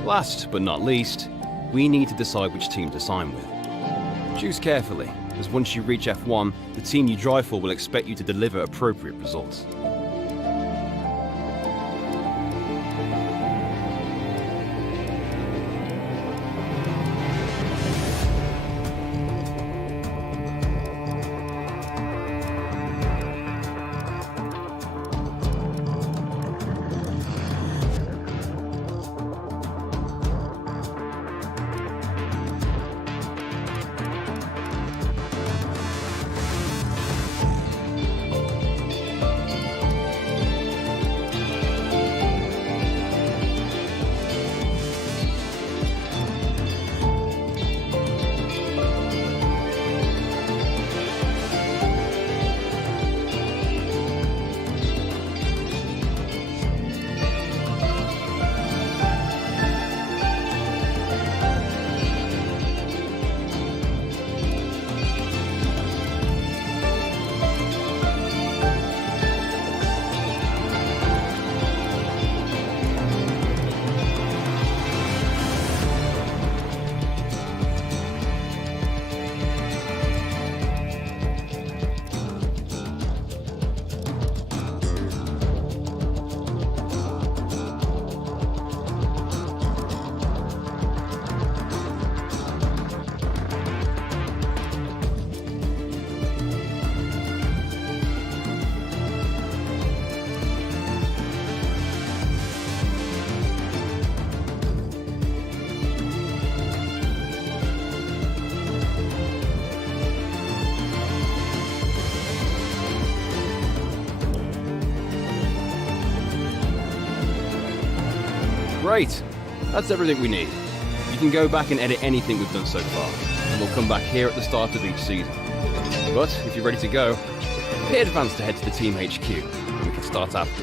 Last but not least, we need to decide which team to sign with. Choose carefully, as once you reach F1, the team you drive for will expect you to deliver appropriate results. Great! That's everything we need. You can go back and edit anything we've done so far, and we'll come back here at the start of each season. But if you're ready to go, hit advance to head to the team HQ, and we can start after.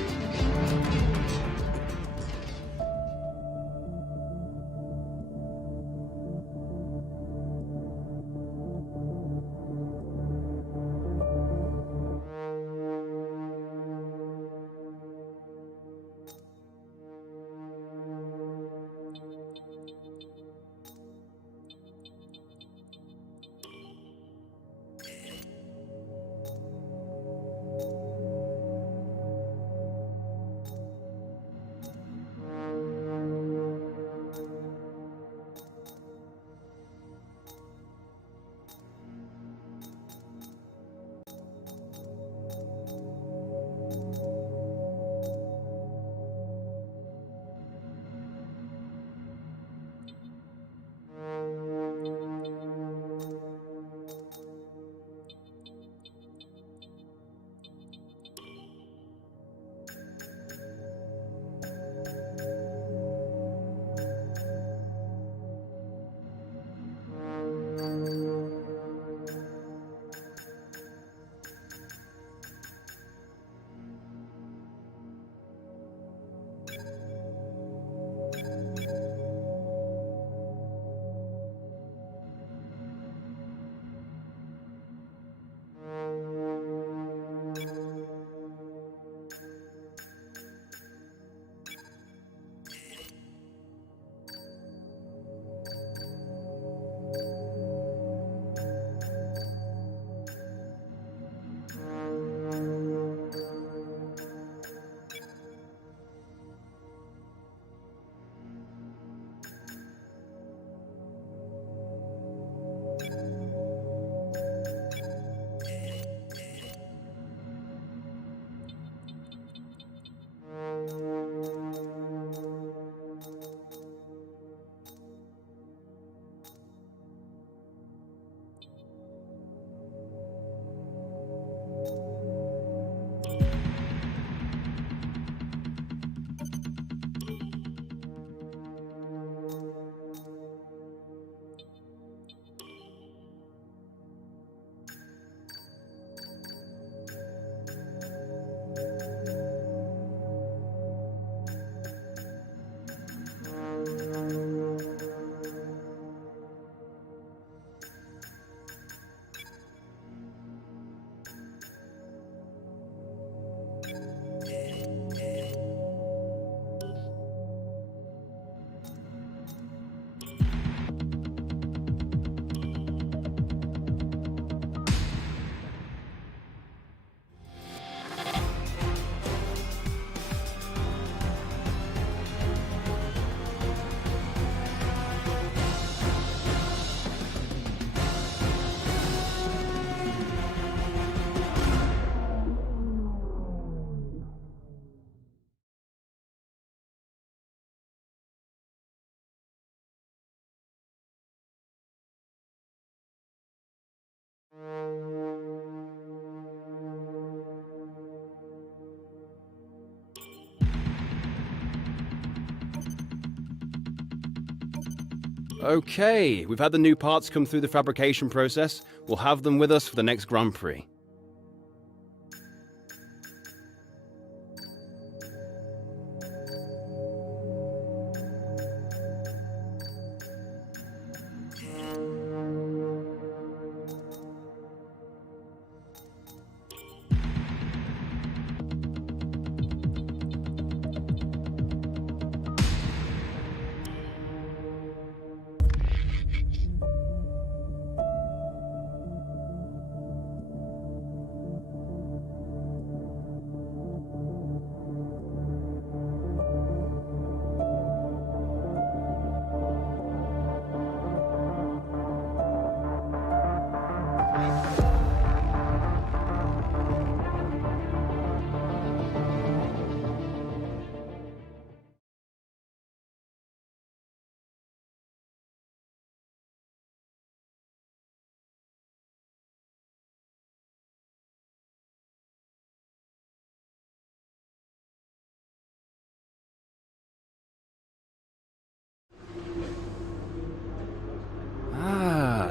Okay, we've had the new parts come through the fabrication process. We'll have them with us for the next Grand Prix.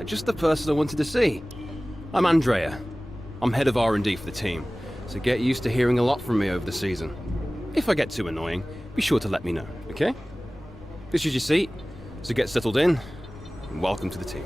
Just the person I wanted to see. I'm Andrea. I'm head of R&D for the team, so get used to hearing a lot from me over the season. If I get too annoying, be sure to let me know, okay? This is your seat, so get settled in, and welcome to the team.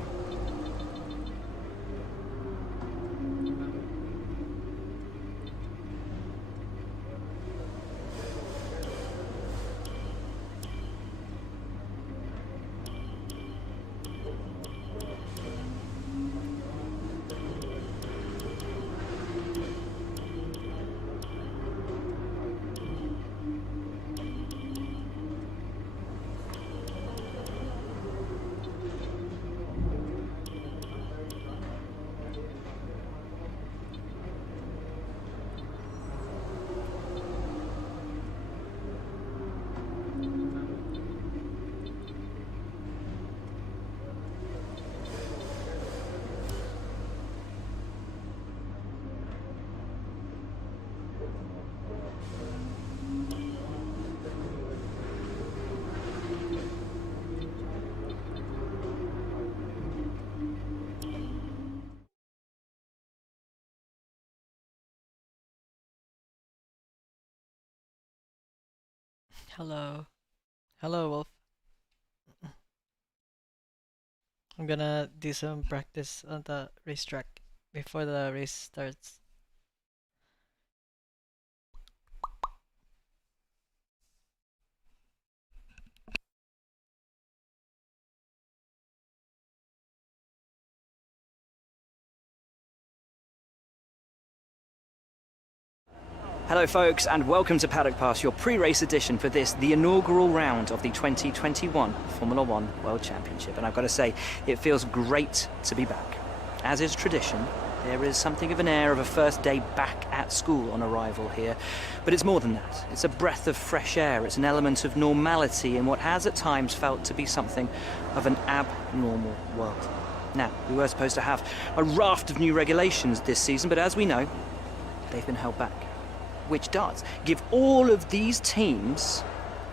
Hello. Hello, Wolf. I'm gonna do some practice on the racetrack before the race starts. Hello folks and welcome to Paddock Pass, your pre-race edition for this, the inaugural round of the 2021 Formula One World Championship. And I've got to say, it feels great to be back. As is tradition, there is something of an air of a first day back at school on arrival here. But it's more than that. It's a breath of fresh air. It's an element of normality in what has at times felt to be something of an abnormal world. Now, we were supposed to have a raft of new regulations this season, but as we know, they've been held back. Which does give all of these teams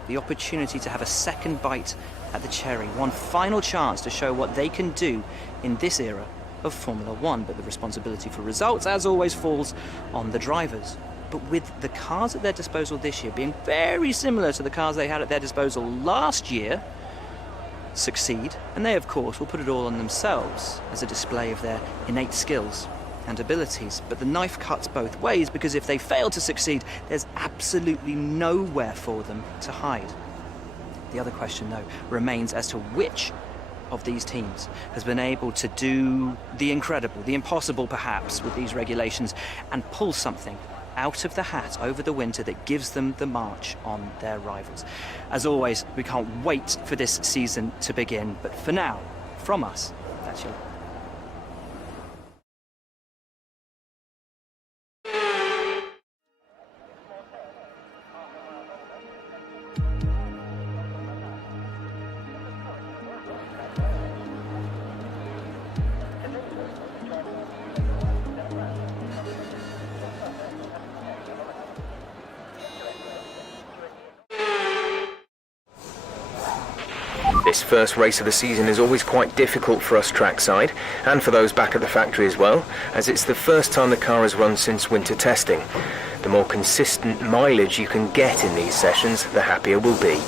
the opportunity to have a second bite at the cherry, one final chance to show what they can do in this era of Formula One. But the responsibility for results, as always, falls on the drivers. But with the cars at their disposal this year being very similar to the cars they had at their disposal last year, succeed, and they, of course, will put it all on themselves as a display of their innate skills and abilities. But the knife cuts both ways, because if they fail to succeed, there's absolutely nowhere for them to hide. The other question, though, remains as to which of these teams has been able to do the incredible, the impossible perhaps, with these regulations, and pull something out of the hat over the winter that gives them the march on their rivals. As always, we can't wait for this season to begin, but for now, from us, that's your... This first race of the season is always quite difficult for us trackside, and for those back at the factory as well, as it's the first time the car has run since winter testing. The more consistent mileage you can get in these sessions, the happier we'll be.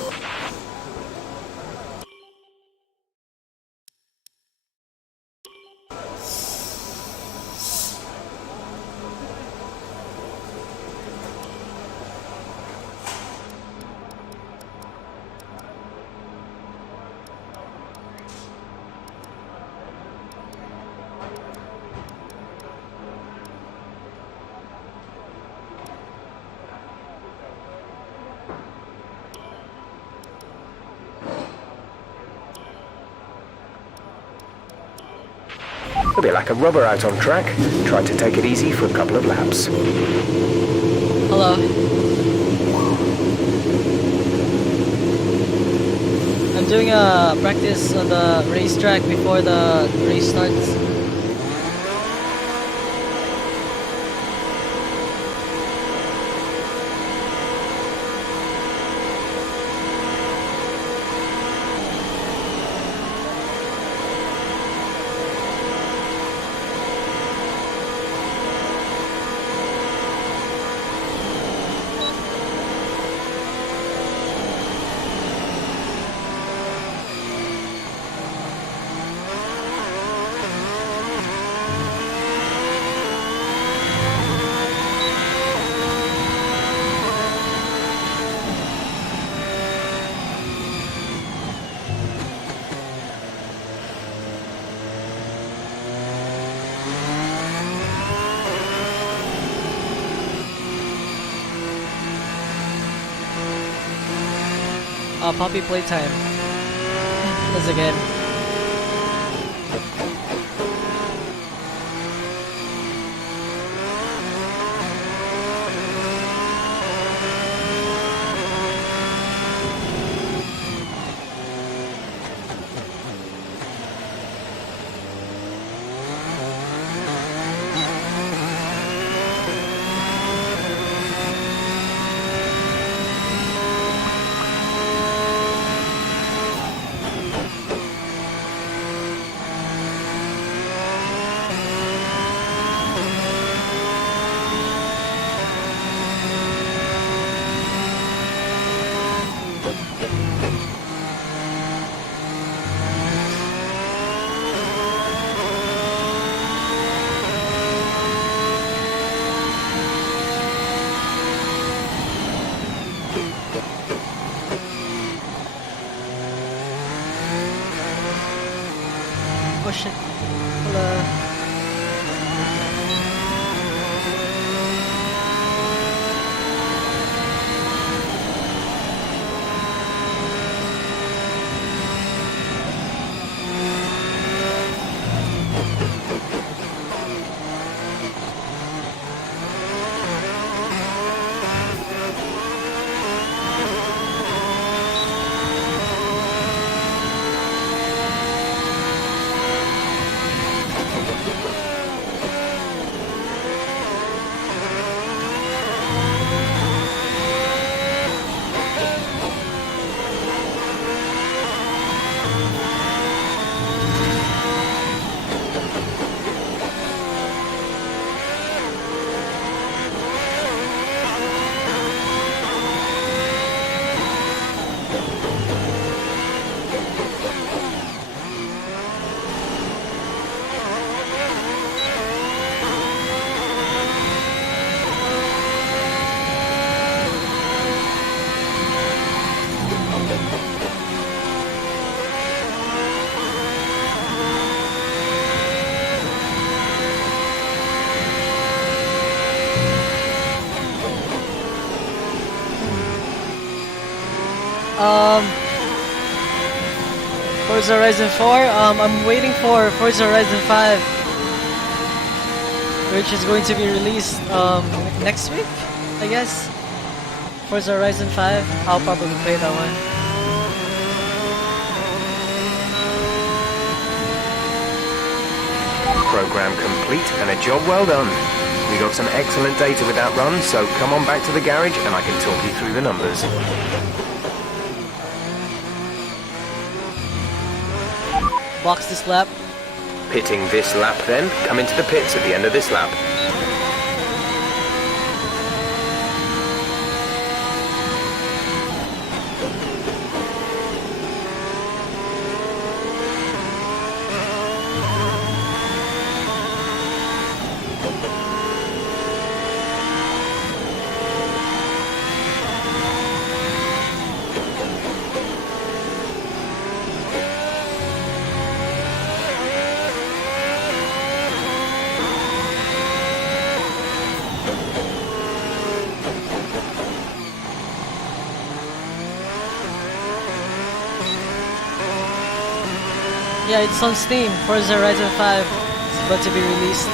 A bit like a rubber out on track. Try to take it easy for a couple of laps. Hello. I'm doing a practice on the racetrack before the race starts. Puppy playtime. Once again. Oh shit. Hello. Forza Horizon 4, I'm waiting for Forza Horizon 5, which is going to be released next week, I guess. Forza Horizon 5, I'll probably play that one. Program complete and a job well done. We got some excellent data with that run, so come on back to the garage and I can talk you through the numbers. box this lap. Pitting this lap then. Come into the pits at the end of this lap. Yeah, it's on Steam. Forza Horizon 5. It's about to be released.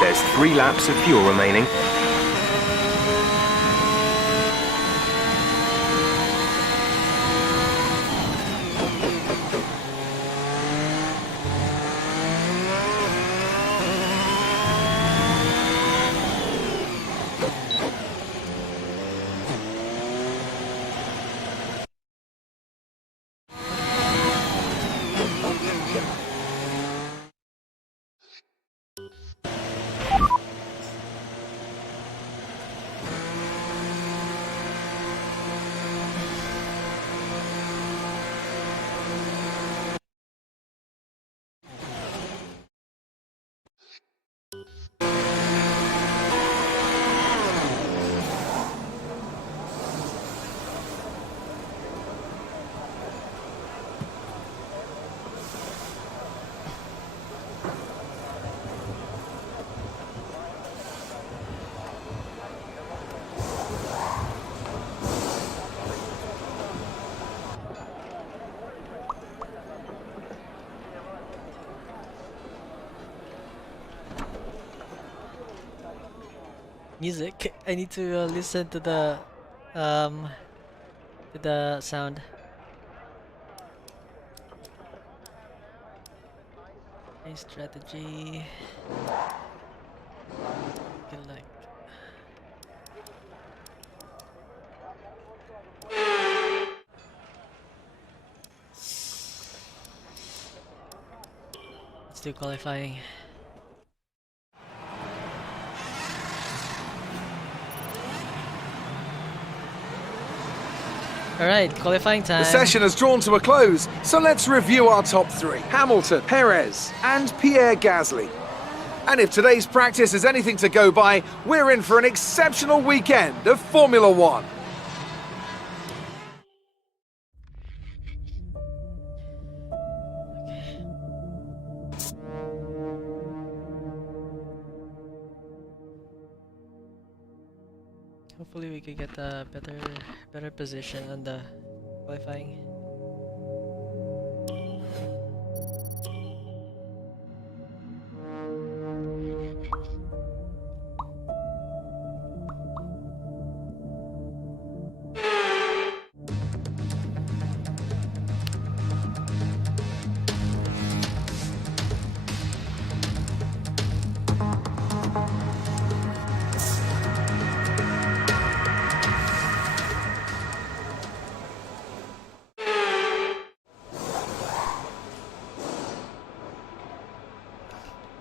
There's 3 laps of fuel remaining. Music. I need to listen to the sound. A strategy. Like. Let's do qualifying. Alright, qualifying time. The session has drawn to a close, so let's review our top 3. Hamilton, Perez, and Pierre Gasly. And if today's practice is anything to go by, we're in for an exceptional weekend of Formula 1. Hopefully we could get a better position on the qualifying.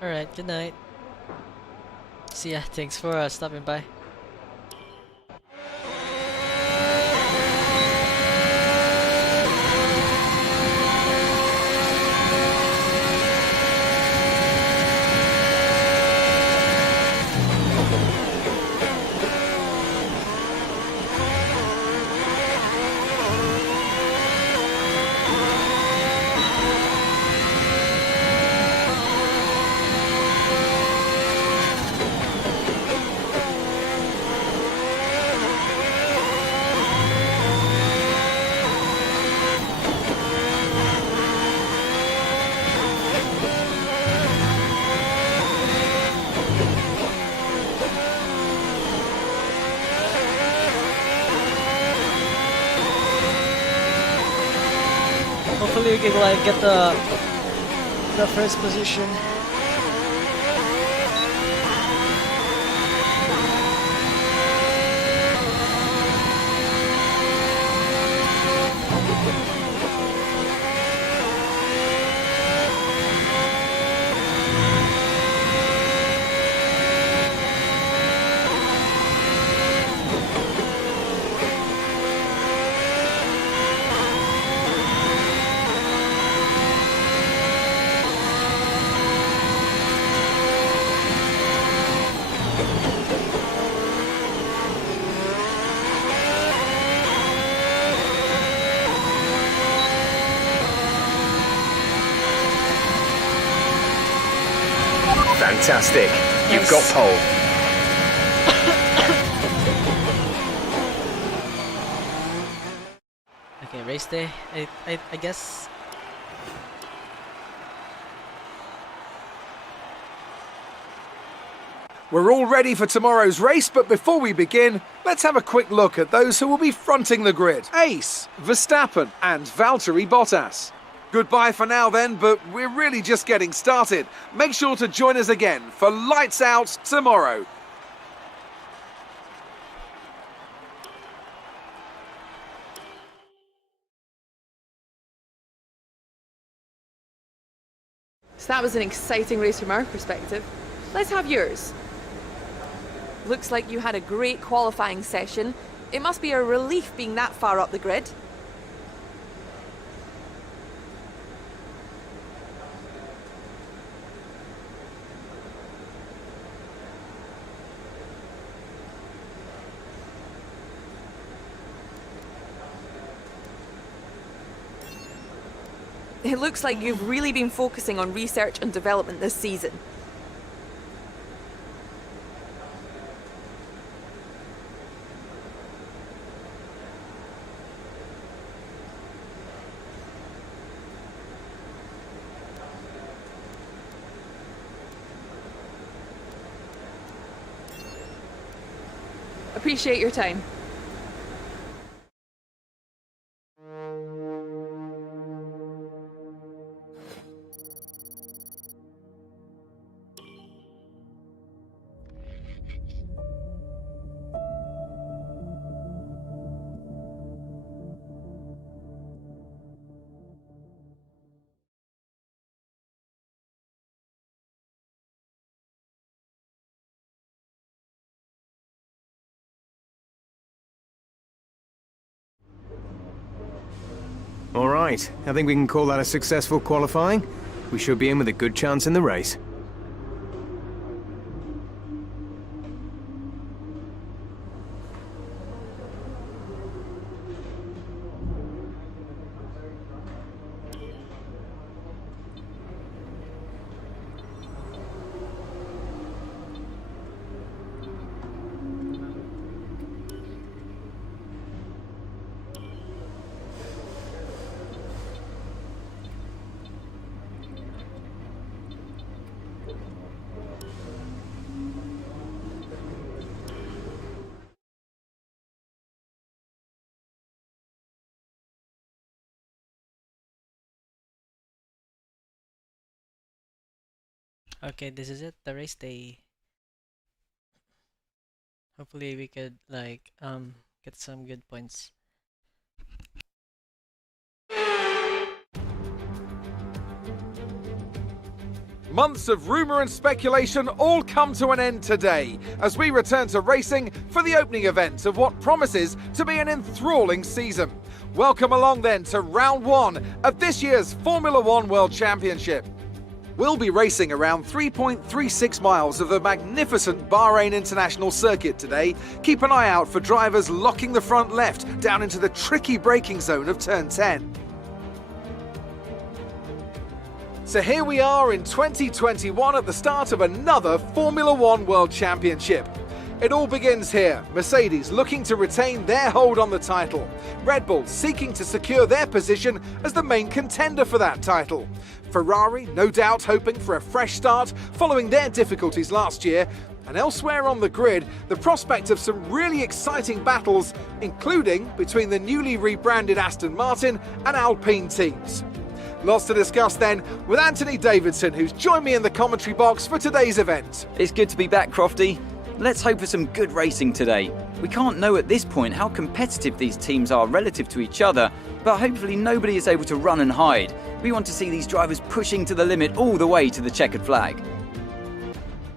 Alright, good night. See ya. Thanks for stopping by. Hopefully we can like get the first position. Fantastic. You've got pole. Okay, race day. I guess. We're all ready for tomorrow's race, but before we begin, let's have a quick look at those who will be fronting the grid. Ace, Verstappen and Valtteri Bottas. Goodbye for now then, but we're really just getting started. Make sure to join us again for Lights Out tomorrow. So that was an exciting race from our perspective. Let's have yours. Looks like you had a great qualifying session. It must be a relief being that far up the grid. It looks like you've really been focusing on research and development this season. Appreciate your time. All right, I think we can call that a successful qualifying. We should be in with a good chance in the race. Okay, this is it, the race day. Hopefully we could like get some good points. Months of rumour and speculation all come to an end today as we return to racing for the opening event of what promises to be an enthralling season. Welcome along then to round one of this year's Formula One World Championship. We'll be racing around 3.36 miles of the magnificent Bahrain International Circuit today. Keep an eye out for drivers locking the front left down into the tricky braking zone of turn 10. So here we are in 2021 at the start of another Formula One World Championship. It all begins here, Mercedes looking to retain their hold on the title, Red Bull seeking to secure their position as the main contender for that title, Ferrari no doubt hoping for a fresh start following their difficulties last year, and elsewhere on the grid, the prospect of some really exciting battles, including between the newly rebranded Aston Martin and Alpine teams. Lots to discuss then with Anthony Davidson, who's joined me in the commentary box for today's event. It's good to be back, Crofty. Let's hope for some good racing today. We can't know at this point how competitive these teams are relative to each other, but hopefully nobody is able to run and hide. We want to see these drivers pushing to the limit all the way to the checkered flag.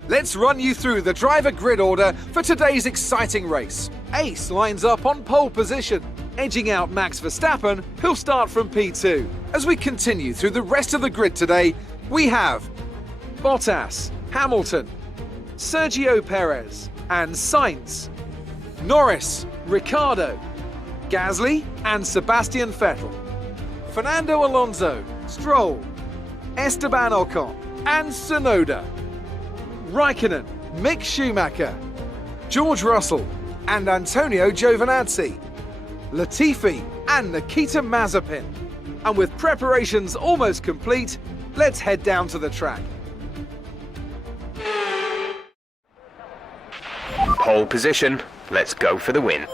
Let's run you through the driver grid order for today's exciting race. Ace lines up on pole position, edging out Max Verstappen, who'll start from P2. As we continue through the rest of the grid today, we have Bottas, Hamilton, Sergio Perez and Sainz, Norris, Ricciardo, Gasly and Sebastian Vettel, Fernando Alonso, Stroll, Esteban Ocon and Tsunoda, Raikkonen, Mick Schumacher, George Russell and Antonio Giovinazzi, Latifi and Nikita Mazepin. And with preparations almost complete, let's head down to the track. Pole position. Let's go for the win.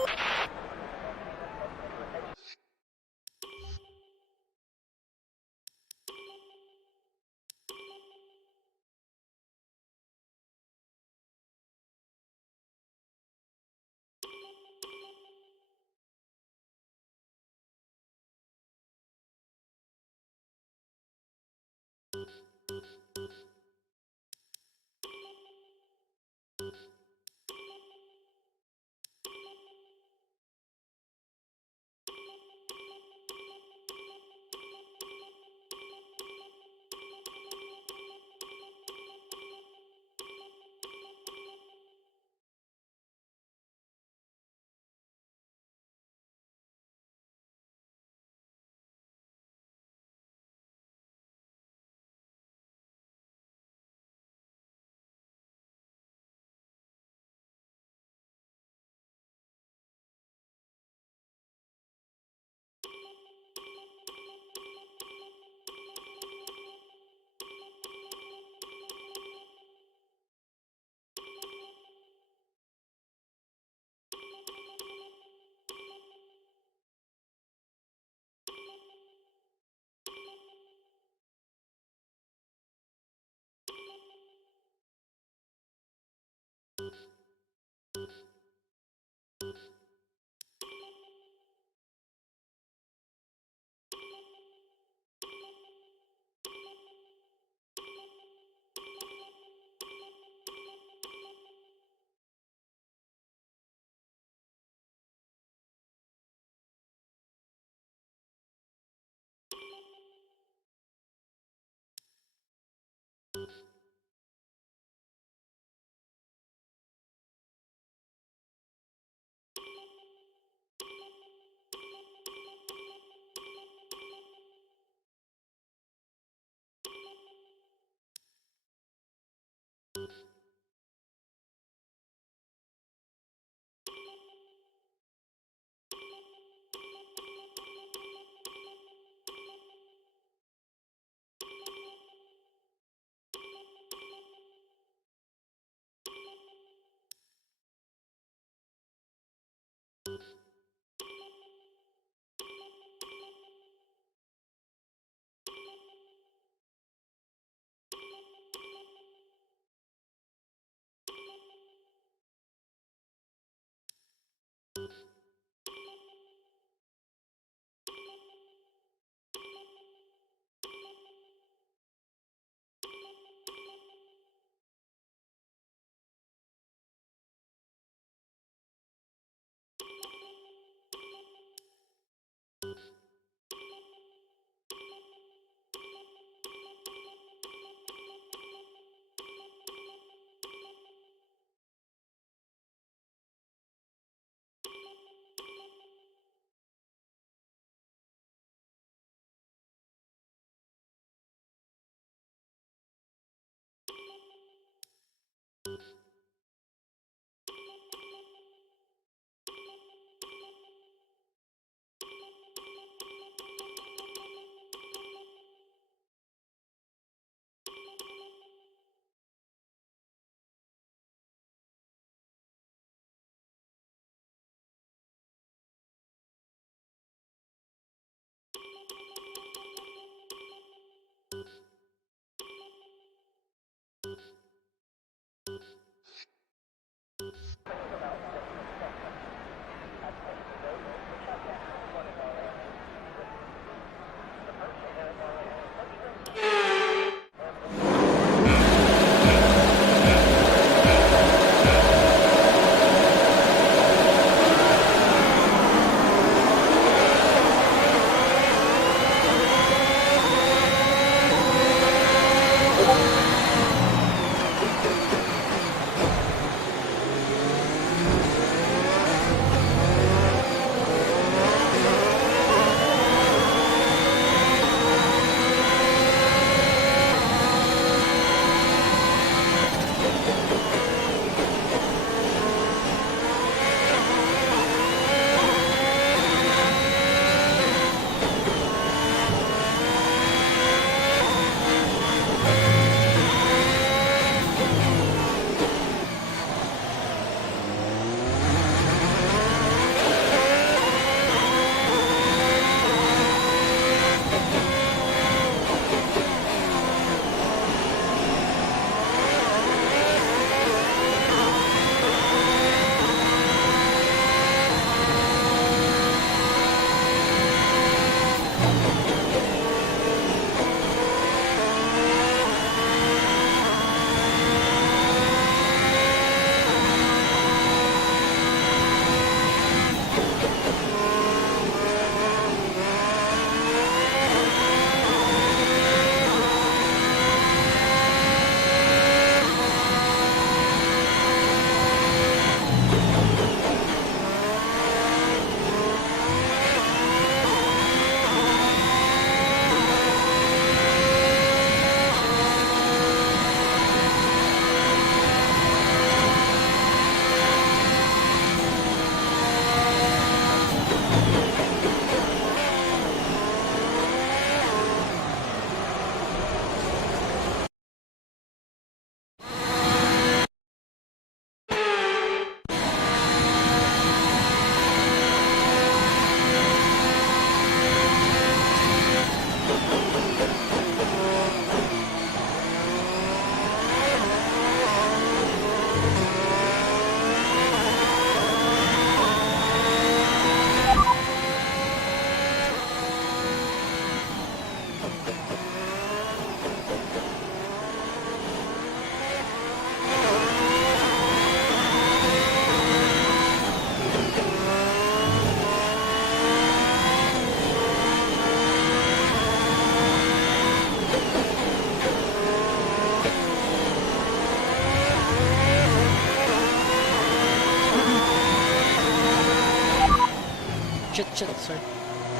Shit, sorry.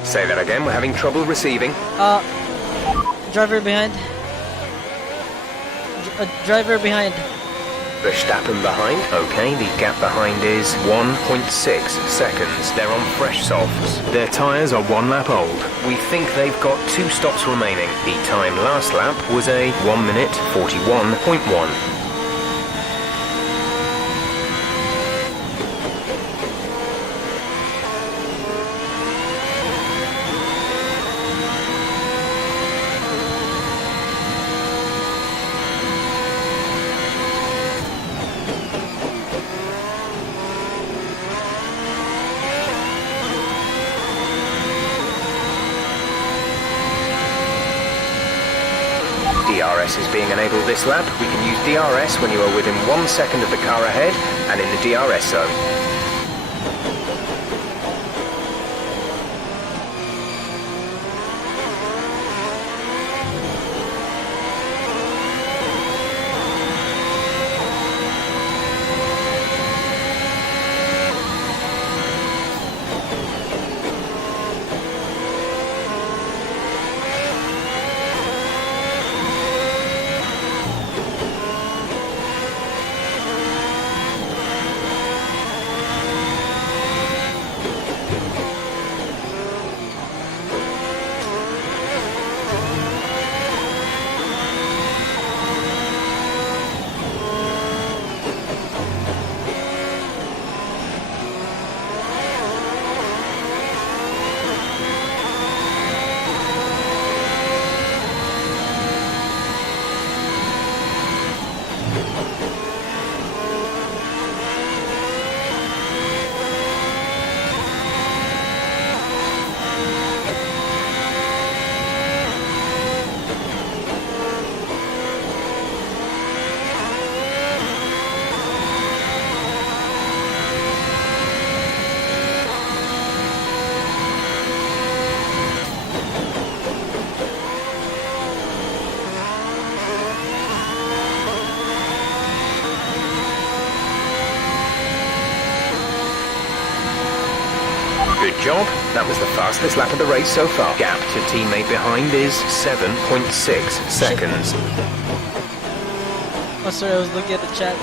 Say that again, we're having trouble receiving. Driver behind. Driver behind. Verstappen behind. Okay, the gap behind is 1.6 seconds. They're on fresh softs. Their tyres are 1 lap old. We think they've got 2 stops remaining. The time last lap was a 1 minute 41.1. DRS is being enabled this lap. We can use DRS when you are within 1 second of the car ahead and in the DRS zone. Good job. That was the fastest lap of the race so far. Gap to teammate behind is 7.6 seconds. Oh, sorry, I was looking at the chat.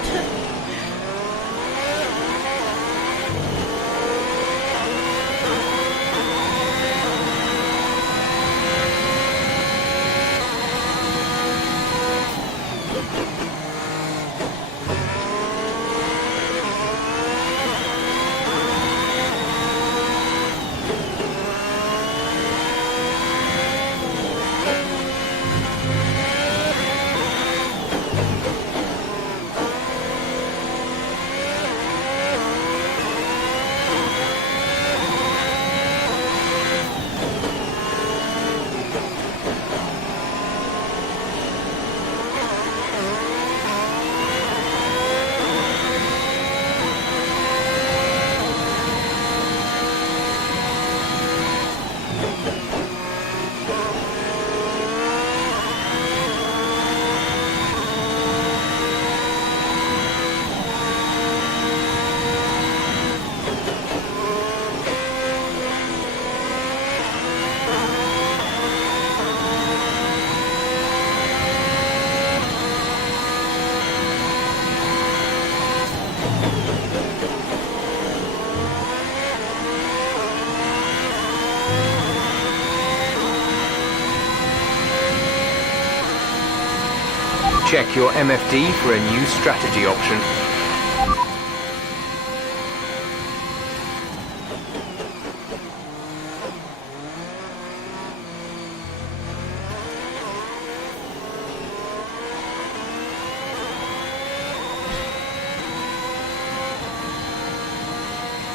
Check your MFD for a new strategy option.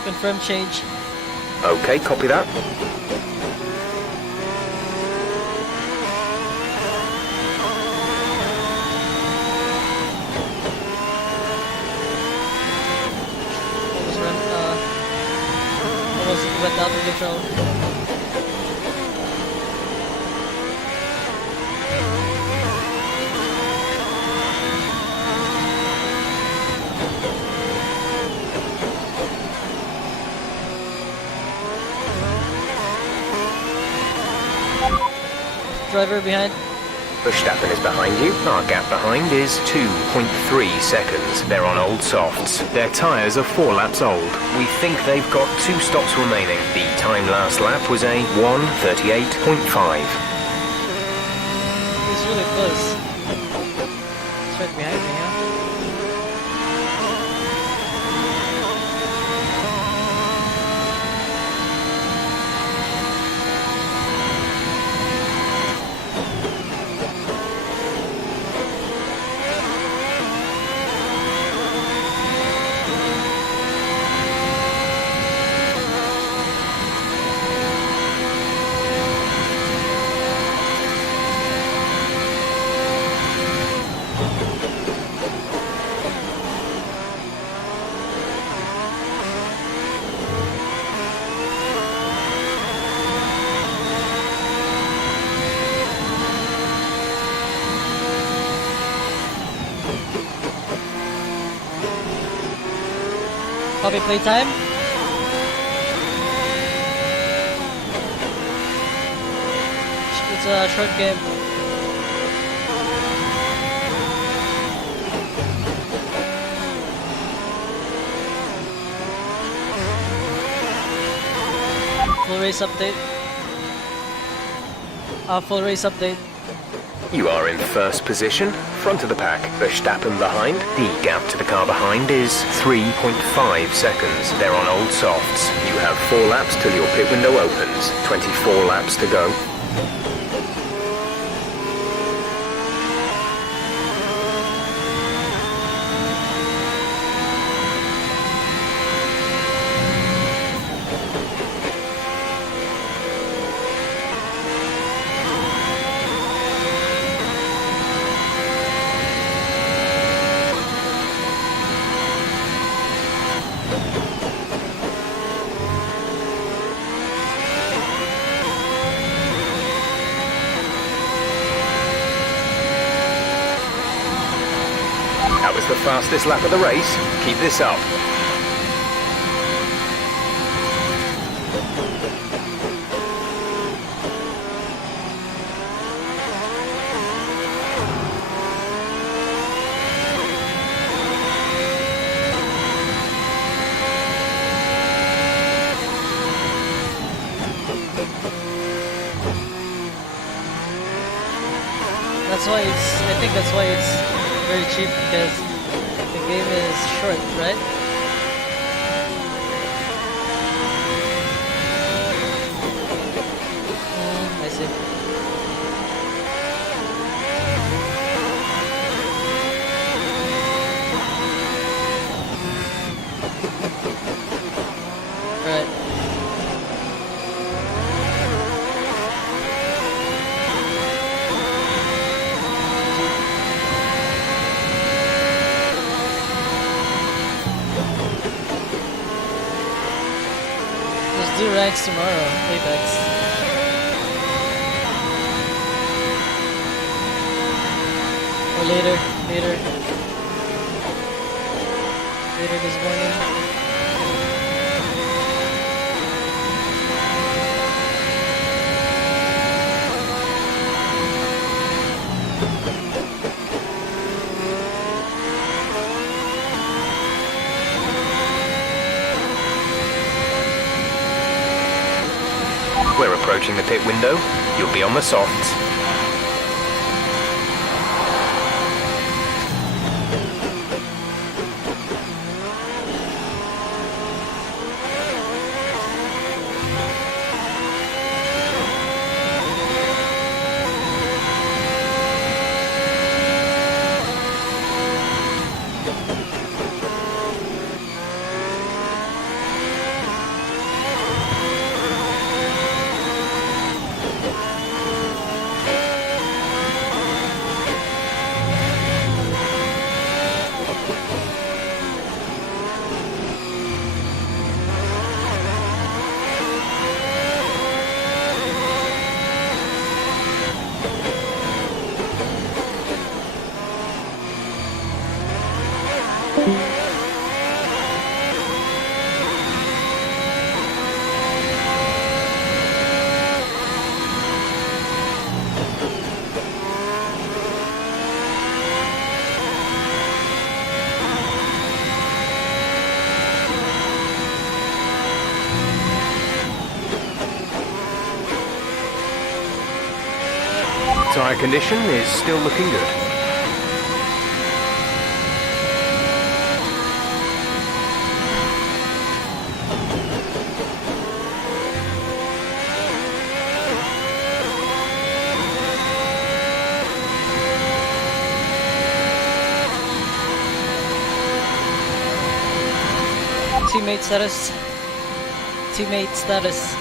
Confirm change. Okay, copy that. Went out of control. driver behind. Verstappen is behind you. Our gap behind is 2.3 seconds. They're on old softs. Their tyres are 4 laps old. We think they've got 2 stops remaining. The time last lap was a 1:38.5. He's really close. It's right behind me, huh? Copy playtime. It's a short game. Full race update. Full race update. You are in first position, front of the pack. Verstappen behind. The gap to the car behind is 3.5 seconds. They're on old softs. You have 4 laps till your pit window opens. 24 laps to go. That was the fastest lap of the race. Keep this up. That's why I think that's why it's very cheap, because the game is short, right? I see. Right. Let's do ranks tomorrow, Apex. Or later this morning. We're approaching the pit window. You'll be on the softs. Tyre condition is still looking good. Teammate status. Teammate status.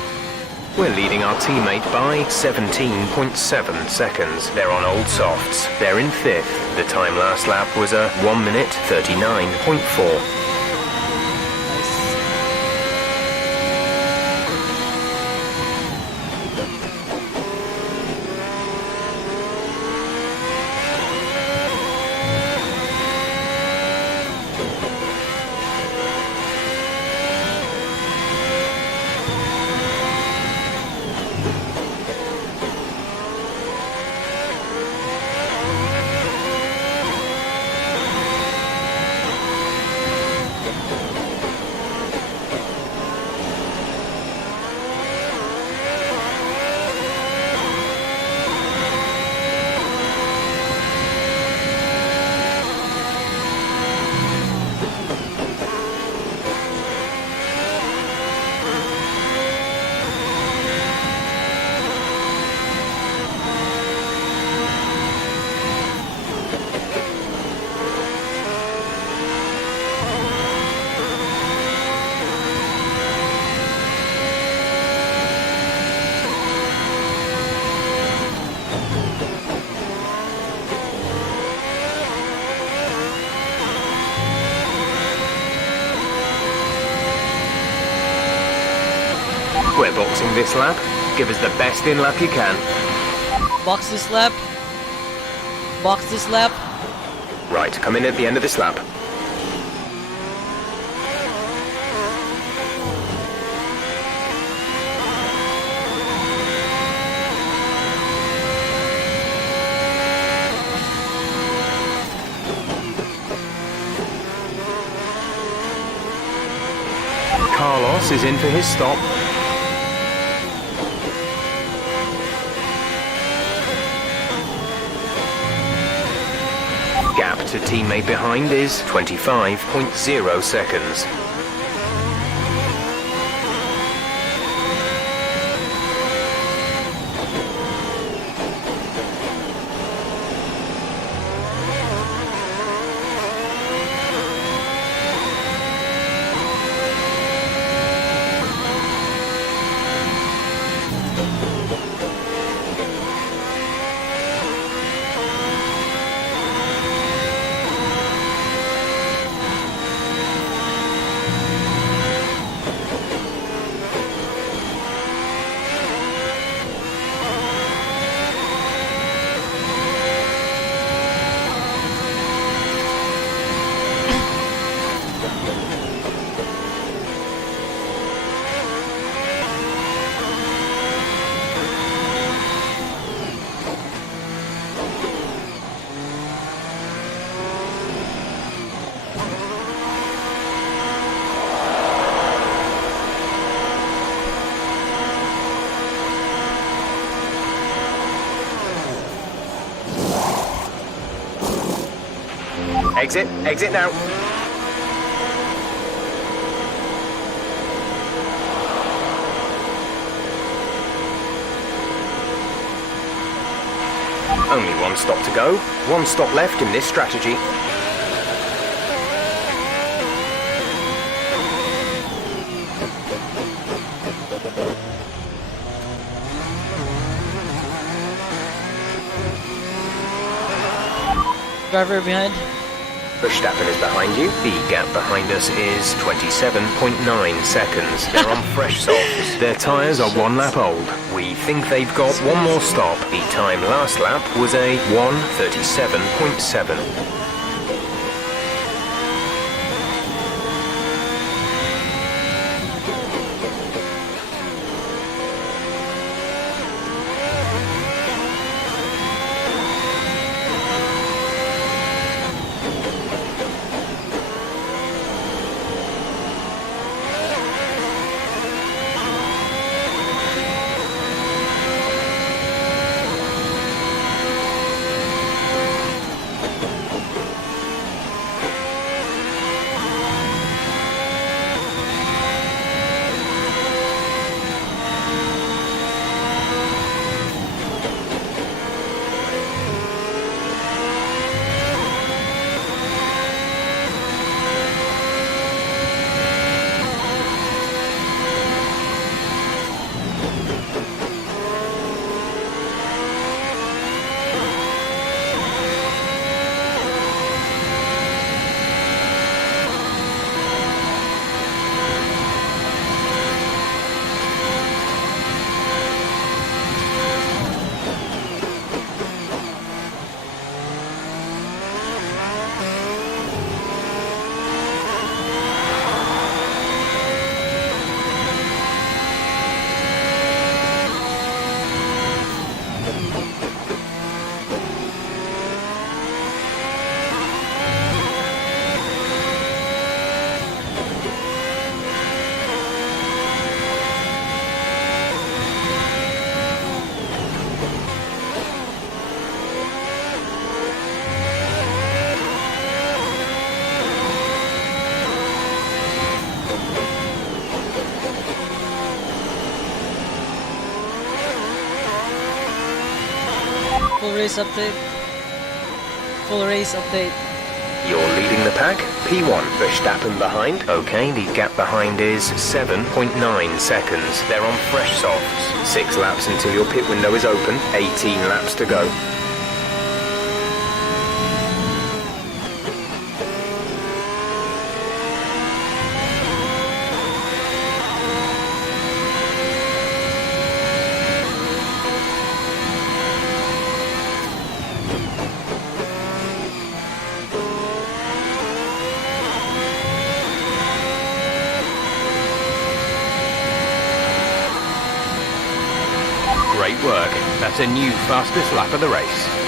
We're leading our teammate by 17.7 seconds. They're on old softs. They're in 5th. The time last lap was a 1 minute 39.4. We're boxing this lap. Give us the best in lap you can. Box this lap. Box this lap. Right, come in at the end of this lap. Carlos is in for his stop. Gap to teammate behind is 25.0 seconds. Exit now. Only one stop to go. One stop left in this strategy. Driver behind. Verstappen is behind you. The gap behind us is 27.9 seconds. They're on fresh softs. Their tyres are 1 lap old. We think they've got one more stop. The time last lap was a 1:37.7. Full race update. Full race update. You're leading the pack. P1, Verstappen behind. Okay, the gap behind is 7.9 seconds. They're on fresh softs. 6 laps until your pit window is open. 18 laps to go. Great work. That's a new fastest lap of the race.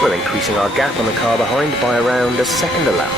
We're increasing our gap on the car behind by around a second a lap.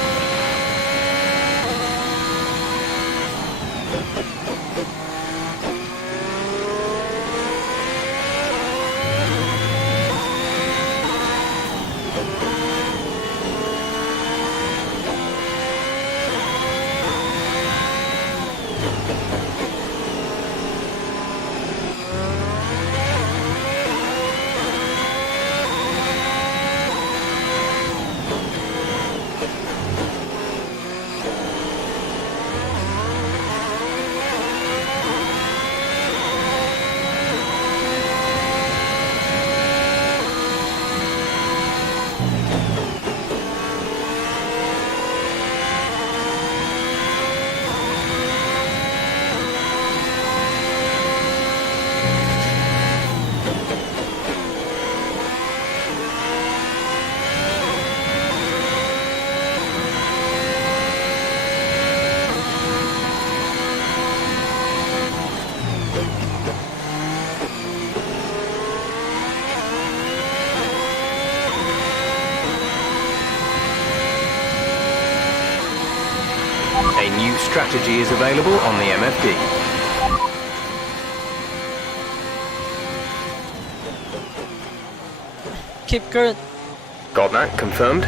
A new strategy is available on the MFD. Keep current. Got that confirmed?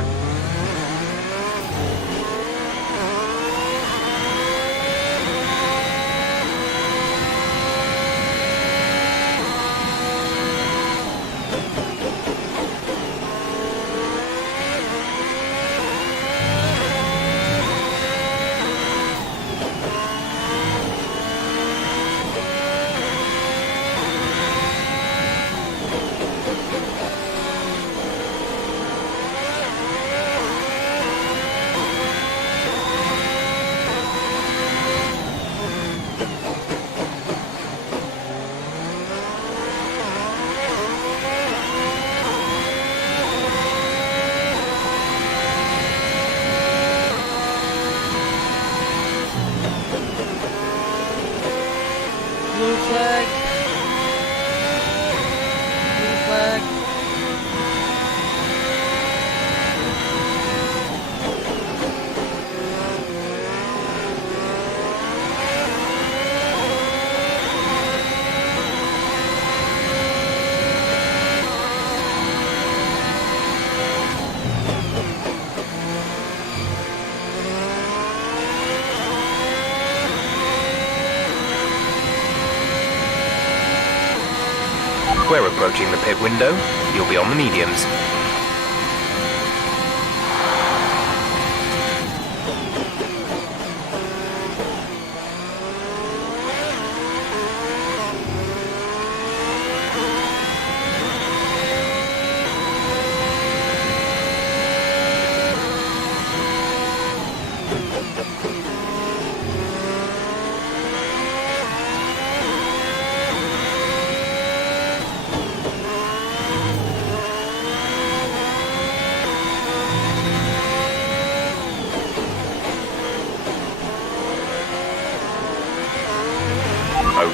We're approaching the pit window. You'll be on the mediums.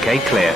Okay, clear.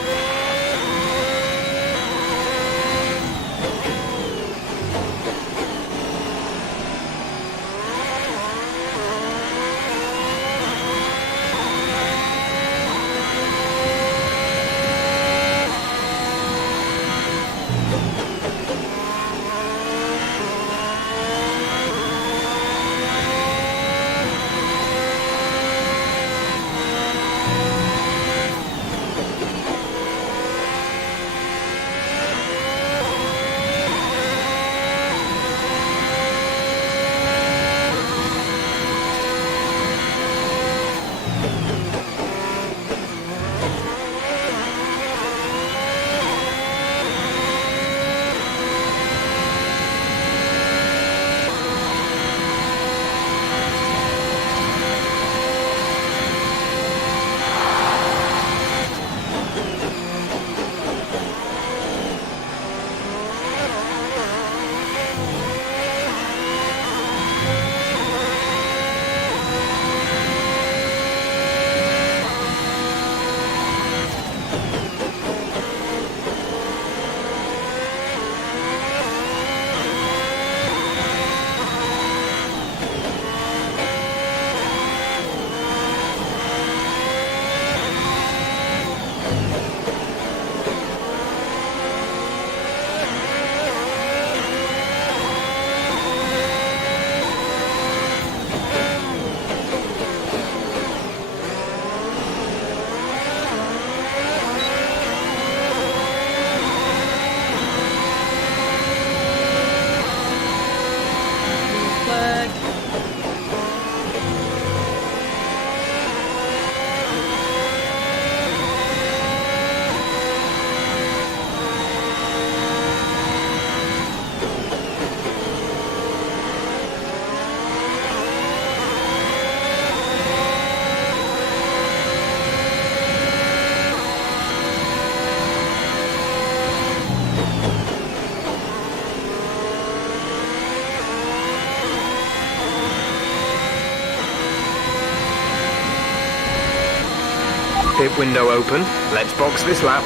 Pit window open. Let's box this lap.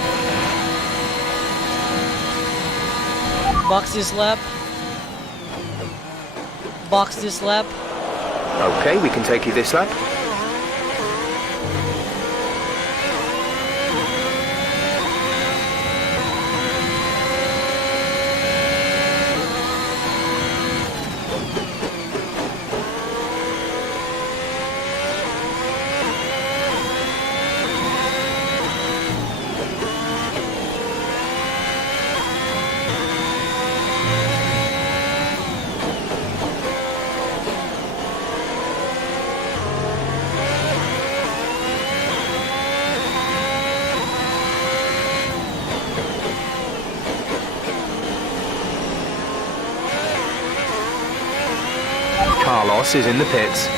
Box this lap. Box this lap. Okay, we can take you this lap. Carlos is in the pits.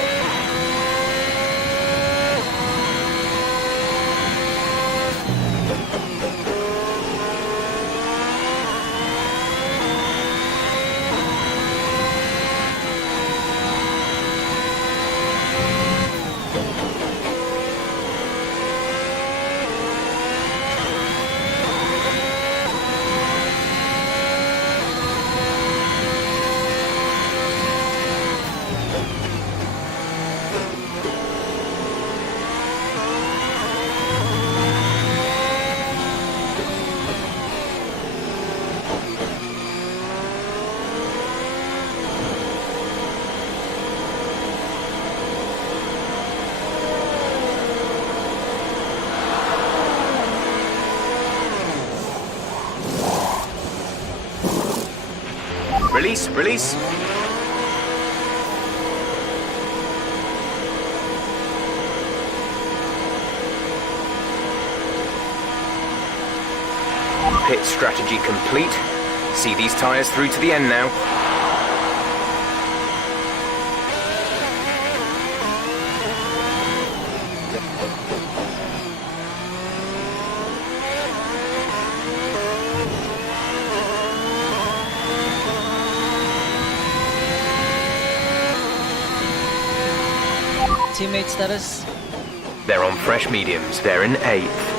Release, release. Pit strategy complete. See these tyres through to the end now. Teammate status? They're on fresh mediums. They're in 8th.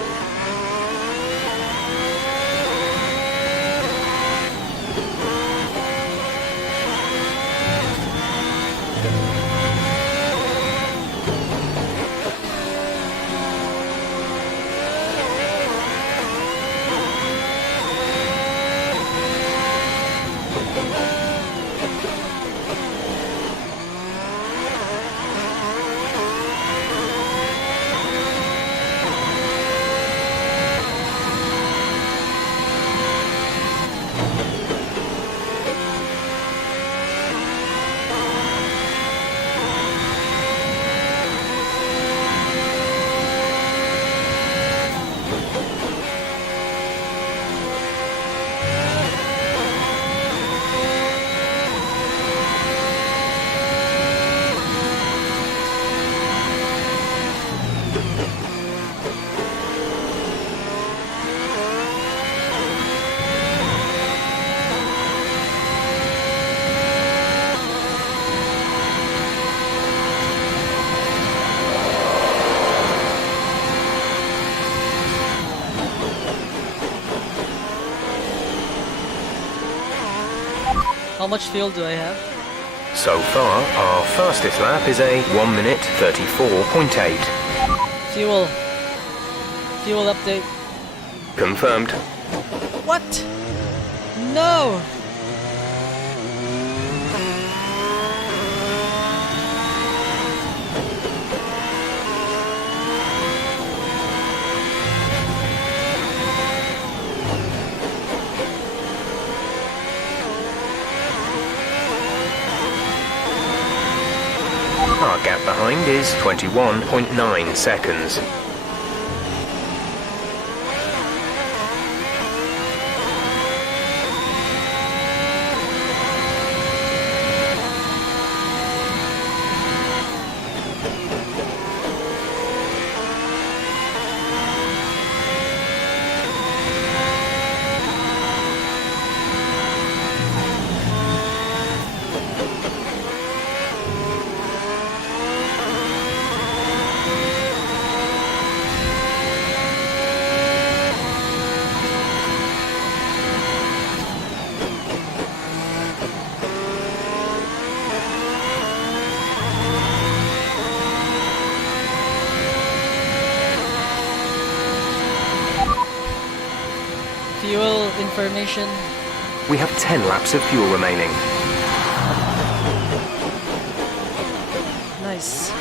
How much fuel do I have? So far, our fastest lap is a 1 minute 34.8. Fuel. Fuel update. Confirmed. What? No! Our gap behind is 21.9 seconds. Fuel information. We have 10 laps of fuel remaining. Nice.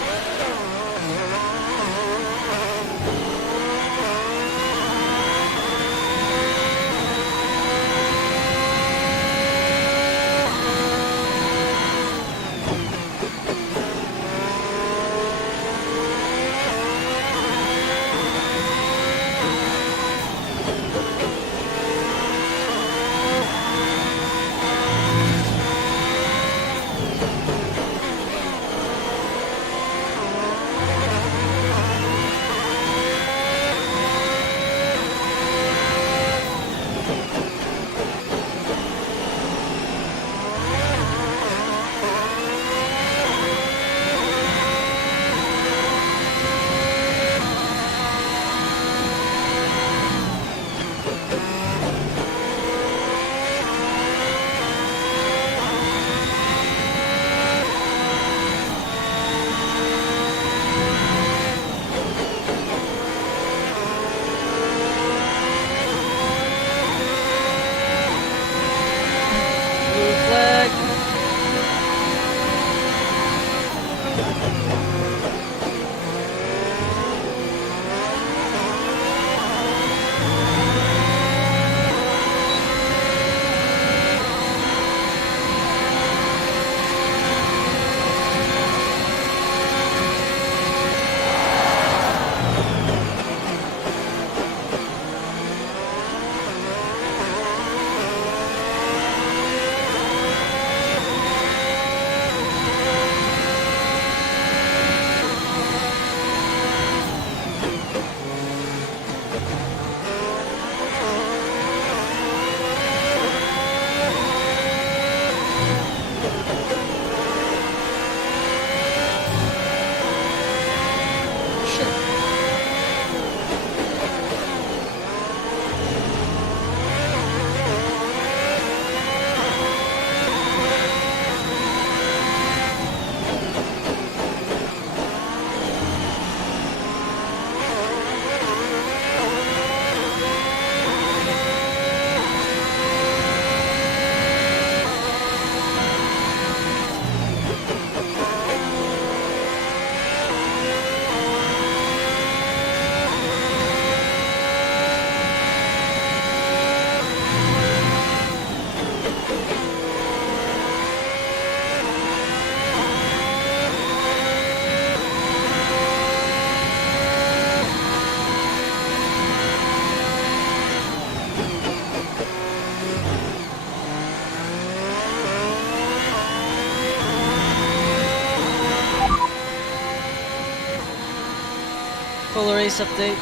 Full race update.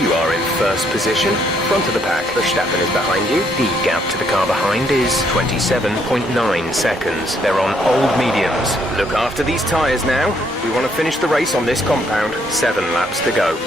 You are in first position, front of the pack. Verstappen is behind you. The gap to the car behind is 27.9 seconds. They're on old mediums. Look after these tyres now. We want to finish the race on this compound. 7 laps to go.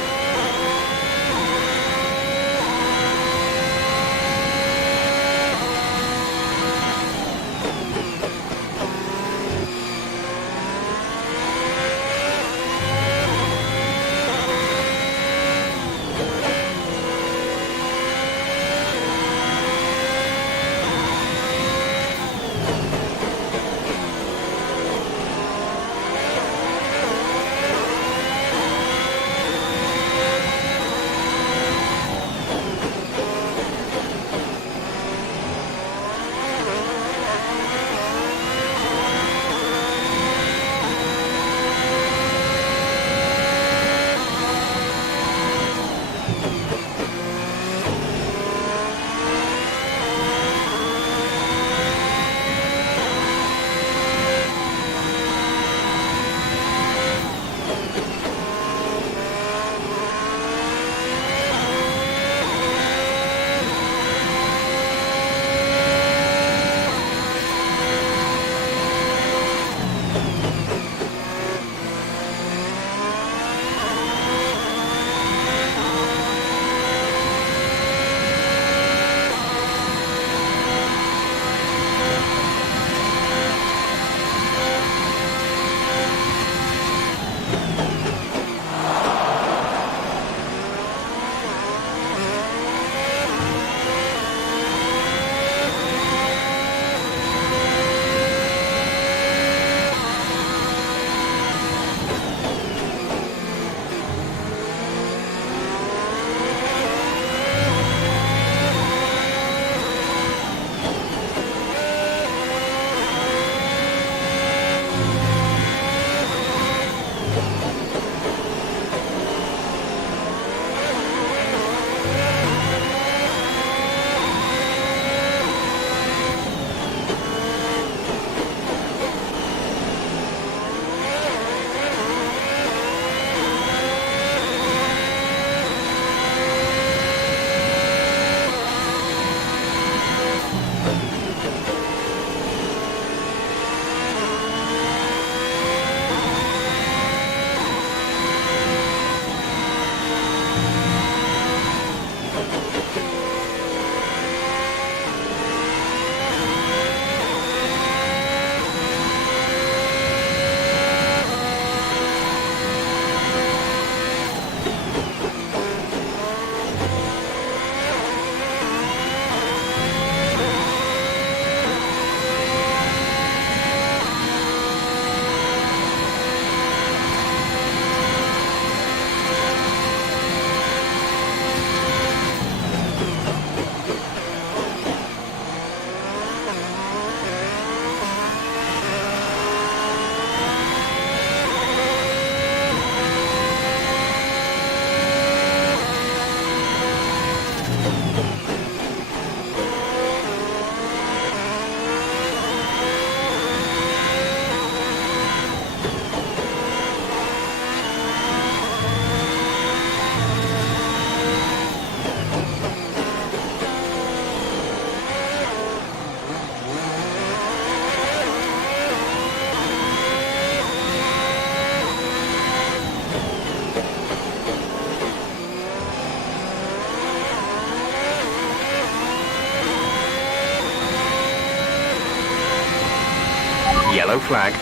Yellow flag.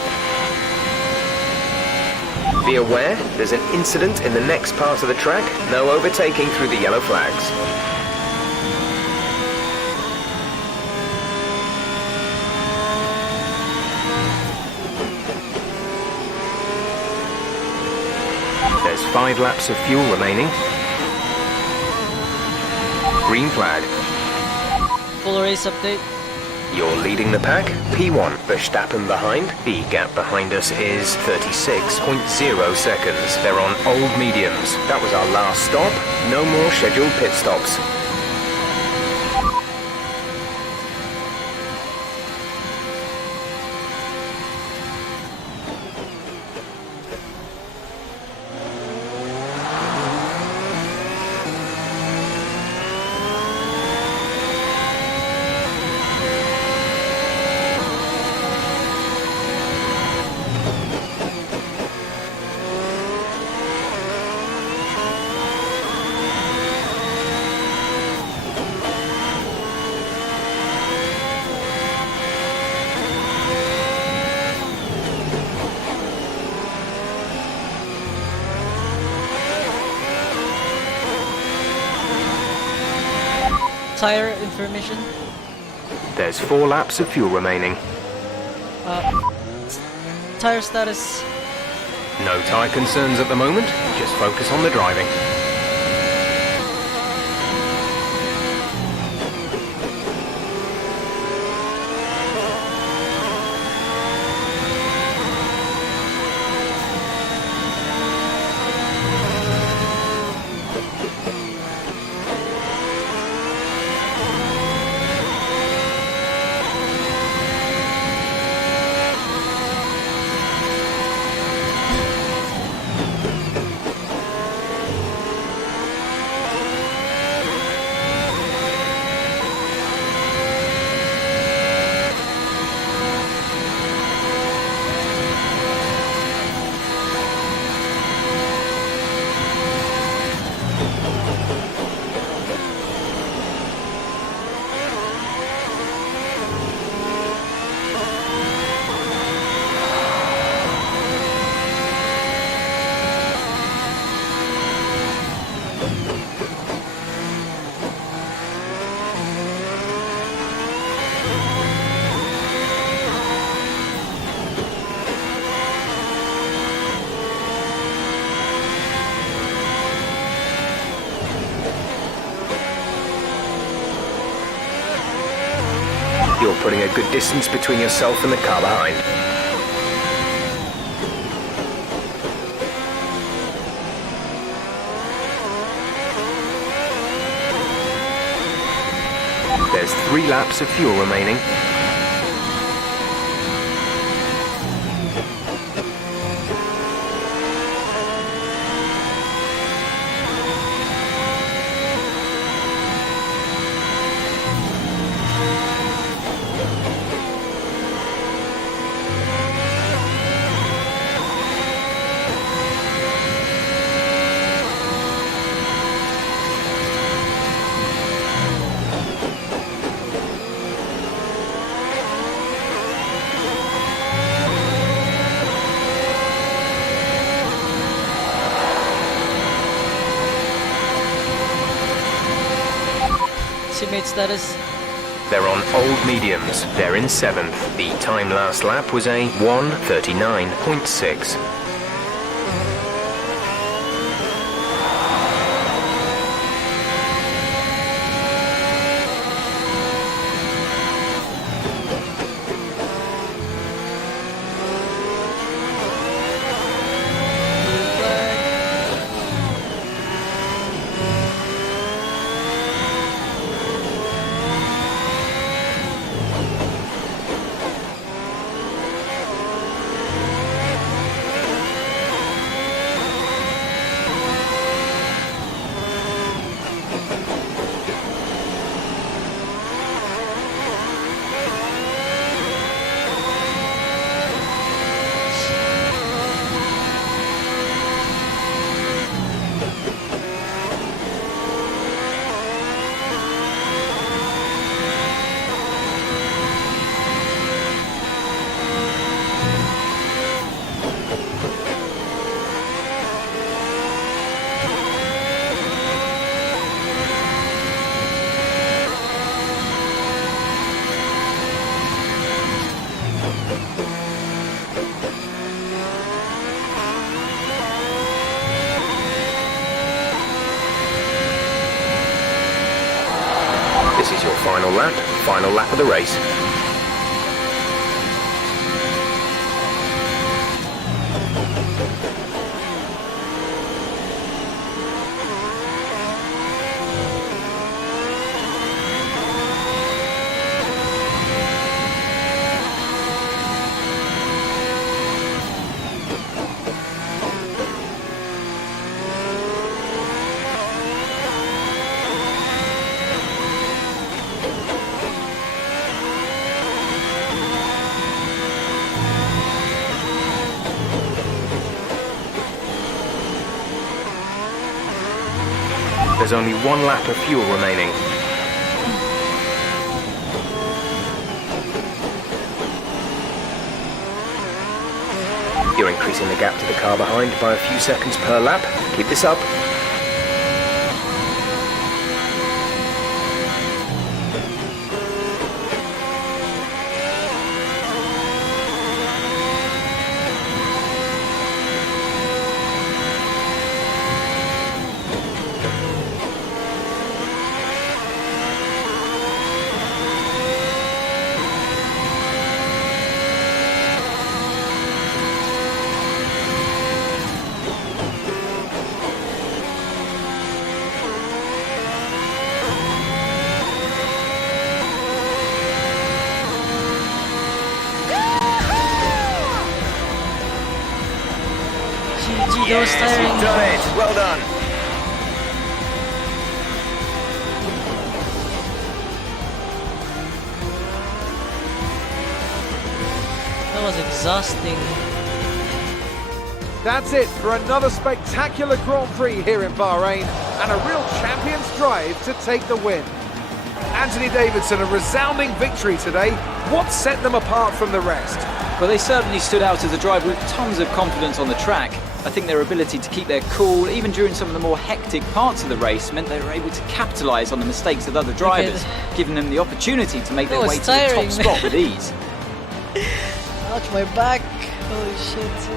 Be aware, there's an incident in the next part of the track. No overtaking through the yellow flags. There's 5 laps of fuel remaining. Green flag. Full race update. You're leading the pack. P1, Verstappen behind. The gap behind us is 36.0 seconds. They're on old mediums. That was our last stop. No more scheduled pit stops. tire information? There's 4 laps of fuel remaining. Tire status. No tyre concerns at the moment, just focus on the driving. You're putting a good distance between yourself and the car behind. There's 3 laps of fuel remaining. Teammate status. They're on old mediums. They're in 7th. The time last lap was a 1:39.6. This is your final lap of the race. There's only 1 lap of fuel remaining. You're increasing the gap to the car behind by a few seconds per lap. Keep this up. was tiring. You've done it. Well done. That was exhausting. That's it for another spectacular Grand Prix here in Bahrain and a real champion's drive to take the win. Anthony Davidson, a resounding victory today. What set them apart from the rest? Well, they certainly stood out as a driver with tons of confidence on the track. I think their ability to keep their cool, even during some of the more hectic parts of the race, meant they were able to capitalise on the mistakes of other drivers, giving them the opportunity to make their way to the top spot with ease. Ouch, my back. Holy shit.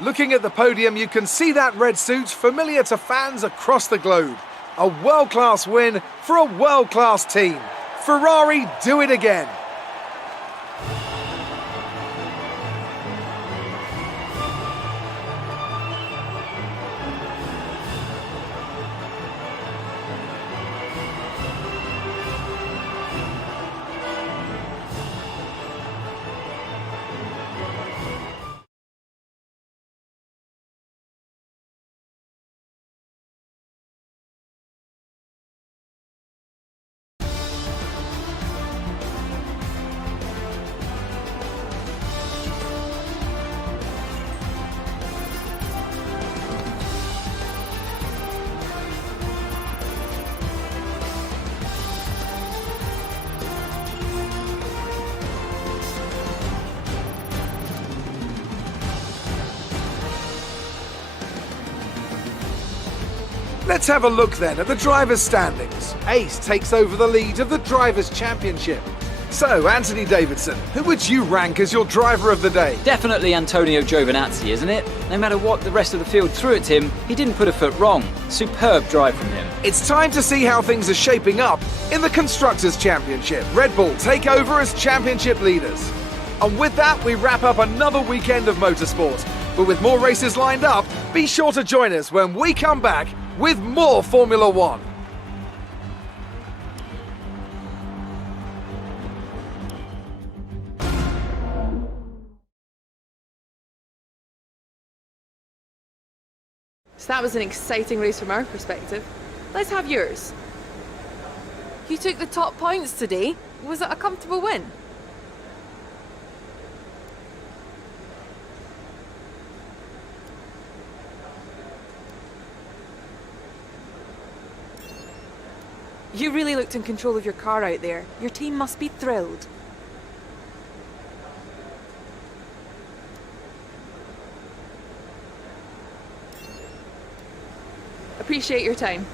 Looking at the podium, you can see that red suit familiar to fans across the globe. A world-class win for a world-class team. Ferrari do it again. Let's have a look then at the drivers' standings. Ace takes over the lead of the Drivers' Championship. So, Anthony Davidson, who would you rank as your driver of the day? Definitely Antonio Giovinazzi, isn't it? No matter what the rest of the field threw at him, he didn't put a foot wrong. Superb drive from him. It's time to see how things are shaping up in the Constructors' Championship. Red Bull take over as championship leaders. And with that, we wrap up another weekend of motorsport. But with more races lined up, be sure to join us when we come back with more Formula One. So that was an exciting race from our perspective. Let's have yours. You took the top points today. Was it a comfortable win? You really looked in control of your car out there. Your team must be thrilled. Appreciate your time.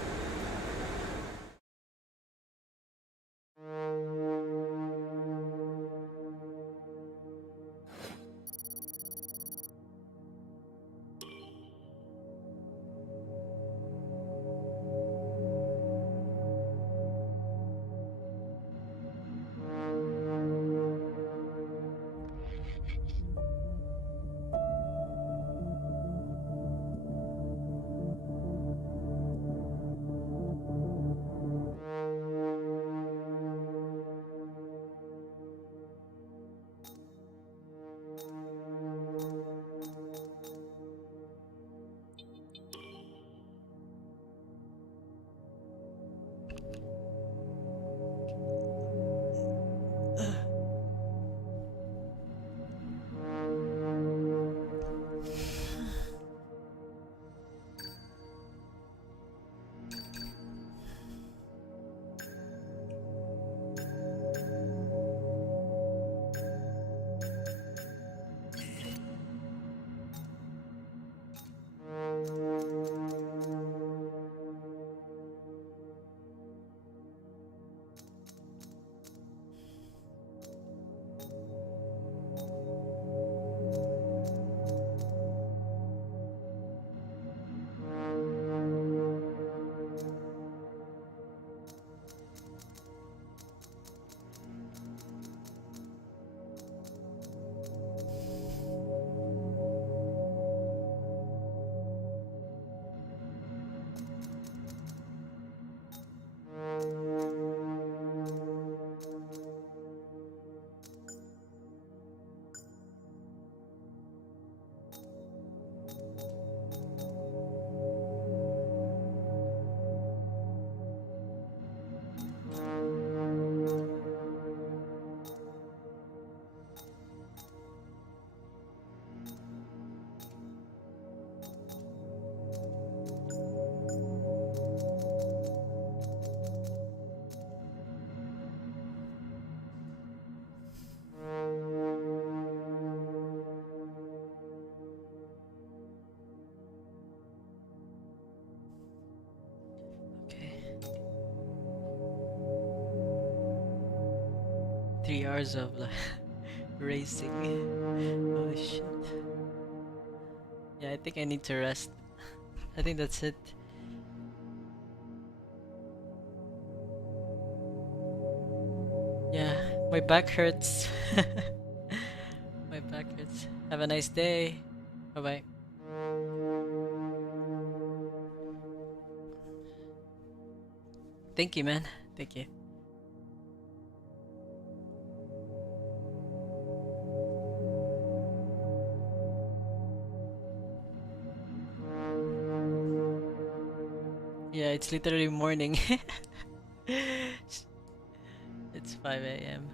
3 hours of like, racing. Oh shit. Yeah, I think I need to rest. I think that's it. Yeah, my back hurts. My back hurts. Have a nice day. Bye bye. Thank you, man. Thank you. Yeah, it's literally morning. It's 5 a.m.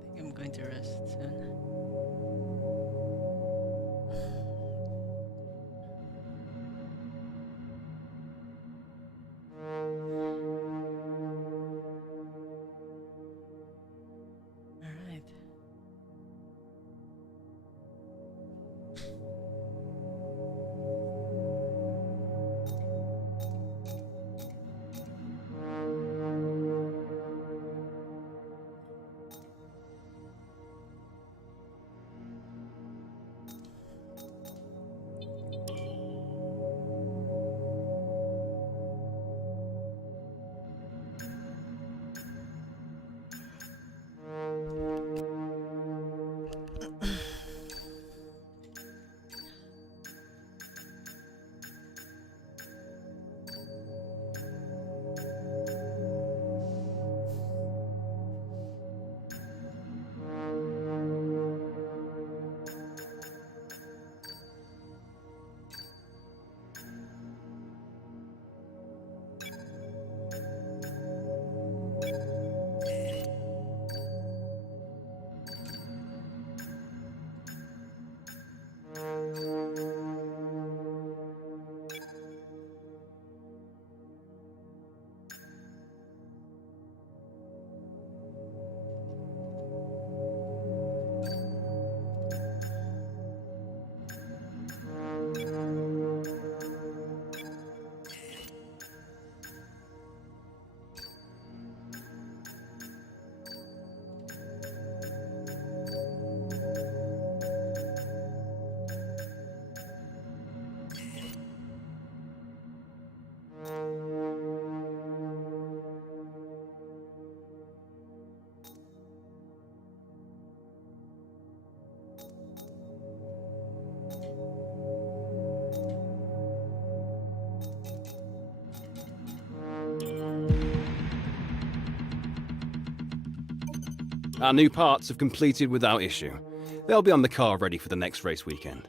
I think I'm going to rest soon. Alright. Our new parts have completed without issue. They'll be on the car ready for the next race weekend.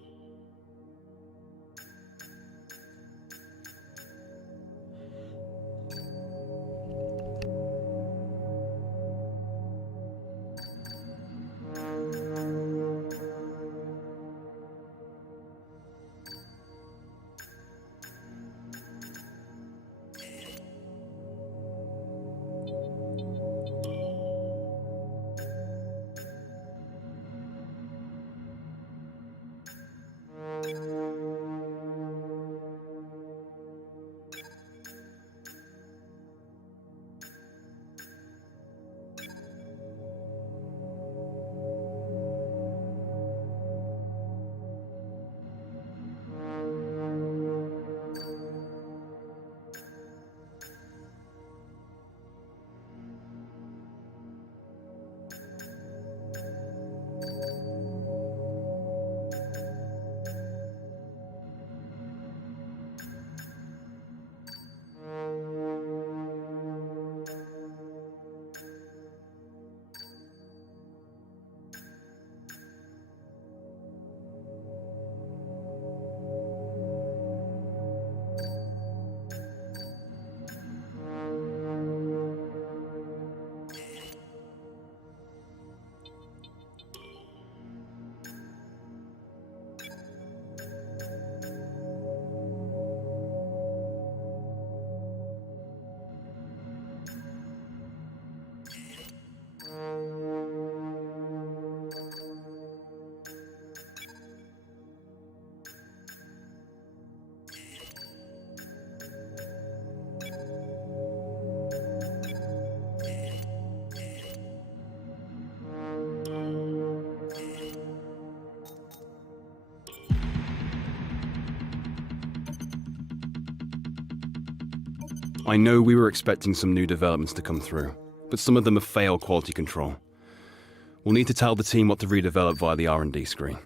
I know we were expecting some new developments to come through, but some of them have failed quality control. We'll need to tell the team what to redevelop via the R&D screen.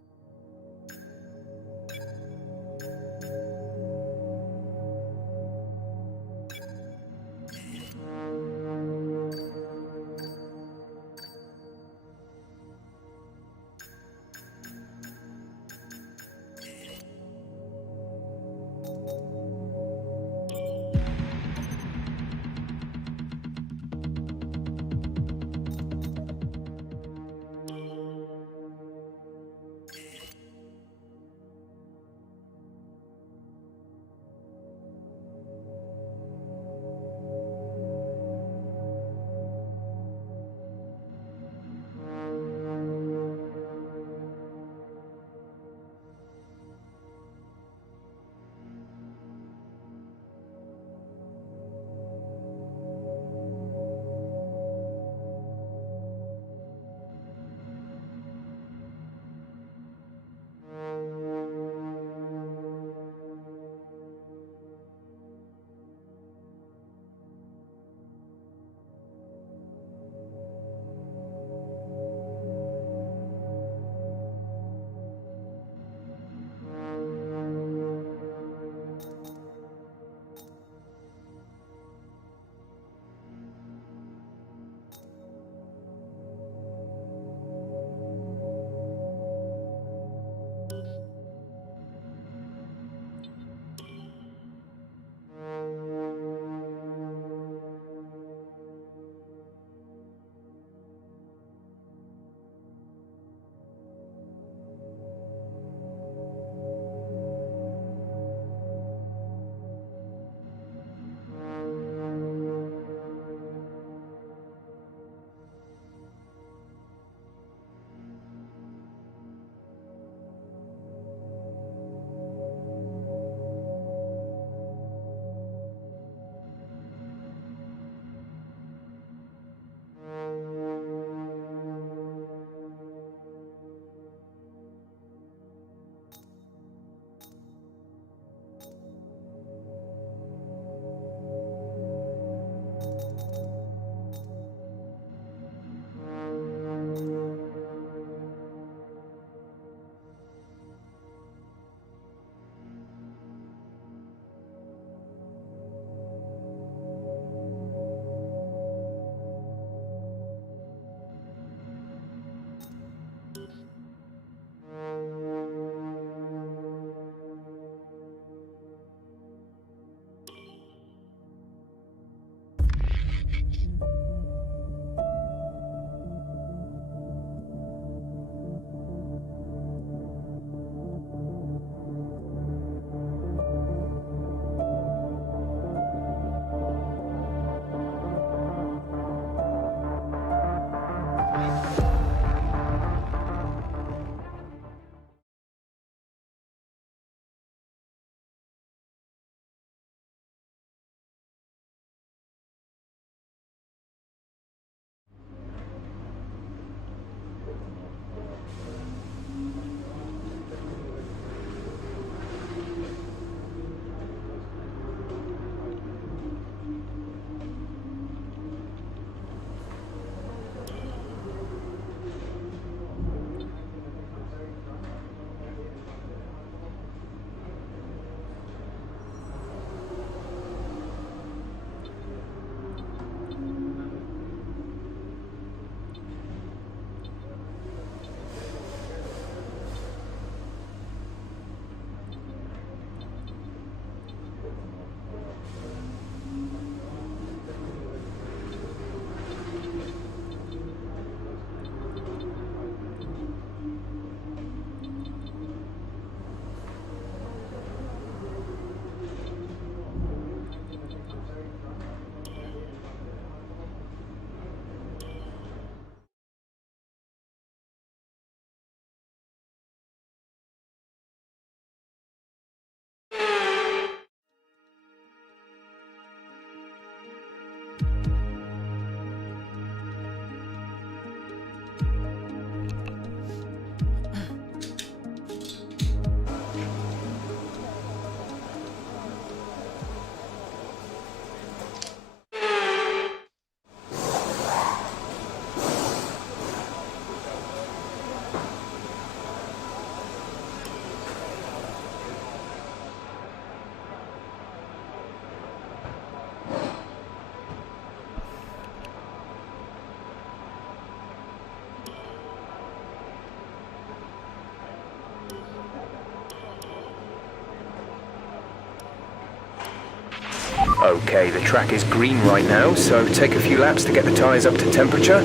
Okay, the track is green right now, so take a few laps to get the tyres up to temperature.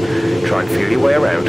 Try and feel your way around.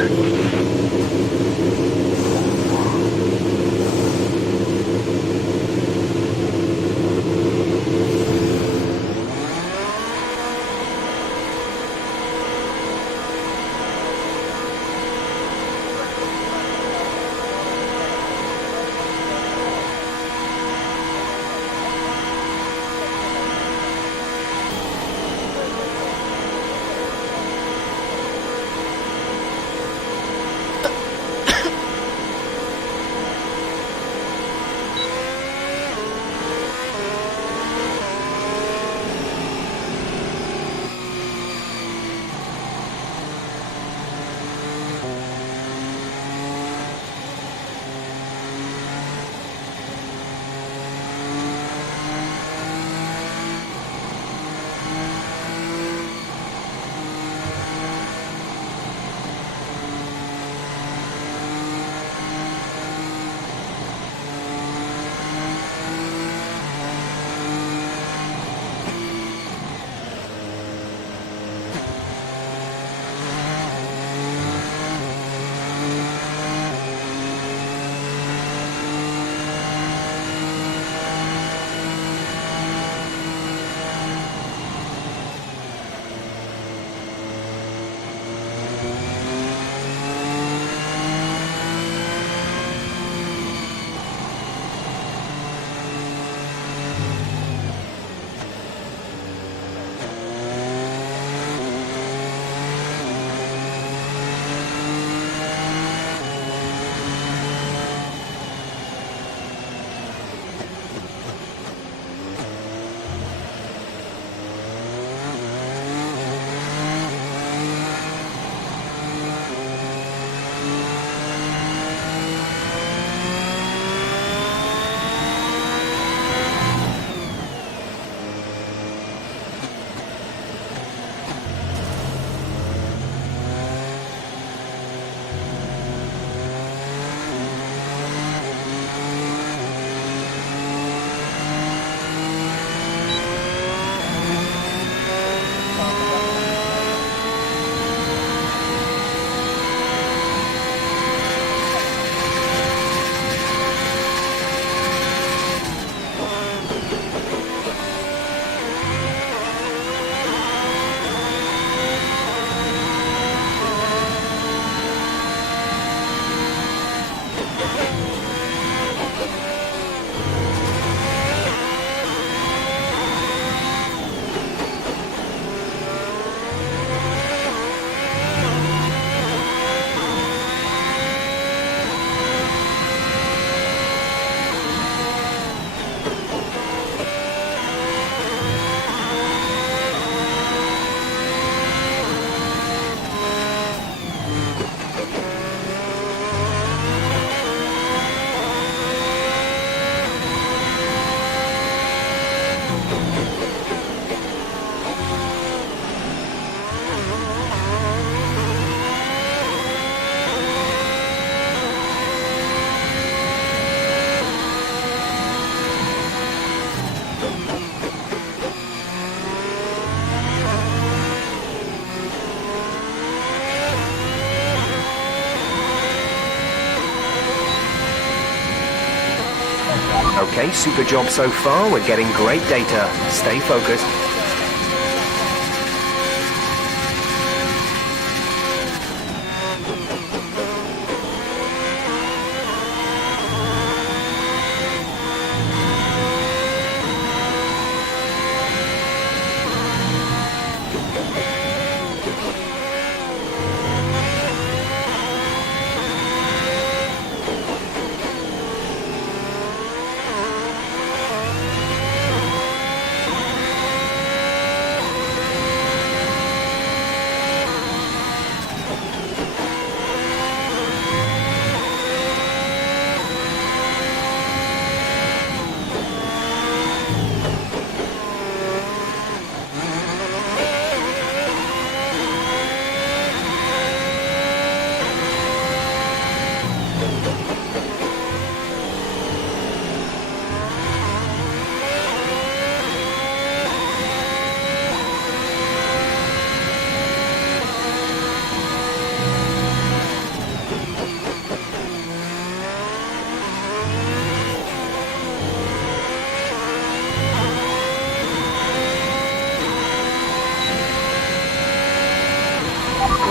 Okay, super job so far. We're getting great data. Stay focused.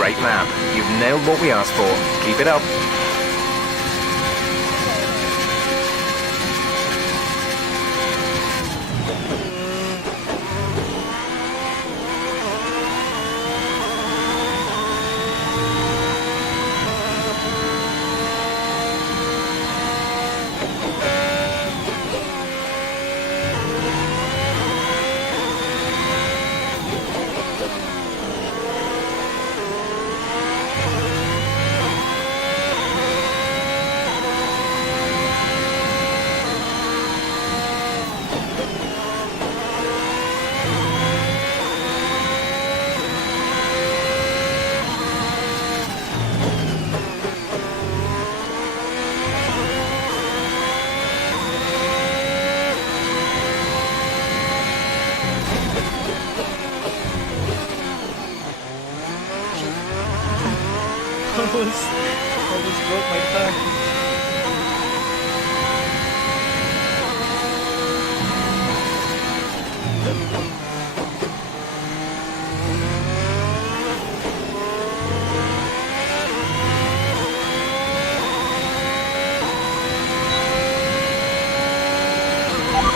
Great lap. You've nailed what we asked for. Keep it up. Almost broke my car.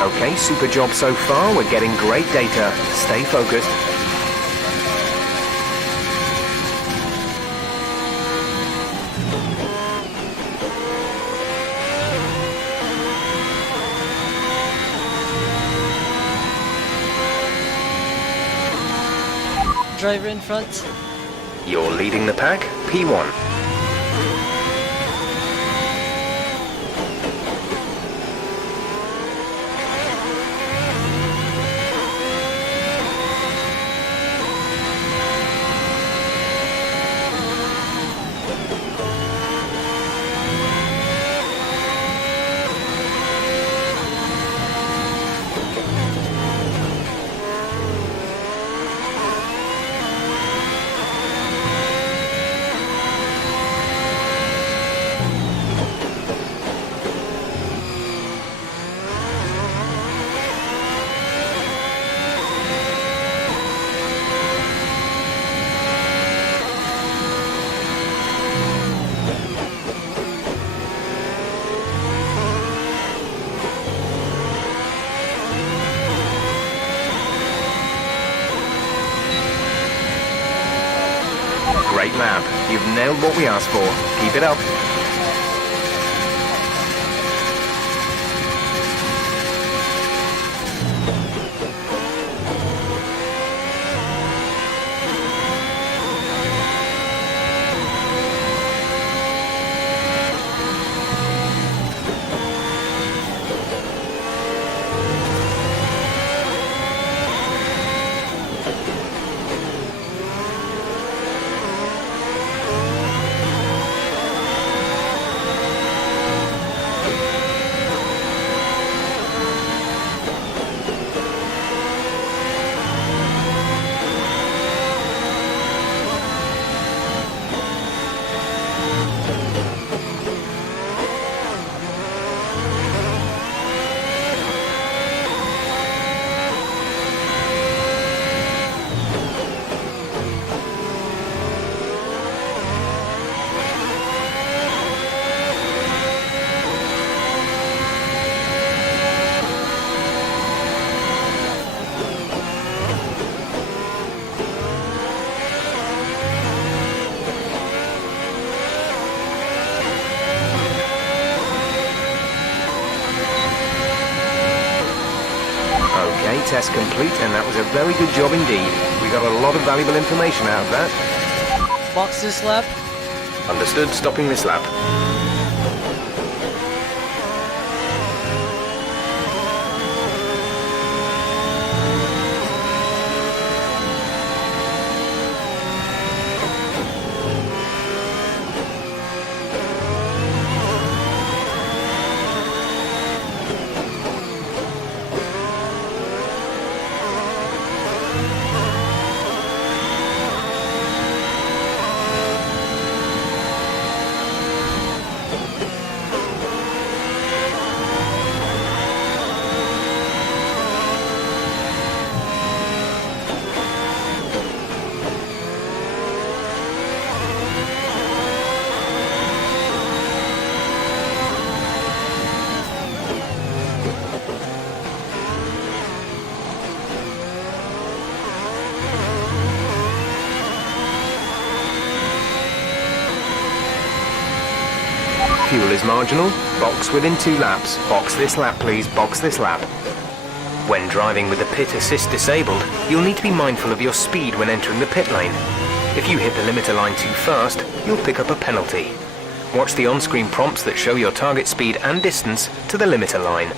Okay, super job so far. We're getting great data. Stay focused. Driver in front. You're leading the pack. P1. Great lap. You've nailed what we asked for. Keep it up. Okay, test complete, and that was a very good job indeed. We got a lot of valuable information out of that. Box this lap. Understood, stopping this lap. fuel is marginal, box within 2 laps. Box this lap, please. Box this lap. When driving with the pit assist disabled, you'll need to be mindful of your speed when entering the pit lane. If you hit the limiter line too fast, you'll pick up a penalty. Watch the on-screen prompts that show your target speed and distance to the limiter line.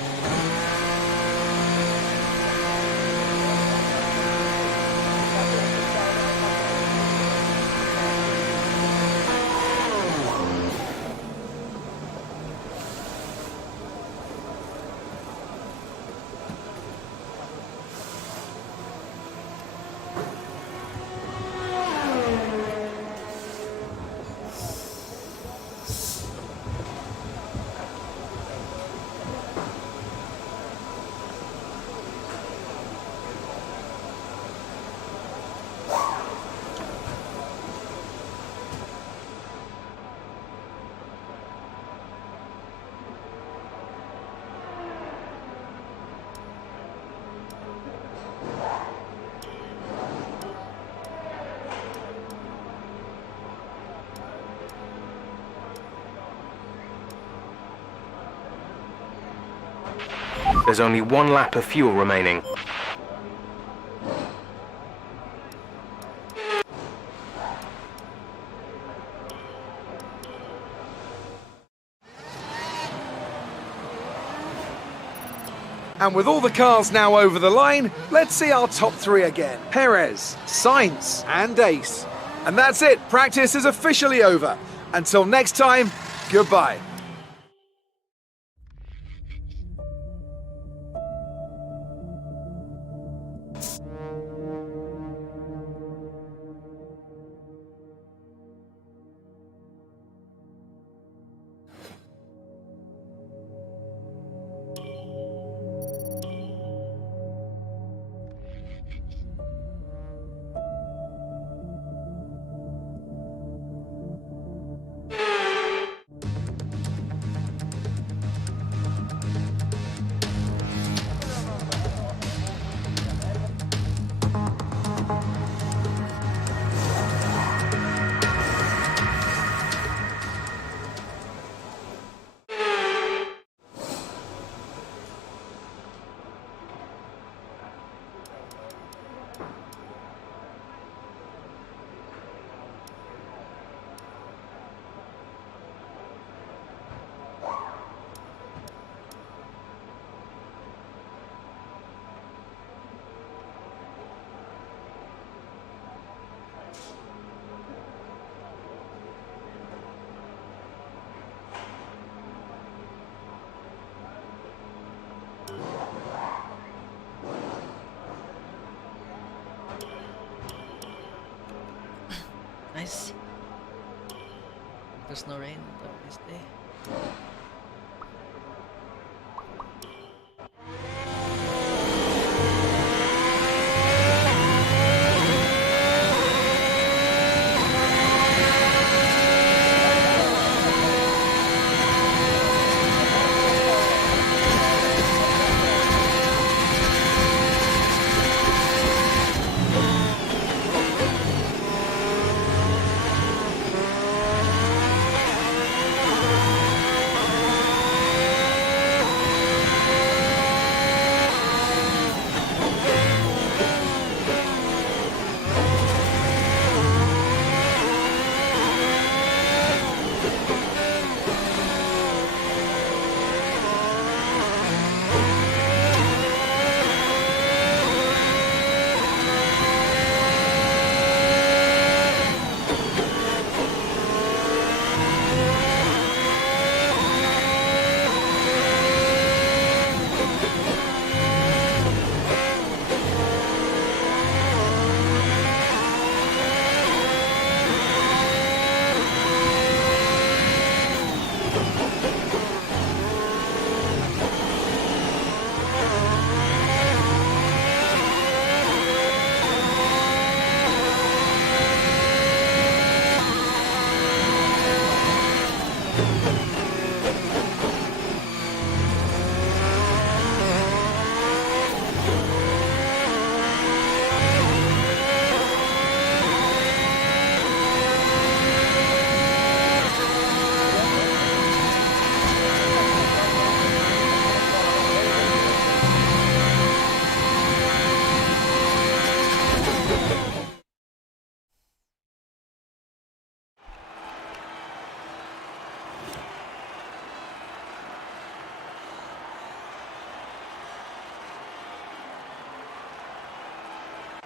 There's only 1 lap of fuel remaining. And with all the cars now over the line, let's see our top 3 again. Perez, Sainz, and Ace. And that's it. Practice is officially over. Until next time, goodbye. Nice. There's no rain this day.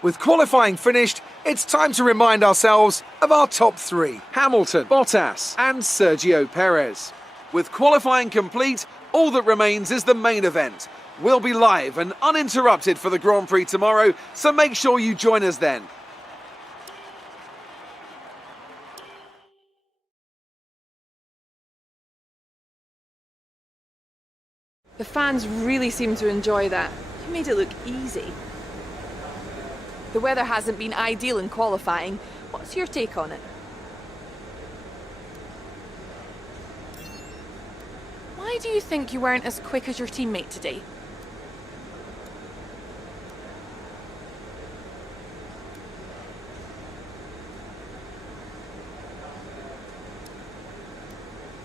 With qualifying finished, it's time to remind ourselves of our top three: Hamilton, Bottas and Sergio Perez. With qualifying complete, all that remains is the main event. We'll be live and uninterrupted for the Grand Prix tomorrow, so make sure you join us then. The fans really seem to enjoy that. You made it look easy. The weather hasn't been ideal in qualifying. What's your take on it? Why do you think you weren't as quick as your teammate today?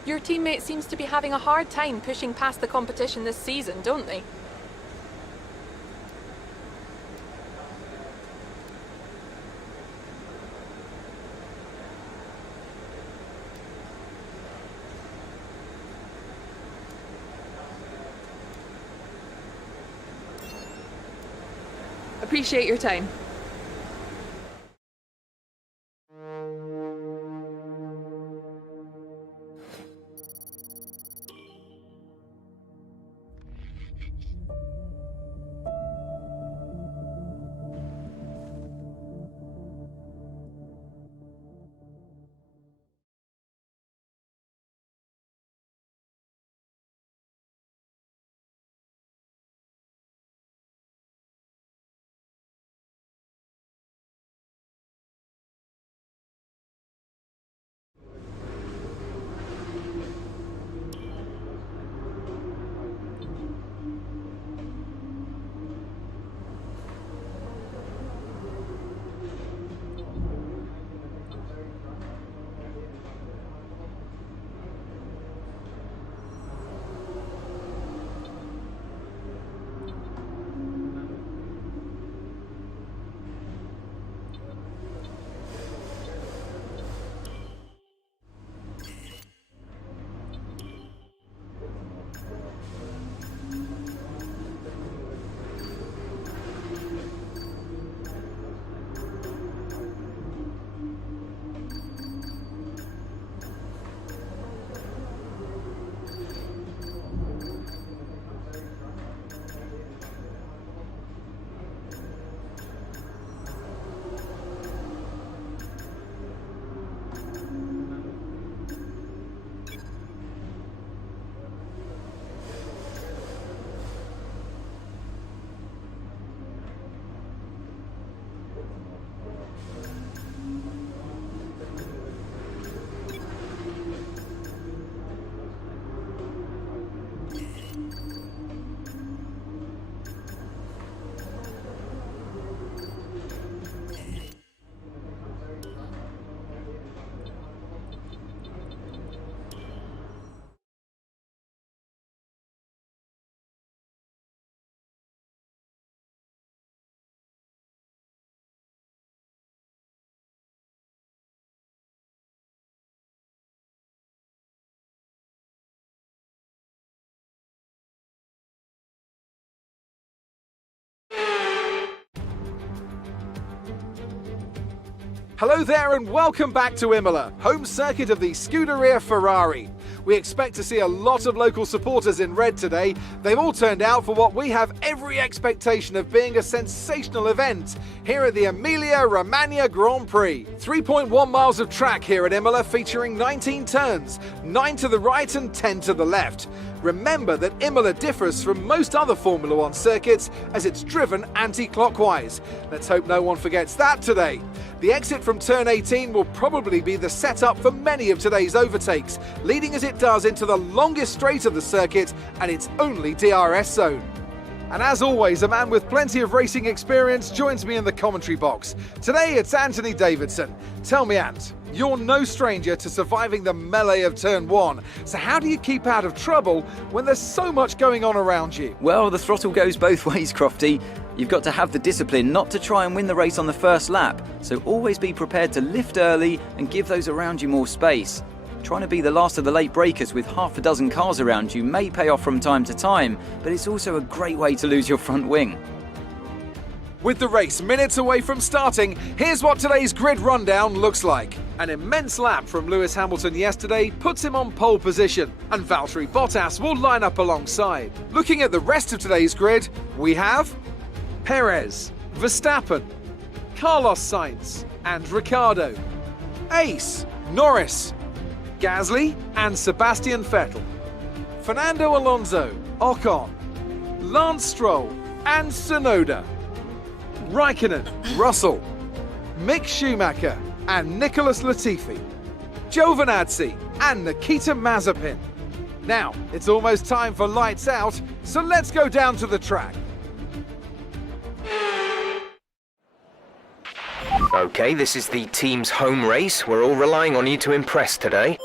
Your teammate seems to be having a hard time pushing past the competition this season, don't they? Appreciate your time. Hello there and welcome back to Imola, home circuit of the Scuderia Ferrari. We expect to see a lot of local supporters in red today. They've all turned out for what we have every expectation of being a sensational event here at the Emilia-Romagna Grand Prix. 3.1 miles of track here at Imola featuring 19 turns, 9 to the right and 10 to the left. Remember that Imola differs from most other Formula One circuits as it's driven anti-clockwise. Let's hope no one forgets that today. The exit from turn 18 will probably be the setup for many of today's overtakes, leading as it does into the longest straight of the circuit and its only DRS zone. And as always, a man with plenty of racing experience joins me in the commentary box. Today it's Anthony Davidson. Tell me, Ant, you're no stranger to surviving the melee of turn 1, so how do you keep out of trouble when there's so much going on around you? Well, the throttle goes both ways, Crofty. You've got to have the discipline not to try and win the race on the first lap, so always be prepared to lift early and give those around you more space. Trying to be the last of the late breakers with half a dozen cars around you may pay off from time to time, but it's also a great way to lose your front wing. With the race minutes away from starting, here's what today's grid rundown looks like. An immense lap from Lewis Hamilton yesterday puts him on pole position, and Valtteri Bottas will line up alongside. Looking at the rest of today's grid, we have Perez, Verstappen, Carlos Sainz and Ricciardo, Ace, Norris, Gasly and Sebastian Vettel, Fernando Alonso, Ocon, Lance Stroll and Tsunoda, Raikkonen, Russell, Mick Schumacher and Nicholas Latifi, Giovinazzi and Nikita Mazepin. Now, it's almost time for lights out, so let's go down to the track. Okay, this is the team's home race. We're all relying on you to impress today.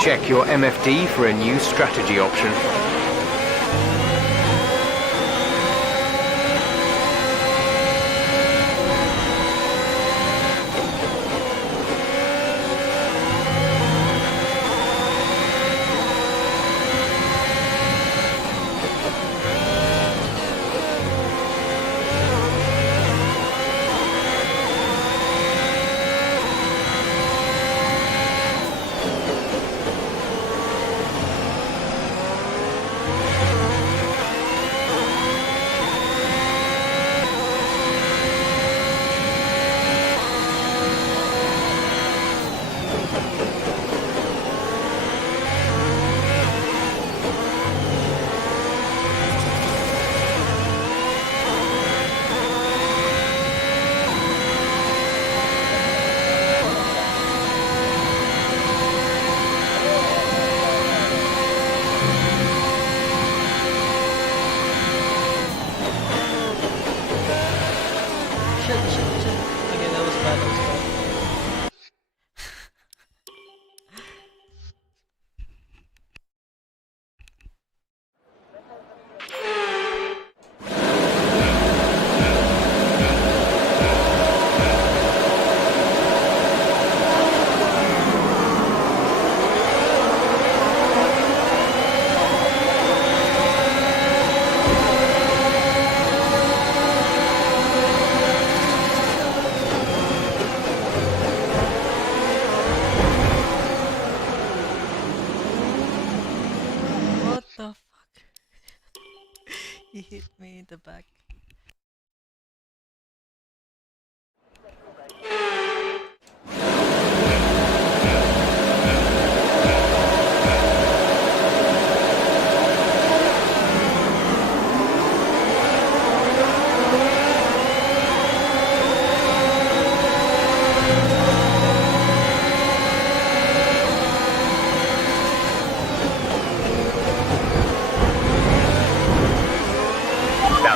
Check your MFD for a new strategy option. He hit me in the back.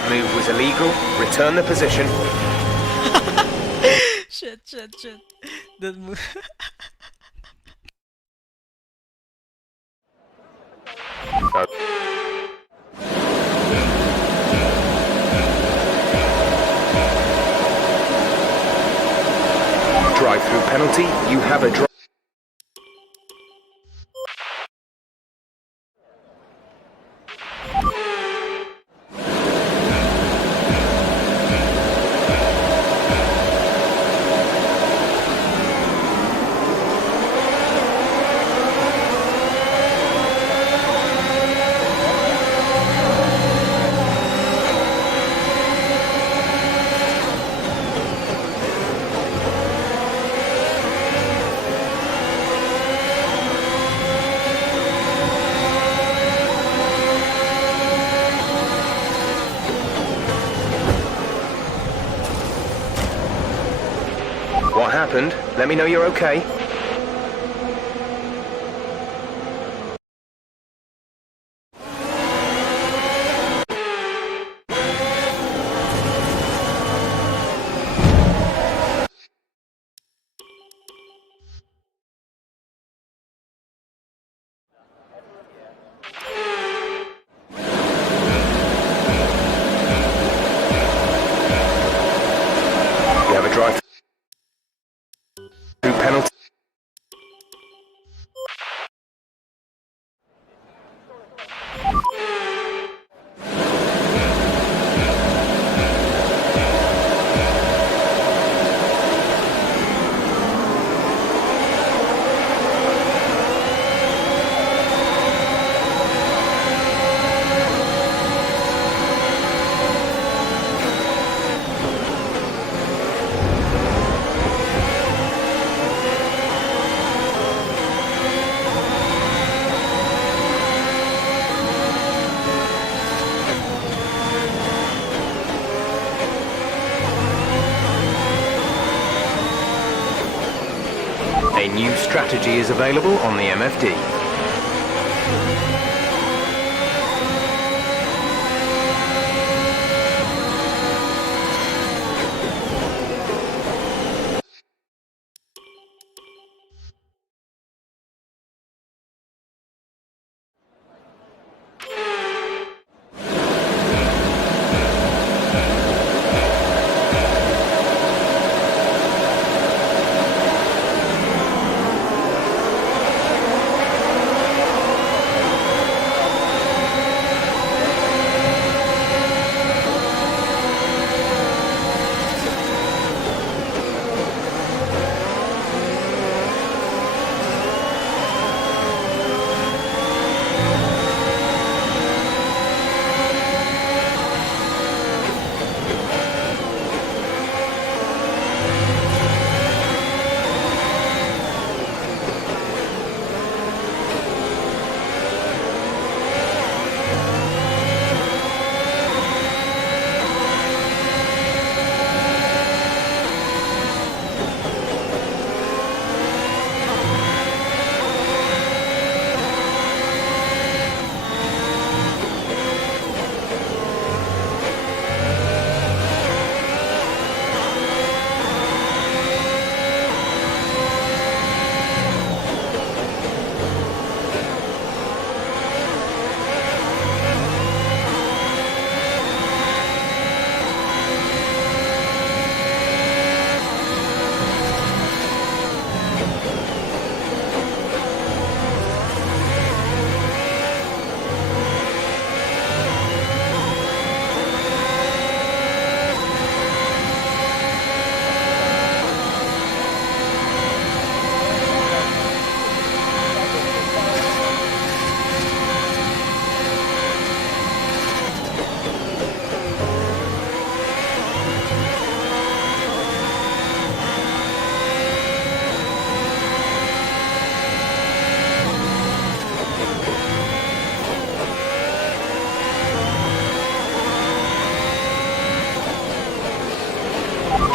Move was illegal. Return the position. Shit. That move. Drive-through penalty. You have a drive. Let me know you're okay. You have a drive through penalty. A new strategy is available on the MFD.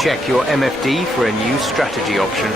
Check your MFD for a new strategy option.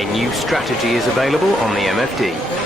A new strategy is available on the MFD.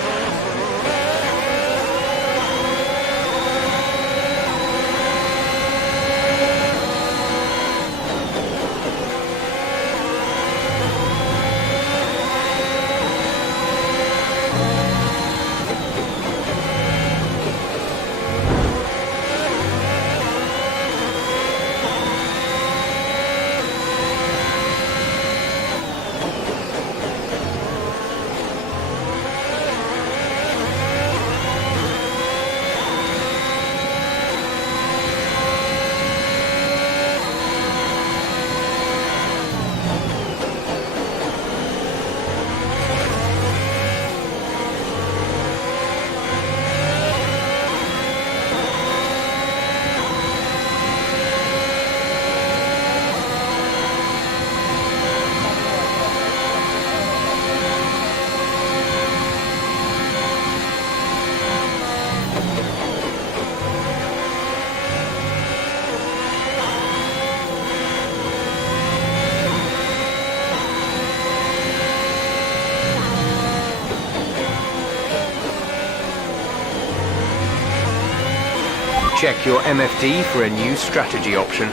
Check your MFD for a new strategy option.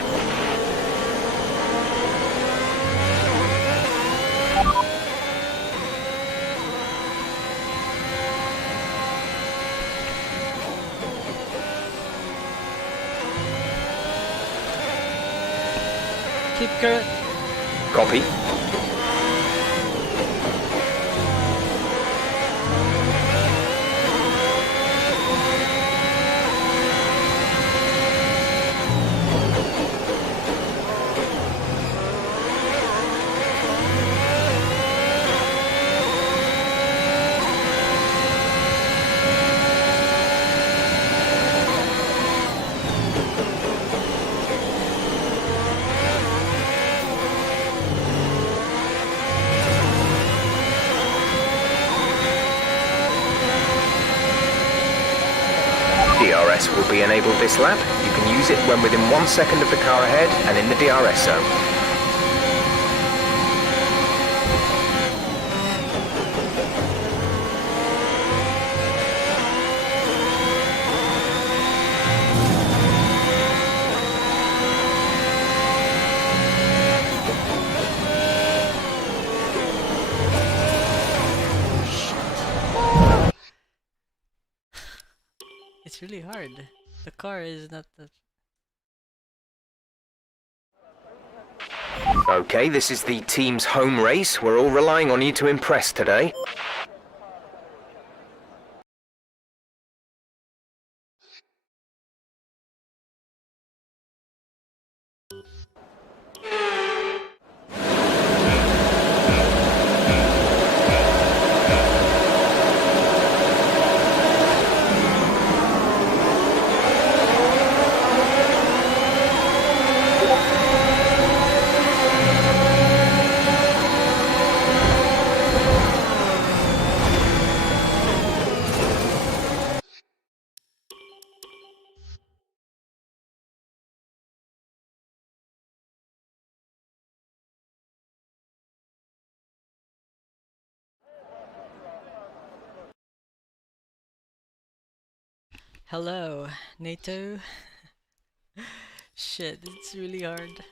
Keep current. Copy. DRS will be enabled this lap. You can use it when within 1 second of the car ahead and in the DRS zone. It's really hard. The car is not that. Okay, this is the team's home race. We're all relying on you to impress today. Hello, NATO. Shit, it's really hard.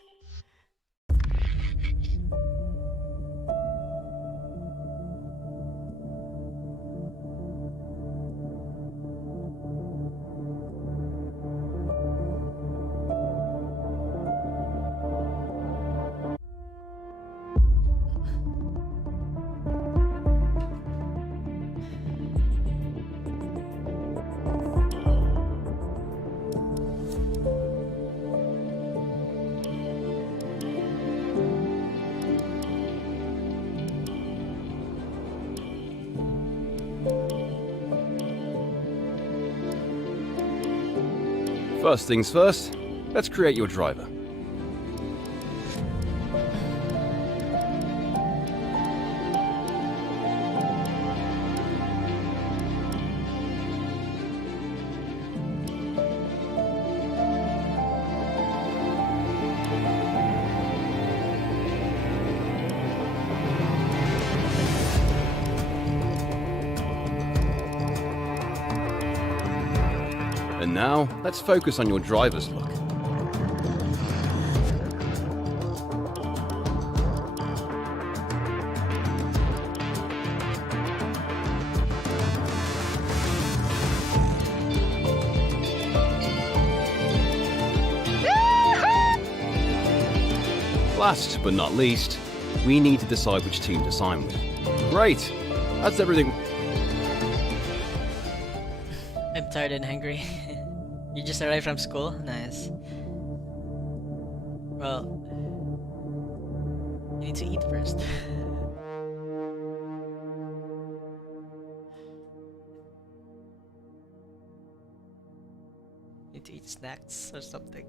First things first, let's create your driver. Now, let's focus on your driver's look. Last but not least, we need to decide which team to sign with. Great! That's everything. I'm tired and hungry. You just arrived from school? Nice. Well, you need to eat first. Need to eat snacks or something.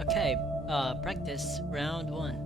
Okay, practice round 1.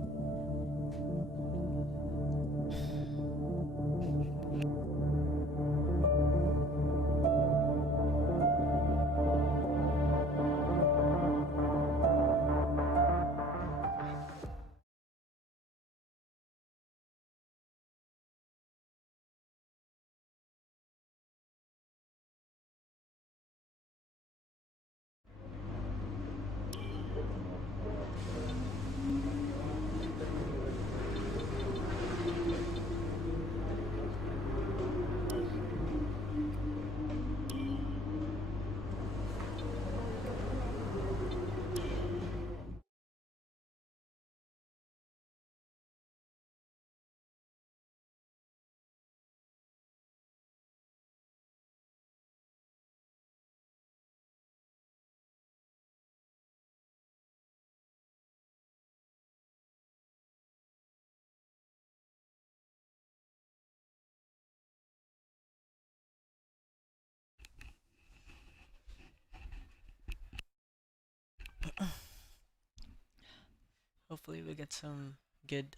Hopefully we get some good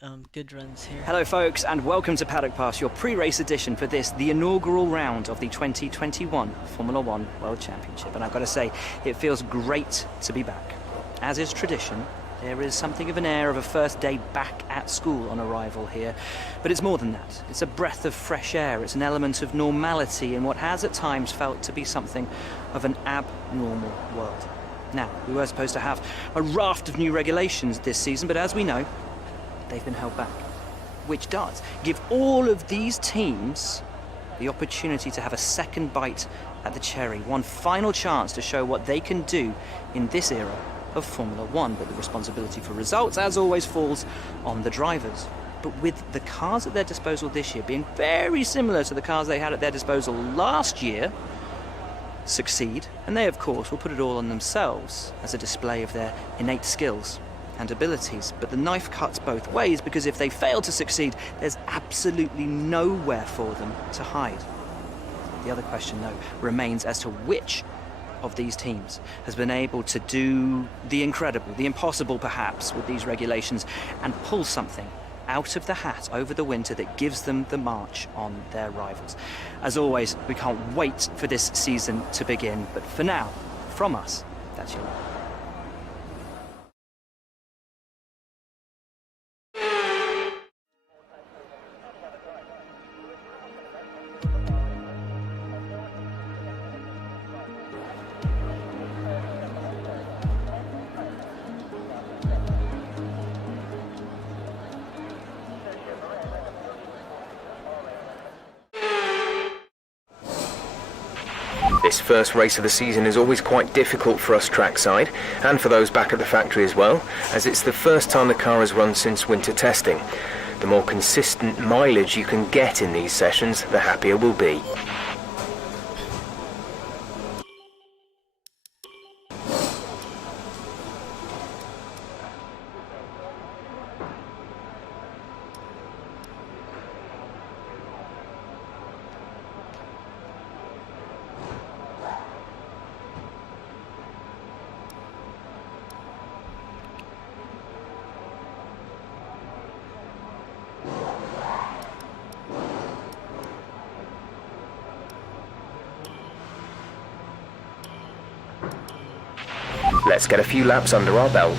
runs here. Hello folks and welcome to Paddock Pass, your pre-race edition for this, the inaugural round of the 2021 Formula One World Championship. And I've got to say, it feels great to be back. As is tradition, there is something of an air of a first day back at school on arrival here. But it's more than that. It's a breath of fresh air. It's an element of normality in what has at times felt to be something of an abnormal world. Now, we were supposed to have a raft of new regulations this season, but as we know, they've been held back. Which does give all of these teams the opportunity to have a second bite at the cherry, one final chance to show what they can do in this era of Formula One. But the responsibility for results, as always, falls on the drivers. But with the cars at their disposal this year being very similar to the cars they had at their disposal last year, succeed, and they of course will put it all on themselves as a display of their innate skills and abilities. But the knife cuts both ways, because if they fail to succeed, there's absolutely nowhere for them to hide. The other question, though, remains as to which of these teams has been able to do the incredible, the impossible perhaps, with these regulations, and pull something out of the hat over the winter that gives them the march on their rivals. As always, we can't wait for this season to begin, but for now, from us, that's your luck. This first race of the season is always quite difficult for us trackside, and for those back at the factory as well, as it's the first time the car has run since winter testing. The more consistent mileage you can get in these sessions, the happier we'll be. Let's get a few laps under our belt.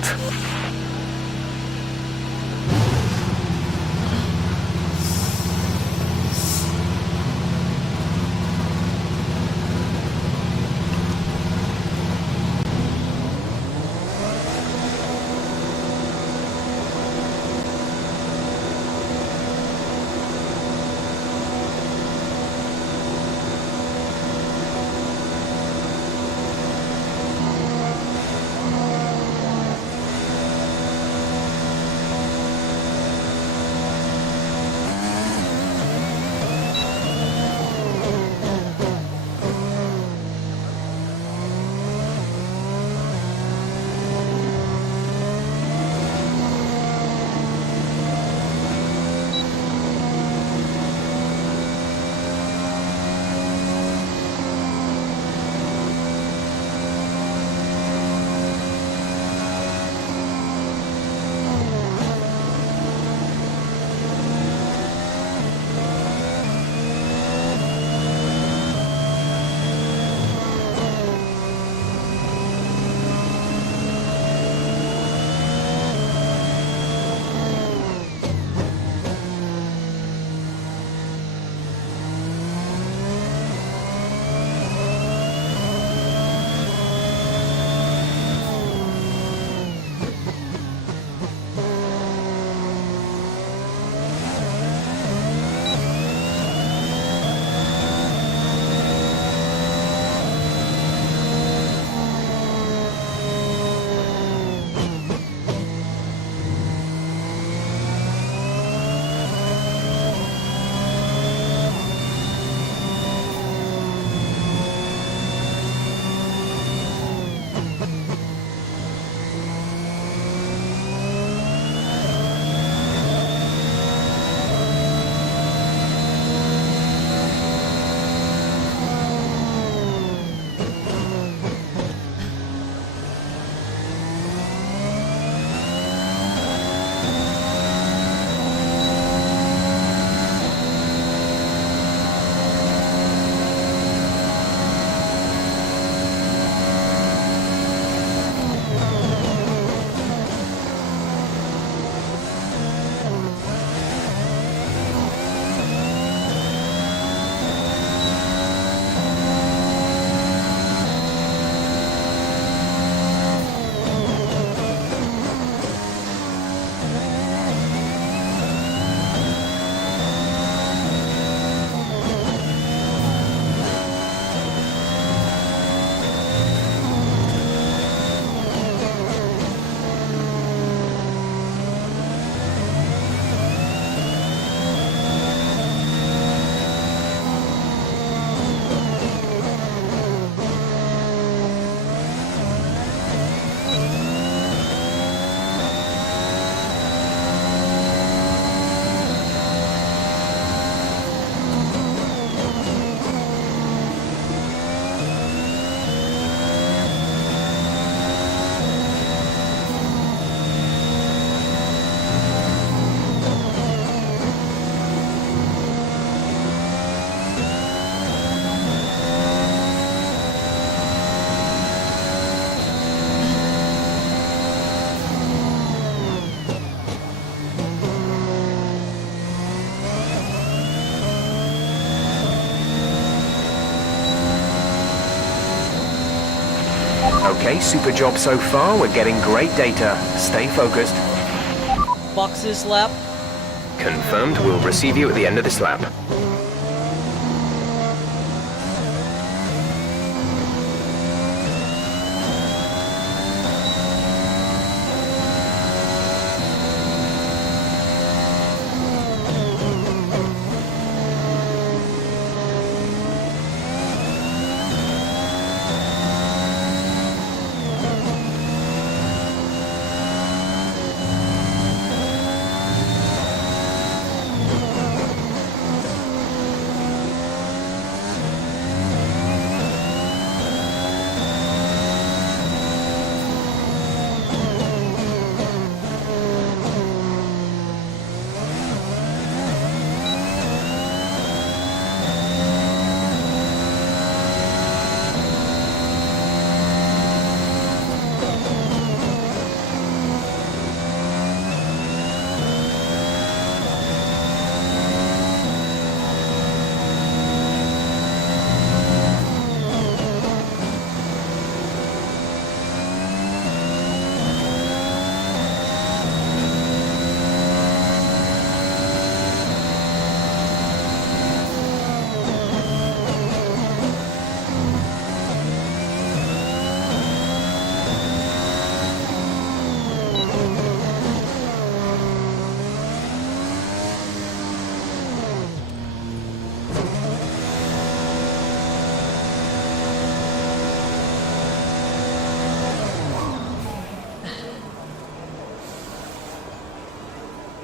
Okay, super job so far. We're getting great data. Stay focused. Boxes lap. Confirmed. We'll receive you at the end of this lap.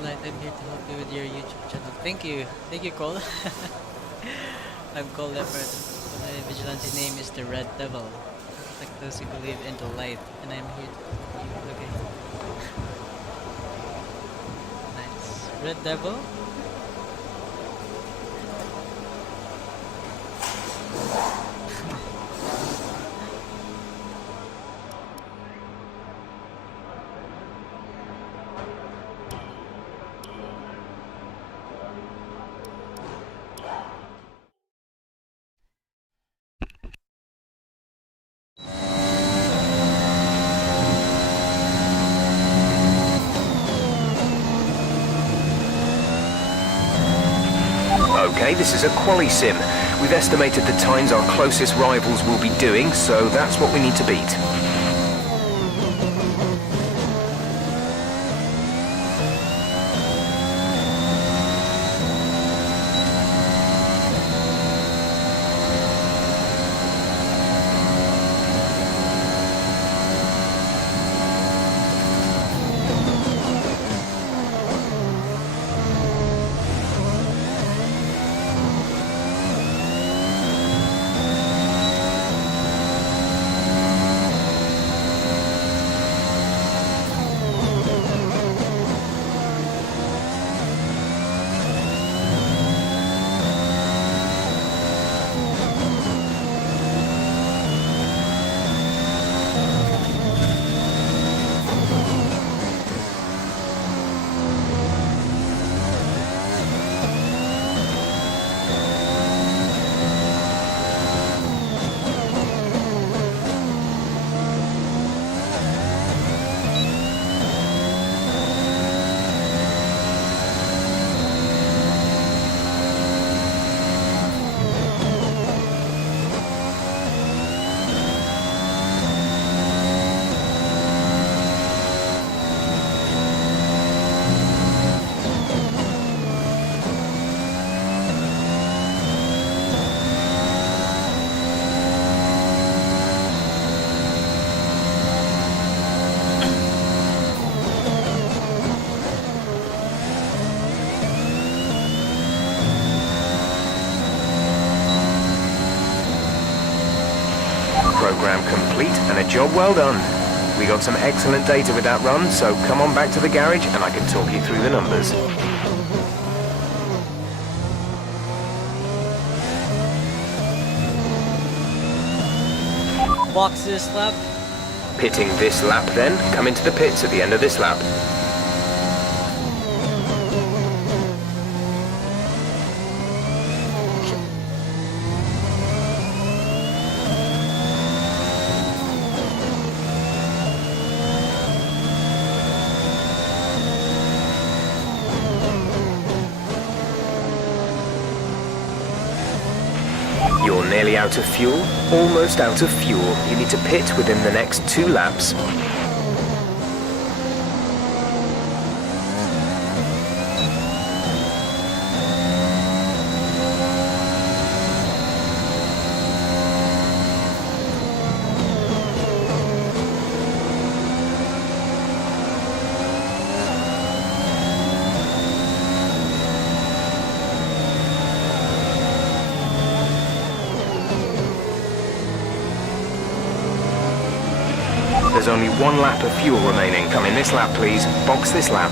Light, I'm here to help you with your YouTube channel. Thank you, Cole. I'm Cole Leopard. My vigilante name is the Red Devil. Protect those who believe in the light, and I'm here to help you. Okay. Nice. Red Devil. Okay, this is a quali sim. We've estimated the times our closest rivals will be doing, so that's what we need to beat. Program complete and a job well done. We got some excellent data with that run, so come on back to the garage and I can talk you through the numbers. Boxes lap. Pitting this lap then. Come into the pits at the end of this lap. Nearly out of fuel? Almost out of fuel. You need to pit within the next 2 laps. There's only 1 lap of fuel remaining. Come in this lap, please. Box this lap.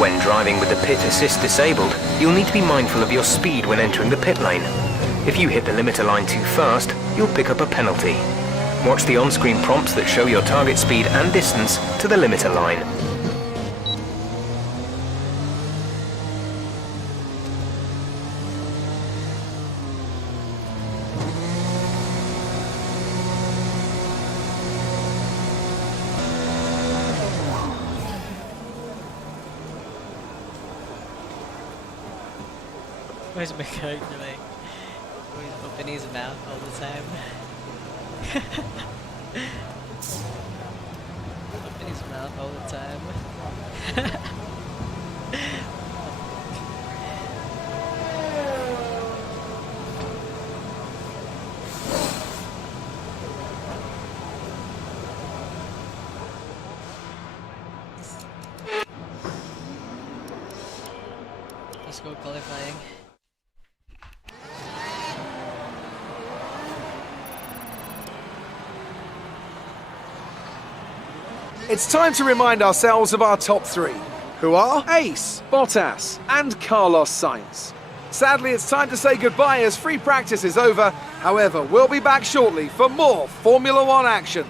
When driving with the pit assist disabled, you'll need to be mindful of your speed when entering the pit lane. If you hit the limiter line too fast, you'll pick up a penalty. Watch the on-screen prompts that show your target speed and distance to the limiter line. Where's my character like always opening his mouth all the time? Open his mouth all the time. Let's go qualifying. It's time to remind ourselves of our top 3, who are Ace, Bottas, and Carlos Sainz. Sadly, it's time to say goodbye as free practice is over. However, we'll be back shortly for more Formula 1 action.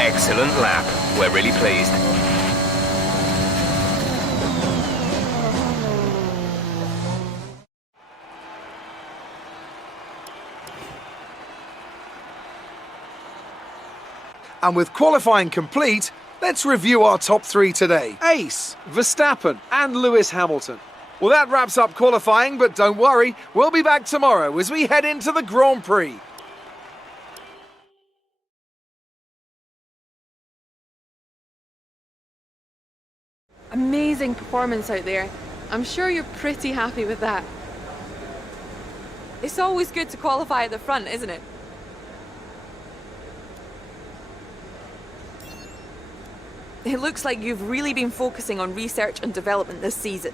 Excellent lap. We're really pleased. And with qualifying complete, let's review our top 3 today. Ace, Verstappen and Lewis Hamilton. Well, that wraps up qualifying, but don't worry, we'll be back tomorrow as we head into the Grand Prix. Amazing performance out there. I'm sure you're pretty happy with that. It's always good to qualify at the front, isn't it? It looks like you've really been focusing on research and development this season.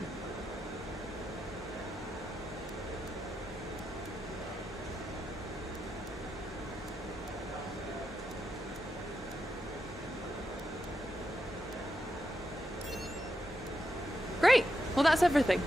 Great. Well, that's everything.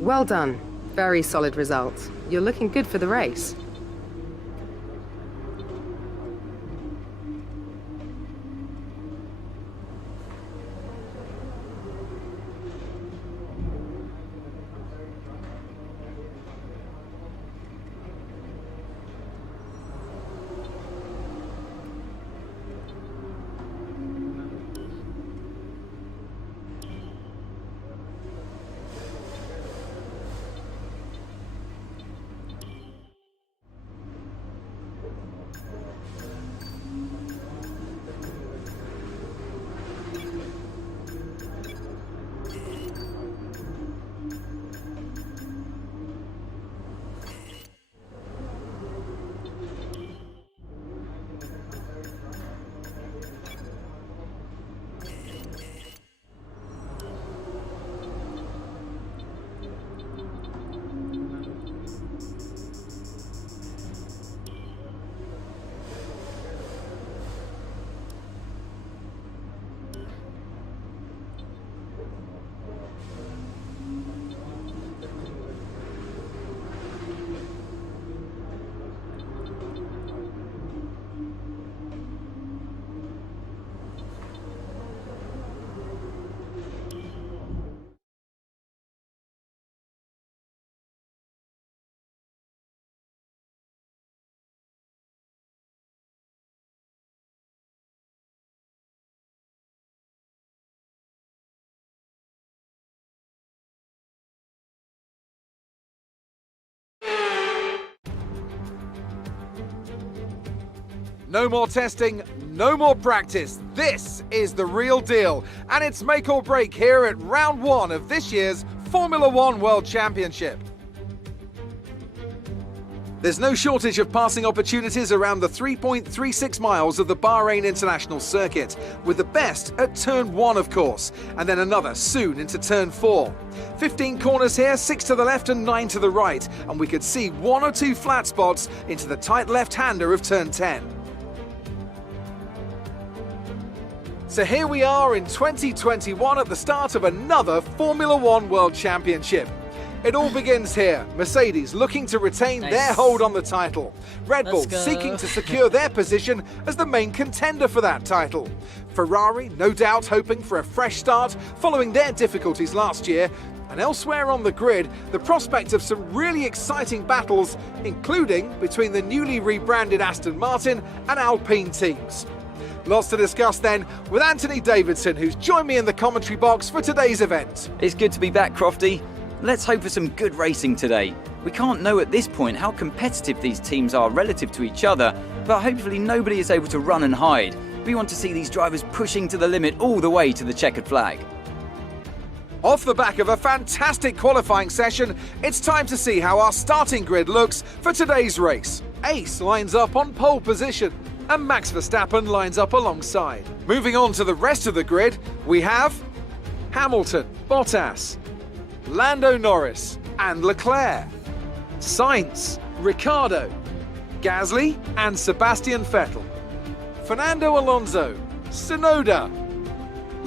Well done. Very solid results. You're looking good for the race. No more testing, no more practice. This is the real deal, and it's make or break here at round one of this year's Formula One World Championship. There's no shortage of passing opportunities around the 3.36 miles of the Bahrain International Circuit, with the best at turn 1 of course, and then another soon into turn 4. 15 corners here, 6 to the left and 9 to the right, and we could see 1 or 2 flat spots into the tight left-hander of turn 10. So here we are in 2021 at the start of another Formula One World Championship. It all begins here. Mercedes looking to retain their hold on the title. Red Bull seeking to secure their position as the main contender for that title. Ferrari no doubt hoping for a fresh start following their difficulties last year. And elsewhere on the grid, the prospect of some really exciting battles, including between the newly rebranded Aston Martin and Alpine teams. Lots to discuss then with Anthony Davidson, who's joined me in the commentary box for today's event. It's good to be back, Crofty. Let's hope for some good racing today. We can't know at this point how competitive these teams are relative to each other, but hopefully nobody is able to run and hide. We want to see these drivers pushing to the limit all the way to the checkered flag. Off the back of a fantastic qualifying session, it's time to see how our starting grid looks for today's race. Ace lines up on pole position, and Max Verstappen lines up alongside. Moving on to the rest of the grid, we have Hamilton, Bottas, Lando Norris and Leclerc, Sainz, Ricciardo, Gasly and Sebastian Vettel, Fernando Alonso, Tsunoda,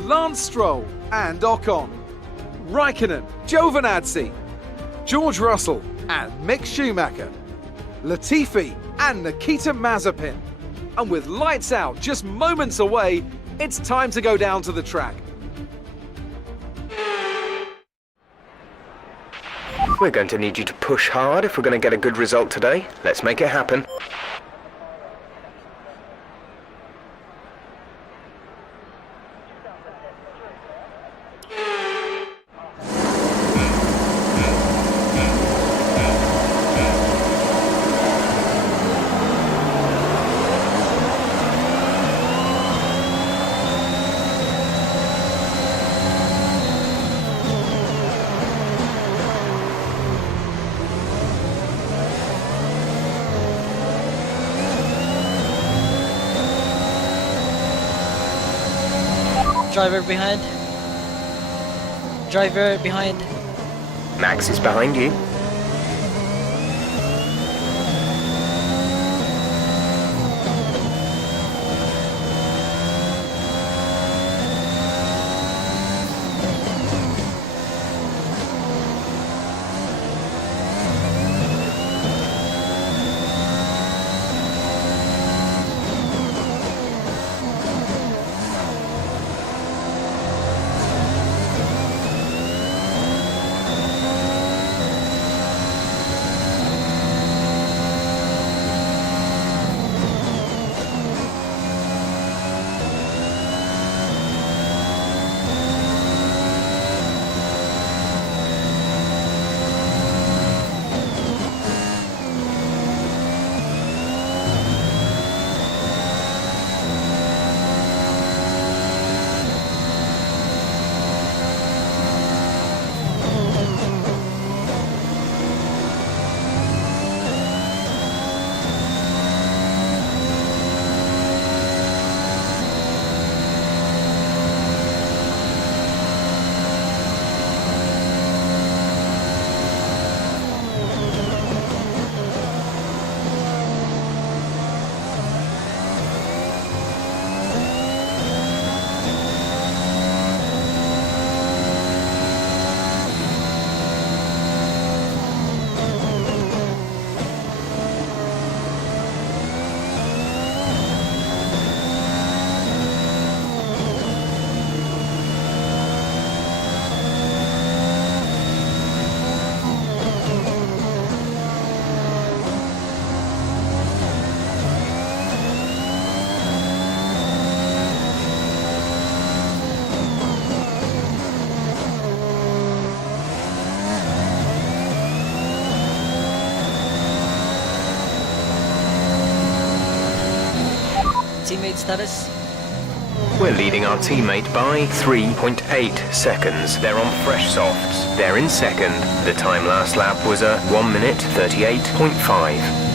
Lance Stroll and Ocon, Raikkonen, Giovinazzi, George Russell and Mick Schumacher, Latifi and Nikita Mazepin. And with lights out just moments away, it's time to go down to the track. We're going to need you to push hard if we're going to get a good result today. Let's make it happen. Driver behind. Driver behind. Max is behind you. Teammate status? We're leading our teammate by 3.8 seconds. They're on fresh softs. They're in second. The time last lap was a 1 minute 38.5.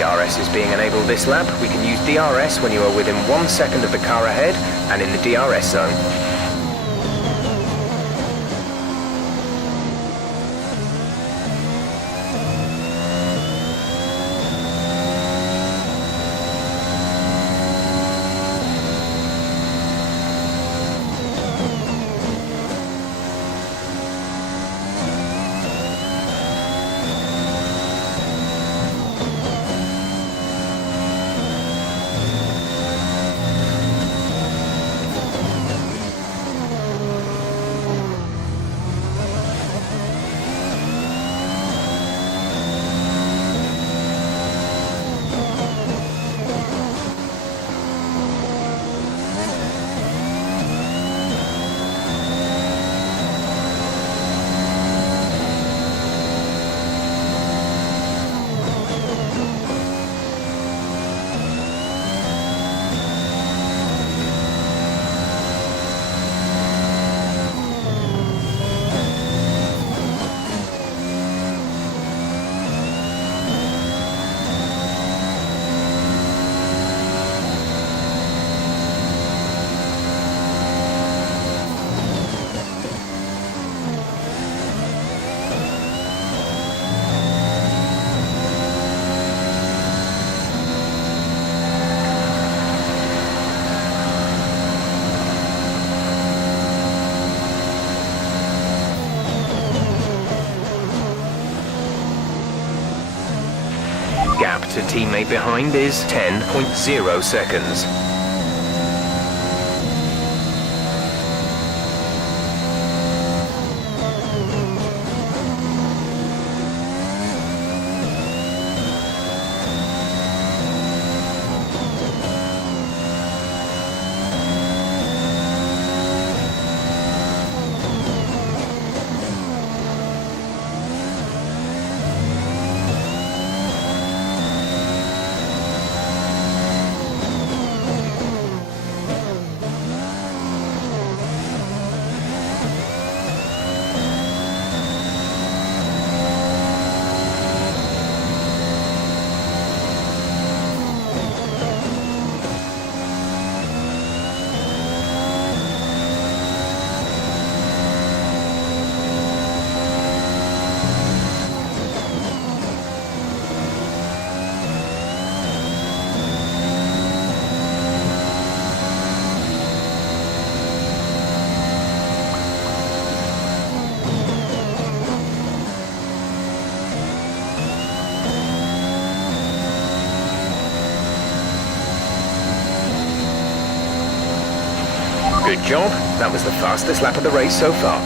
DRS is being enabled this lap. We can use DRS when you are within 1 second of the car ahead and in the DRS zone. to teammate behind is 10.0 seconds. Good job. That was the fastest lap of the race so far.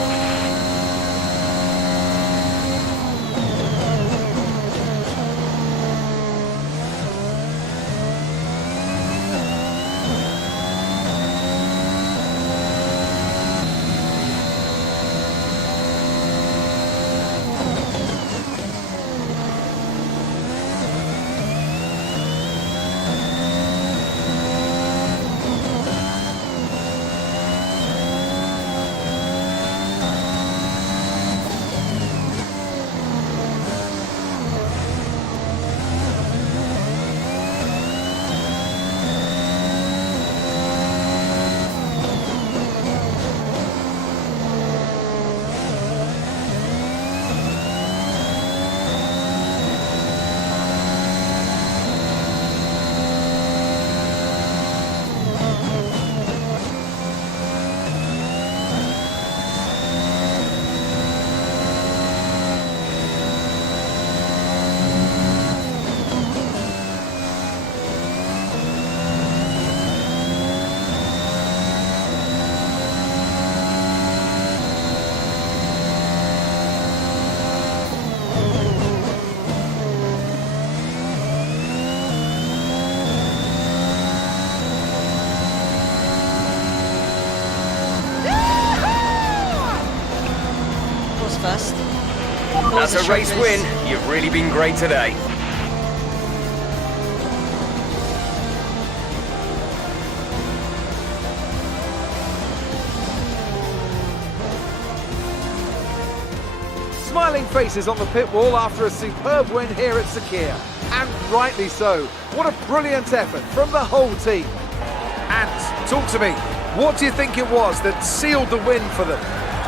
Fast. That's a race win. You've really been great today. Smiling faces on the pit wall after a superb win here at Sakir. And rightly so. What a brilliant effort from the whole team. And talk to me, what do you think it was that sealed the win for them?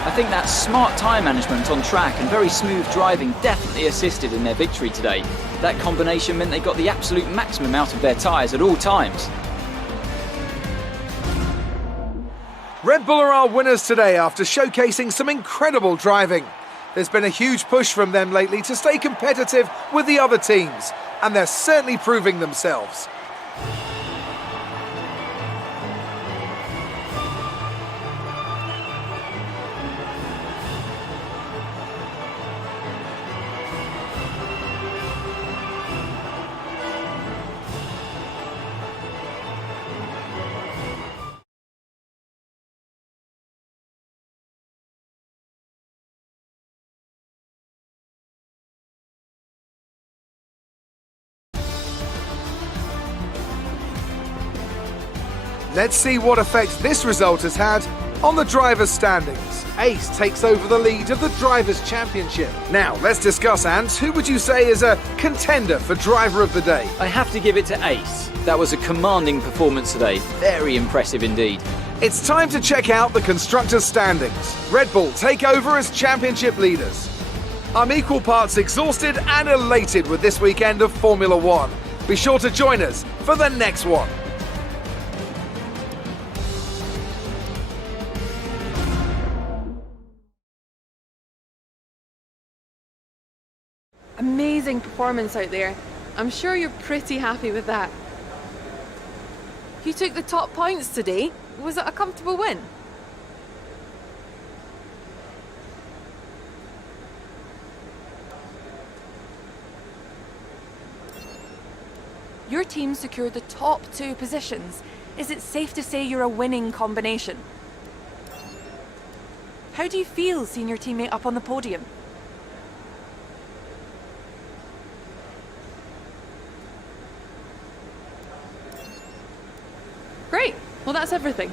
I think that smart tyre management on track and very smooth driving definitely assisted in their victory today. That combination meant they got the absolute maximum out of their tyres at all times. Red Bull are our winners today after showcasing some incredible driving. There's been a huge push from them lately to stay competitive with the other teams, and they're certainly proving themselves. Let's see what effect this result has had on the drivers' standings. Ace takes over the lead of the Drivers' Championship. Now, let's discuss, Ant, who would you say is a contender for Driver of the Day? I have to give it to Ace. That was a commanding performance today. Very impressive indeed. It's time to check out the Constructors' standings. Red Bull take over as championship leaders. I'm equal parts exhausted and elated with this weekend of Formula One. Be sure to join us for the next one. Amazing performance out there. I'm sure you're pretty happy with that. You took the top points today. Was it a comfortable win? Your team secured the top 2 positions. Is it safe to say you're a winning combination? How do you feel seeing your teammate up on the podium? Great. Well, that's everything.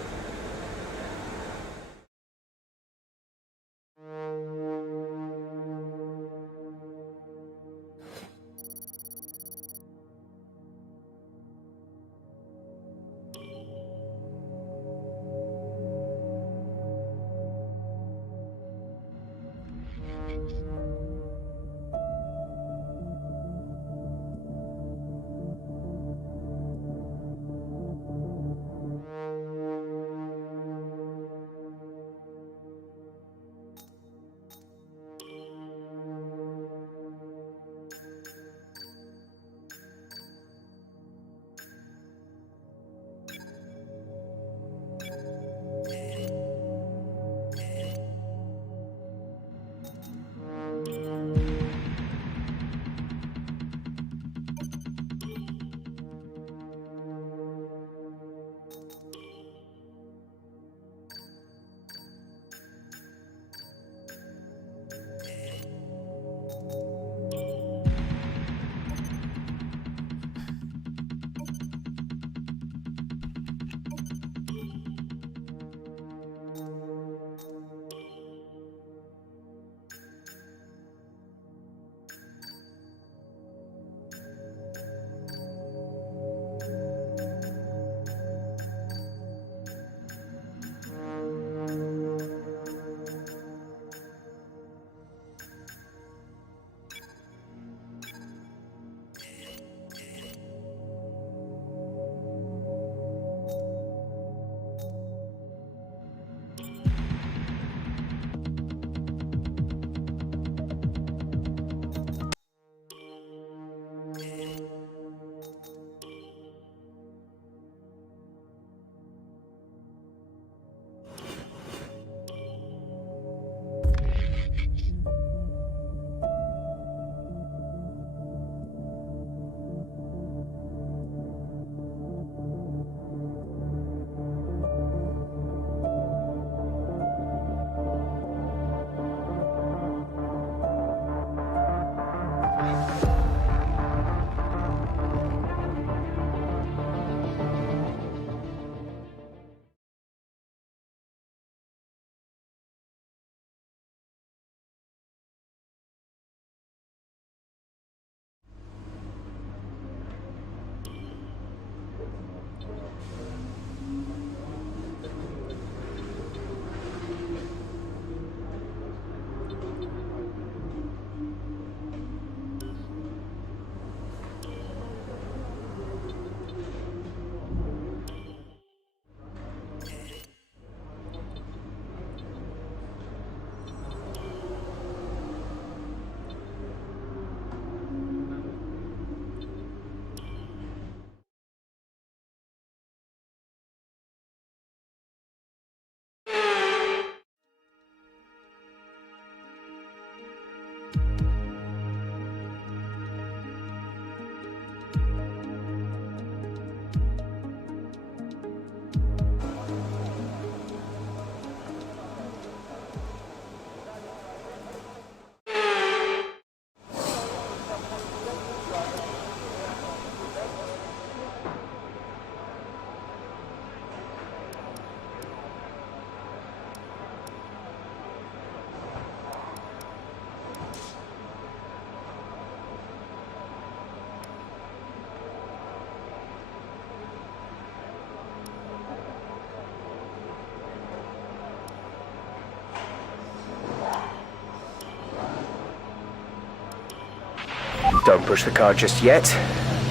Don't push the car just yet.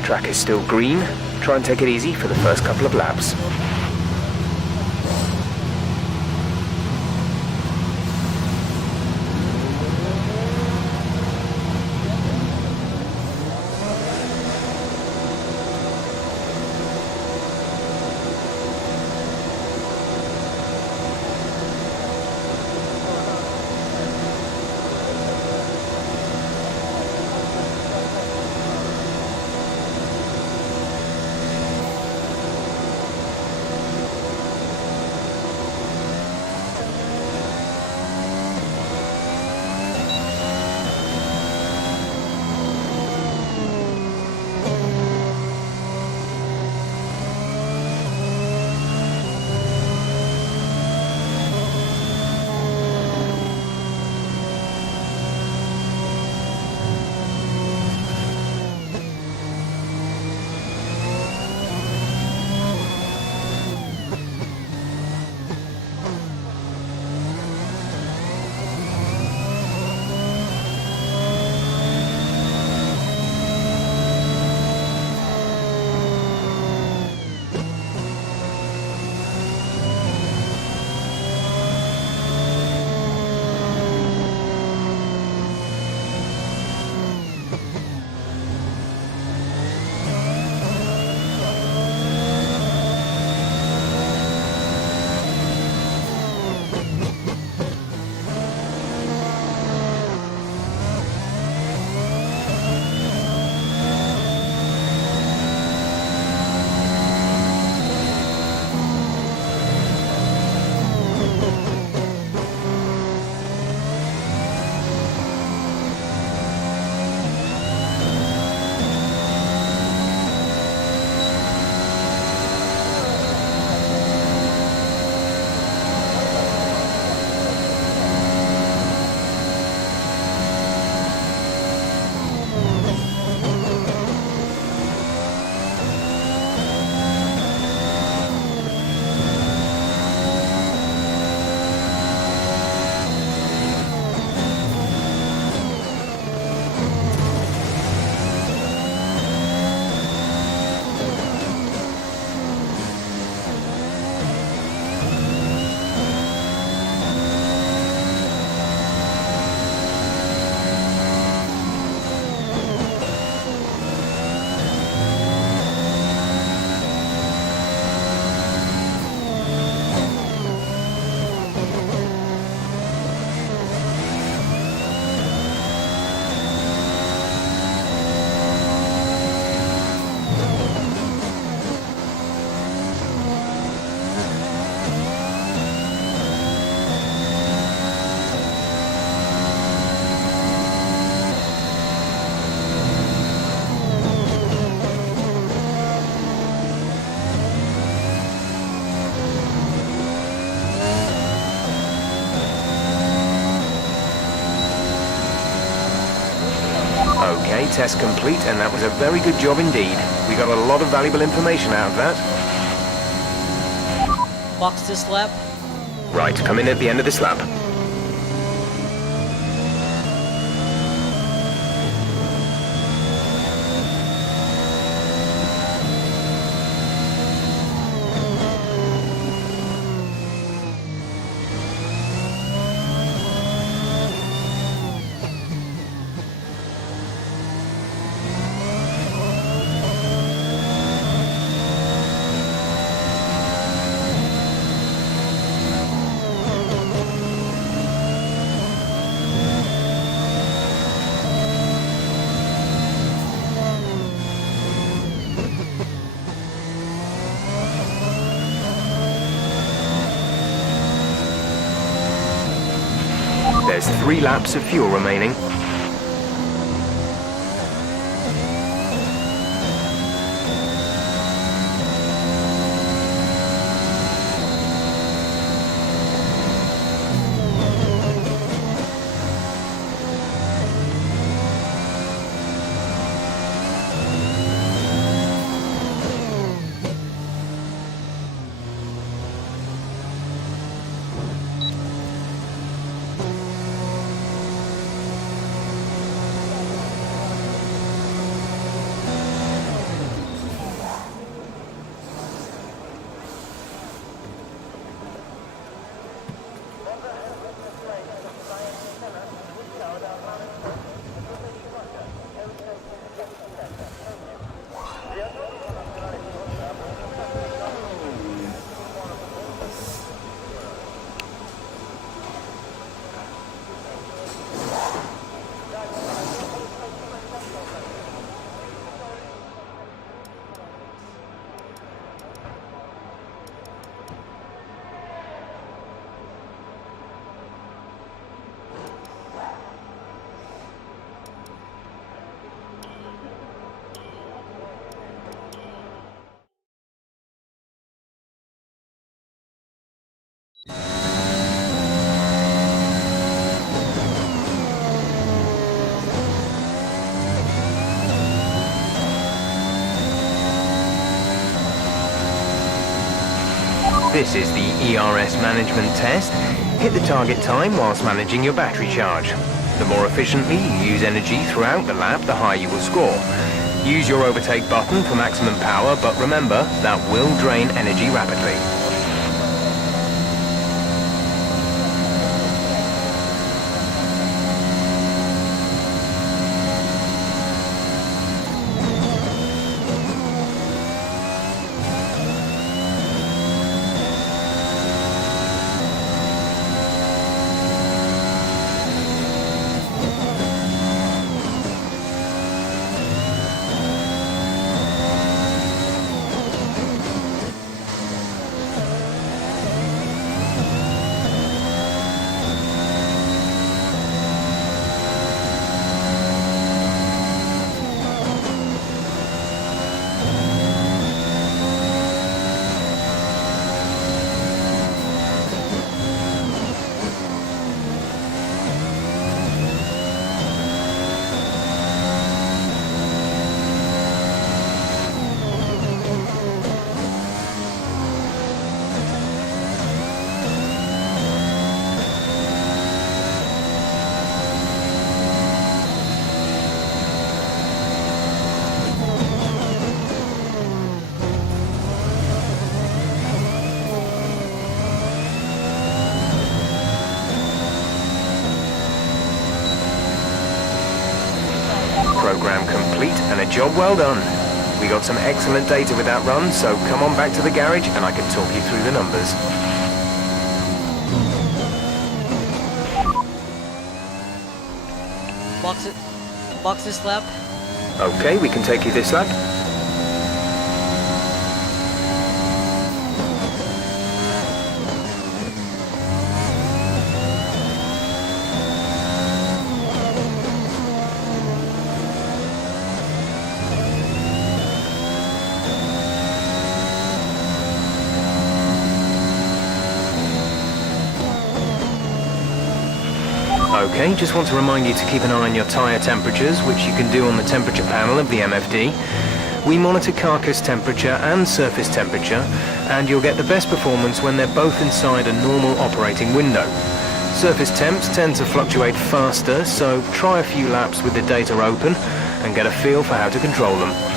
Track is still green. Try and take it easy for the first couple of laps. Okay, test complete, and that was a very good job indeed. We got a lot of valuable information out of that. Box this lap. Right, come in at the end of this lap. There's 3 laps of fuel remaining. This is the ERS management test. Hit the target time whilst managing your battery charge. The more efficiently you use energy throughout the lap, the higher you will score. Use your overtake button for maximum power, but remember, that will drain energy rapidly. Program complete and a job well done. We got some excellent data with that run, so come on back to the garage and I can talk you through the numbers. Box this lap. Okay, we can take you this lap. Okay, just want to remind you to keep an eye on your tyre temperatures, which you can do on the temperature panel of the MFD. We monitor carcass temperature and surface temperature, and you'll get the best performance when they're both inside a normal operating window. Surface temps tend to fluctuate faster, so try a few laps with the data open and get a feel for how to control them.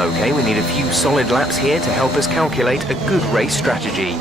Okay, we need a few solid laps here to help us calculate a good race strategy.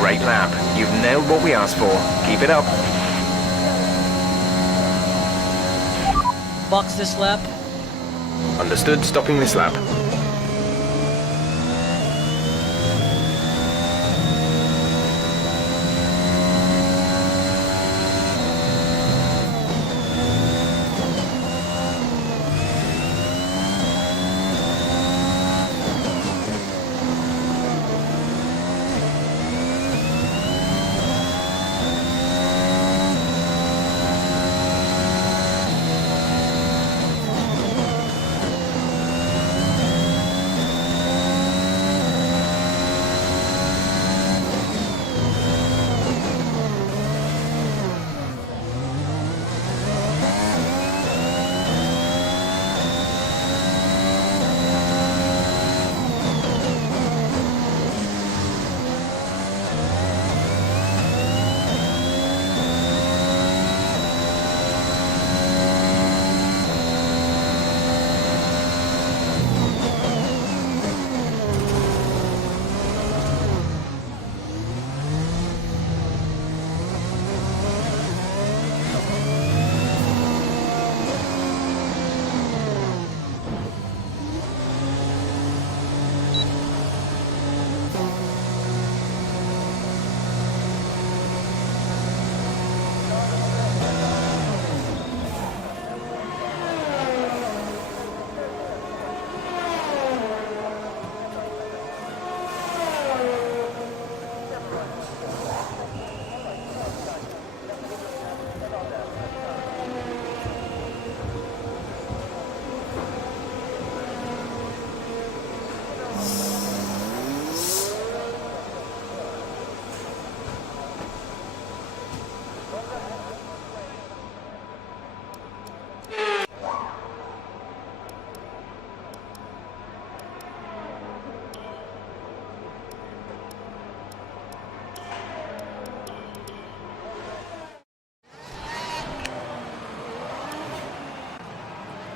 Great lap. You've nailed what we asked for. Keep it up. Box this lap. Understood. Stopping this lap.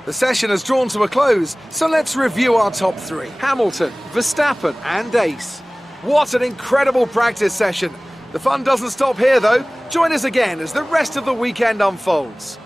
The session has drawn to a close, so let's review our top three. Hamilton, Verstappen and Ace. What an incredible practice session. The fun doesn't stop here though. Join us again as the rest of the weekend unfolds.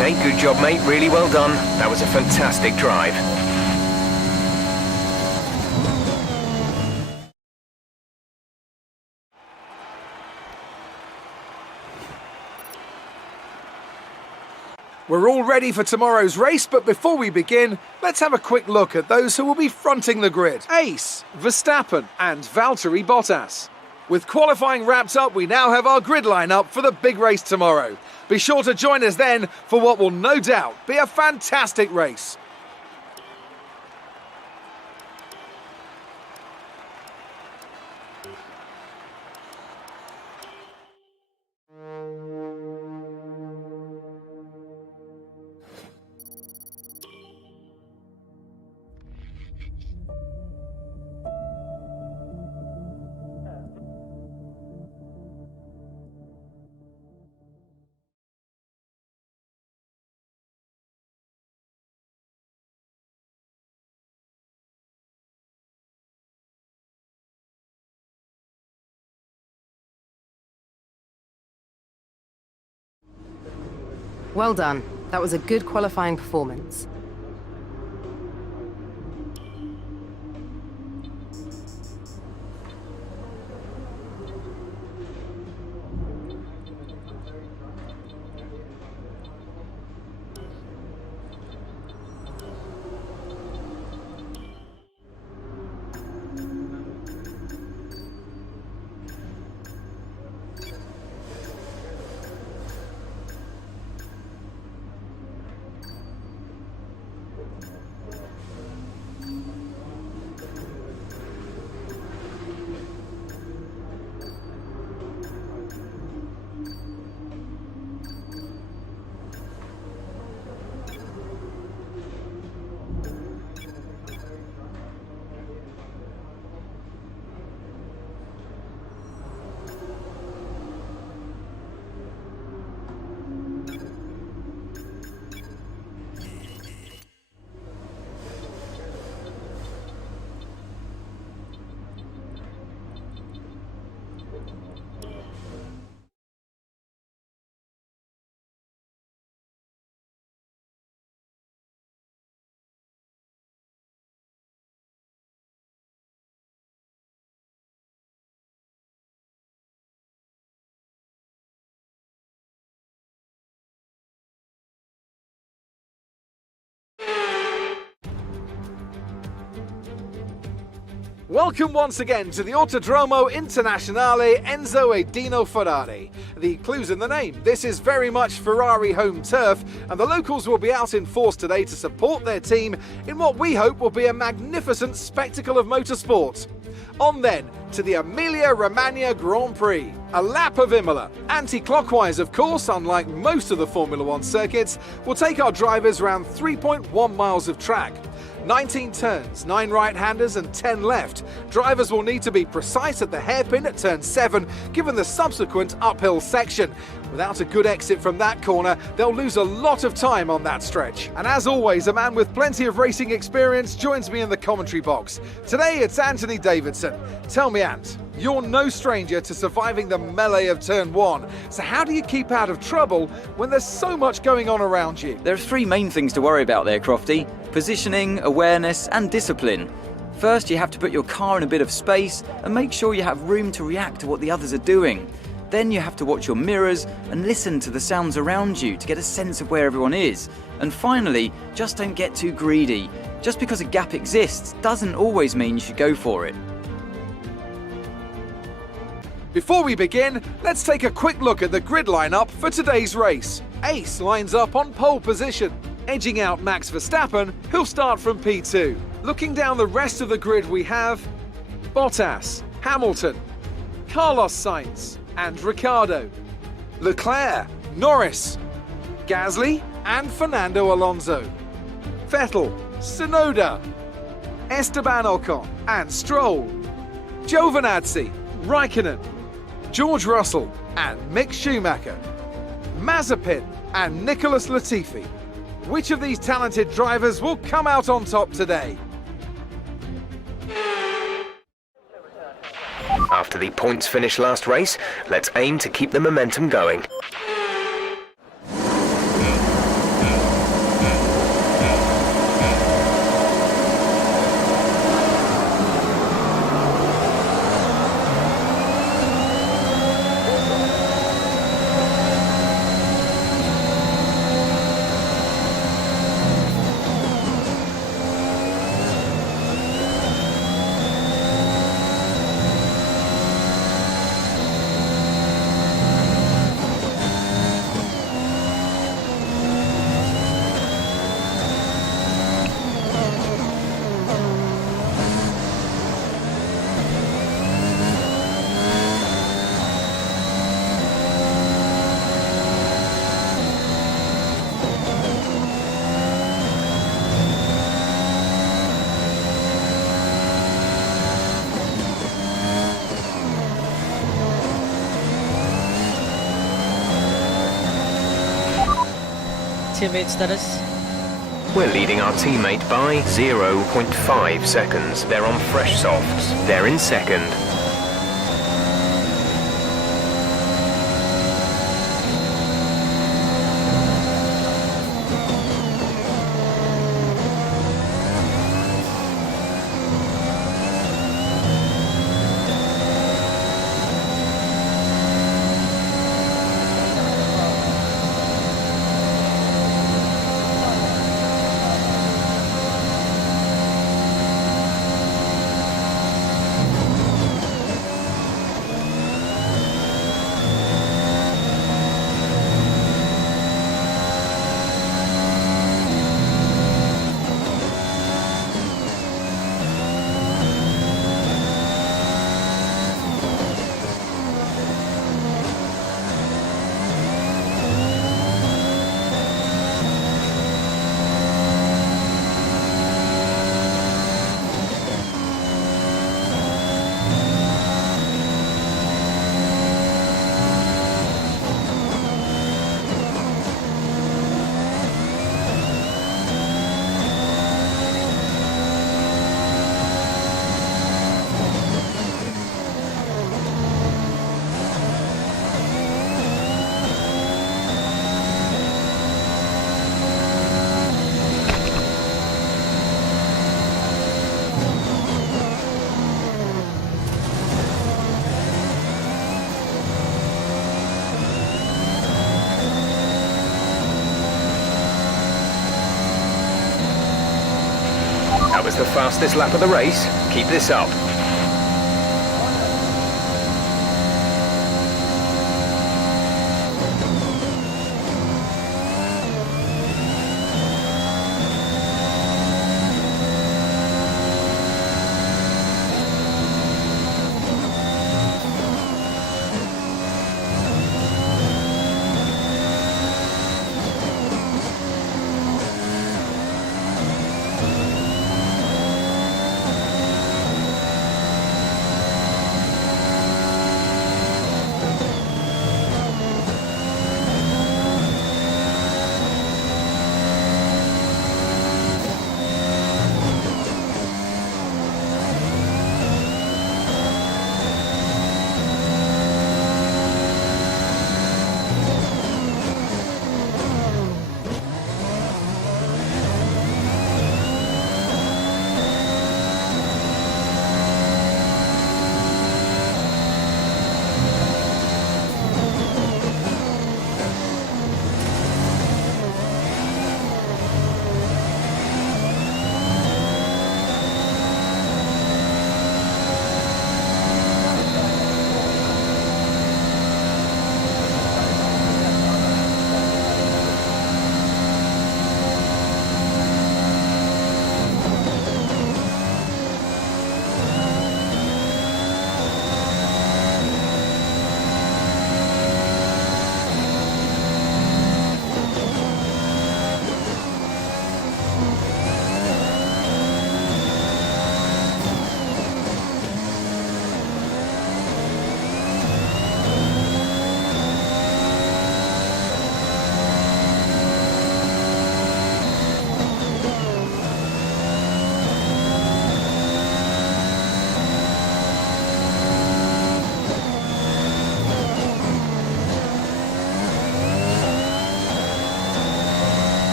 Okay, good job, mate. Really well done. That was a fantastic drive. We're all ready for tomorrow's race, but before we begin, let's have a quick look at those who will be fronting the grid. Ace, Verstappen and Valtteri Bottas. With qualifying wrapped up, we now have our grid lineup for the big race tomorrow. Be sure to join us then for what will no doubt be a fantastic race. Well done. That was a good qualifying performance. Welcome once again to the Autodromo Internazionale Enzo e Dino Ferrari. The clue's in the name. This is very much Ferrari home turf, and the locals will be out in force today to support their team in what we hope will be a magnificent spectacle of motorsport. On then to the Emilia-Romagna Grand Prix. A lap of Imola, anti-clockwise of course, unlike most of the Formula 1 circuits, will take our drivers around 3.1 miles of track. 19 turns, 9 right-handers and 10 left. Drivers will need to be precise at the hairpin at turn 7, given the subsequent uphill section. Without a good exit from that corner, they'll lose a lot of time on that stretch. And as always, a man with plenty of racing experience joins me in the commentary box. Today it's Anthony Davidson. Tell me, Ant, you're no stranger to surviving the melee of turn 1. So how do you keep out of trouble when there's so much going on around you? There are 3 main things to worry about there, Crofty. Positioning, awareness and discipline. First, you have to put your car in a bit of space and make sure you have room to react to what the others are doing. Then you have to watch your mirrors and listen to the sounds around you to get a sense of where everyone is. And finally, just don't get too greedy. Just because a gap exists doesn't always mean you should go for it. Before we begin, let's take a quick look at the grid lineup for today's race. Ace lines up on pole position, edging out Max Verstappen, who'll start from P2. Looking down the rest of the grid we have Bottas, Hamilton, Carlos Sainz and Ricciardo, Leclerc, Norris, Gasly and Fernando Alonso, Vettel, Tsunoda, Esteban Ocon and Stroll, Giovinazzi, Raikkonen, George Russell and Mick Schumacher, Mazepin and Nicholas Latifi. Which of these talented drivers will come out on top today? After the points finish last race, let's aim to keep the momentum going. Teammate status. We're leading our teammate by 0.5 seconds. They're on fresh softs. They're in second. That was the fastest lap of the race. Keep this up.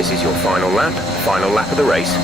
This is your final lap of the race.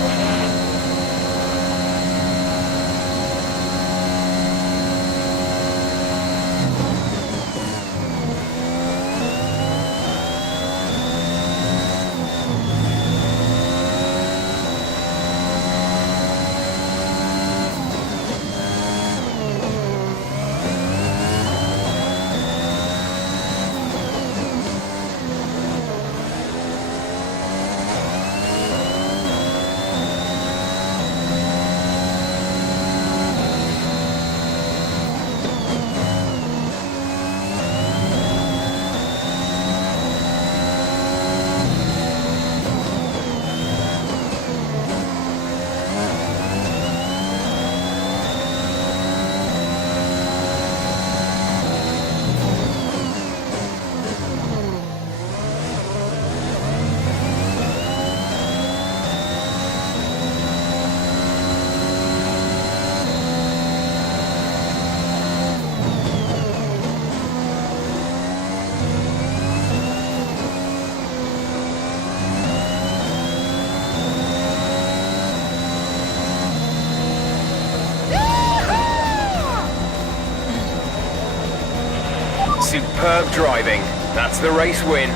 Superb driving. That's the race win.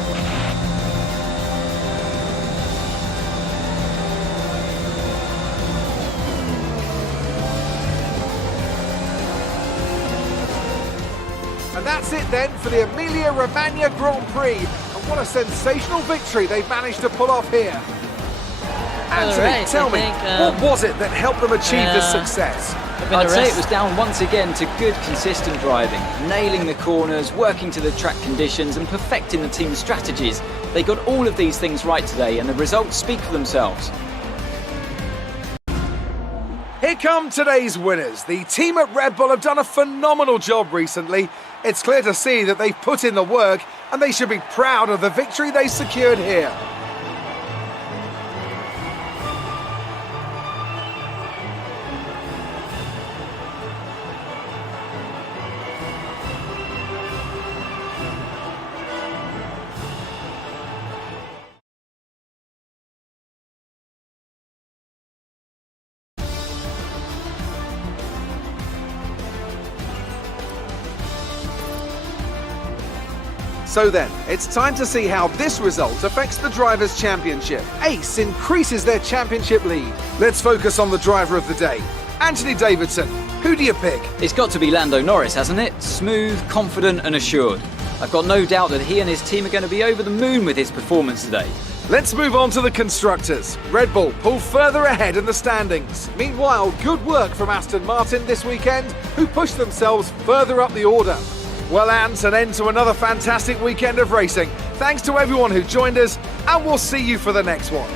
And that's it then for the Emilia-Romagna Grand Prix. And what a sensational victory they've managed to pull off here. Anthony, Alright, tell me, what was it that helped them achieve this success? I'd say it was down once again to good, consistent driving, nailing the corners, working to the track conditions, and perfecting the team's strategies. They got all of these things right today, and the results speak for themselves. Here come today's winners. The team at Red Bull have done a phenomenal job recently. It's clear to see that they've put in the work, and they should be proud of the victory they secured here. So then, it's time to see how this result affects the Drivers' Championship. Ace increases their championship lead. Let's focus on the driver of the day. Anthony Davidson, who do you pick? It's got to be Lando Norris, hasn't it? Smooth, confident and assured. I've got no doubt that he and his team are going to be over the moon with his performance today. Let's move on to the constructors. Red Bull pull further ahead in the standings. Meanwhile, good work from Aston Martin this weekend, who pushed themselves further up the order. Well, Ant, an end to another fantastic weekend of racing. Thanks to everyone who joined us, and we'll see you for the next one.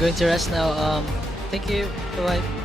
going to rest now. Thank you. Bye bye.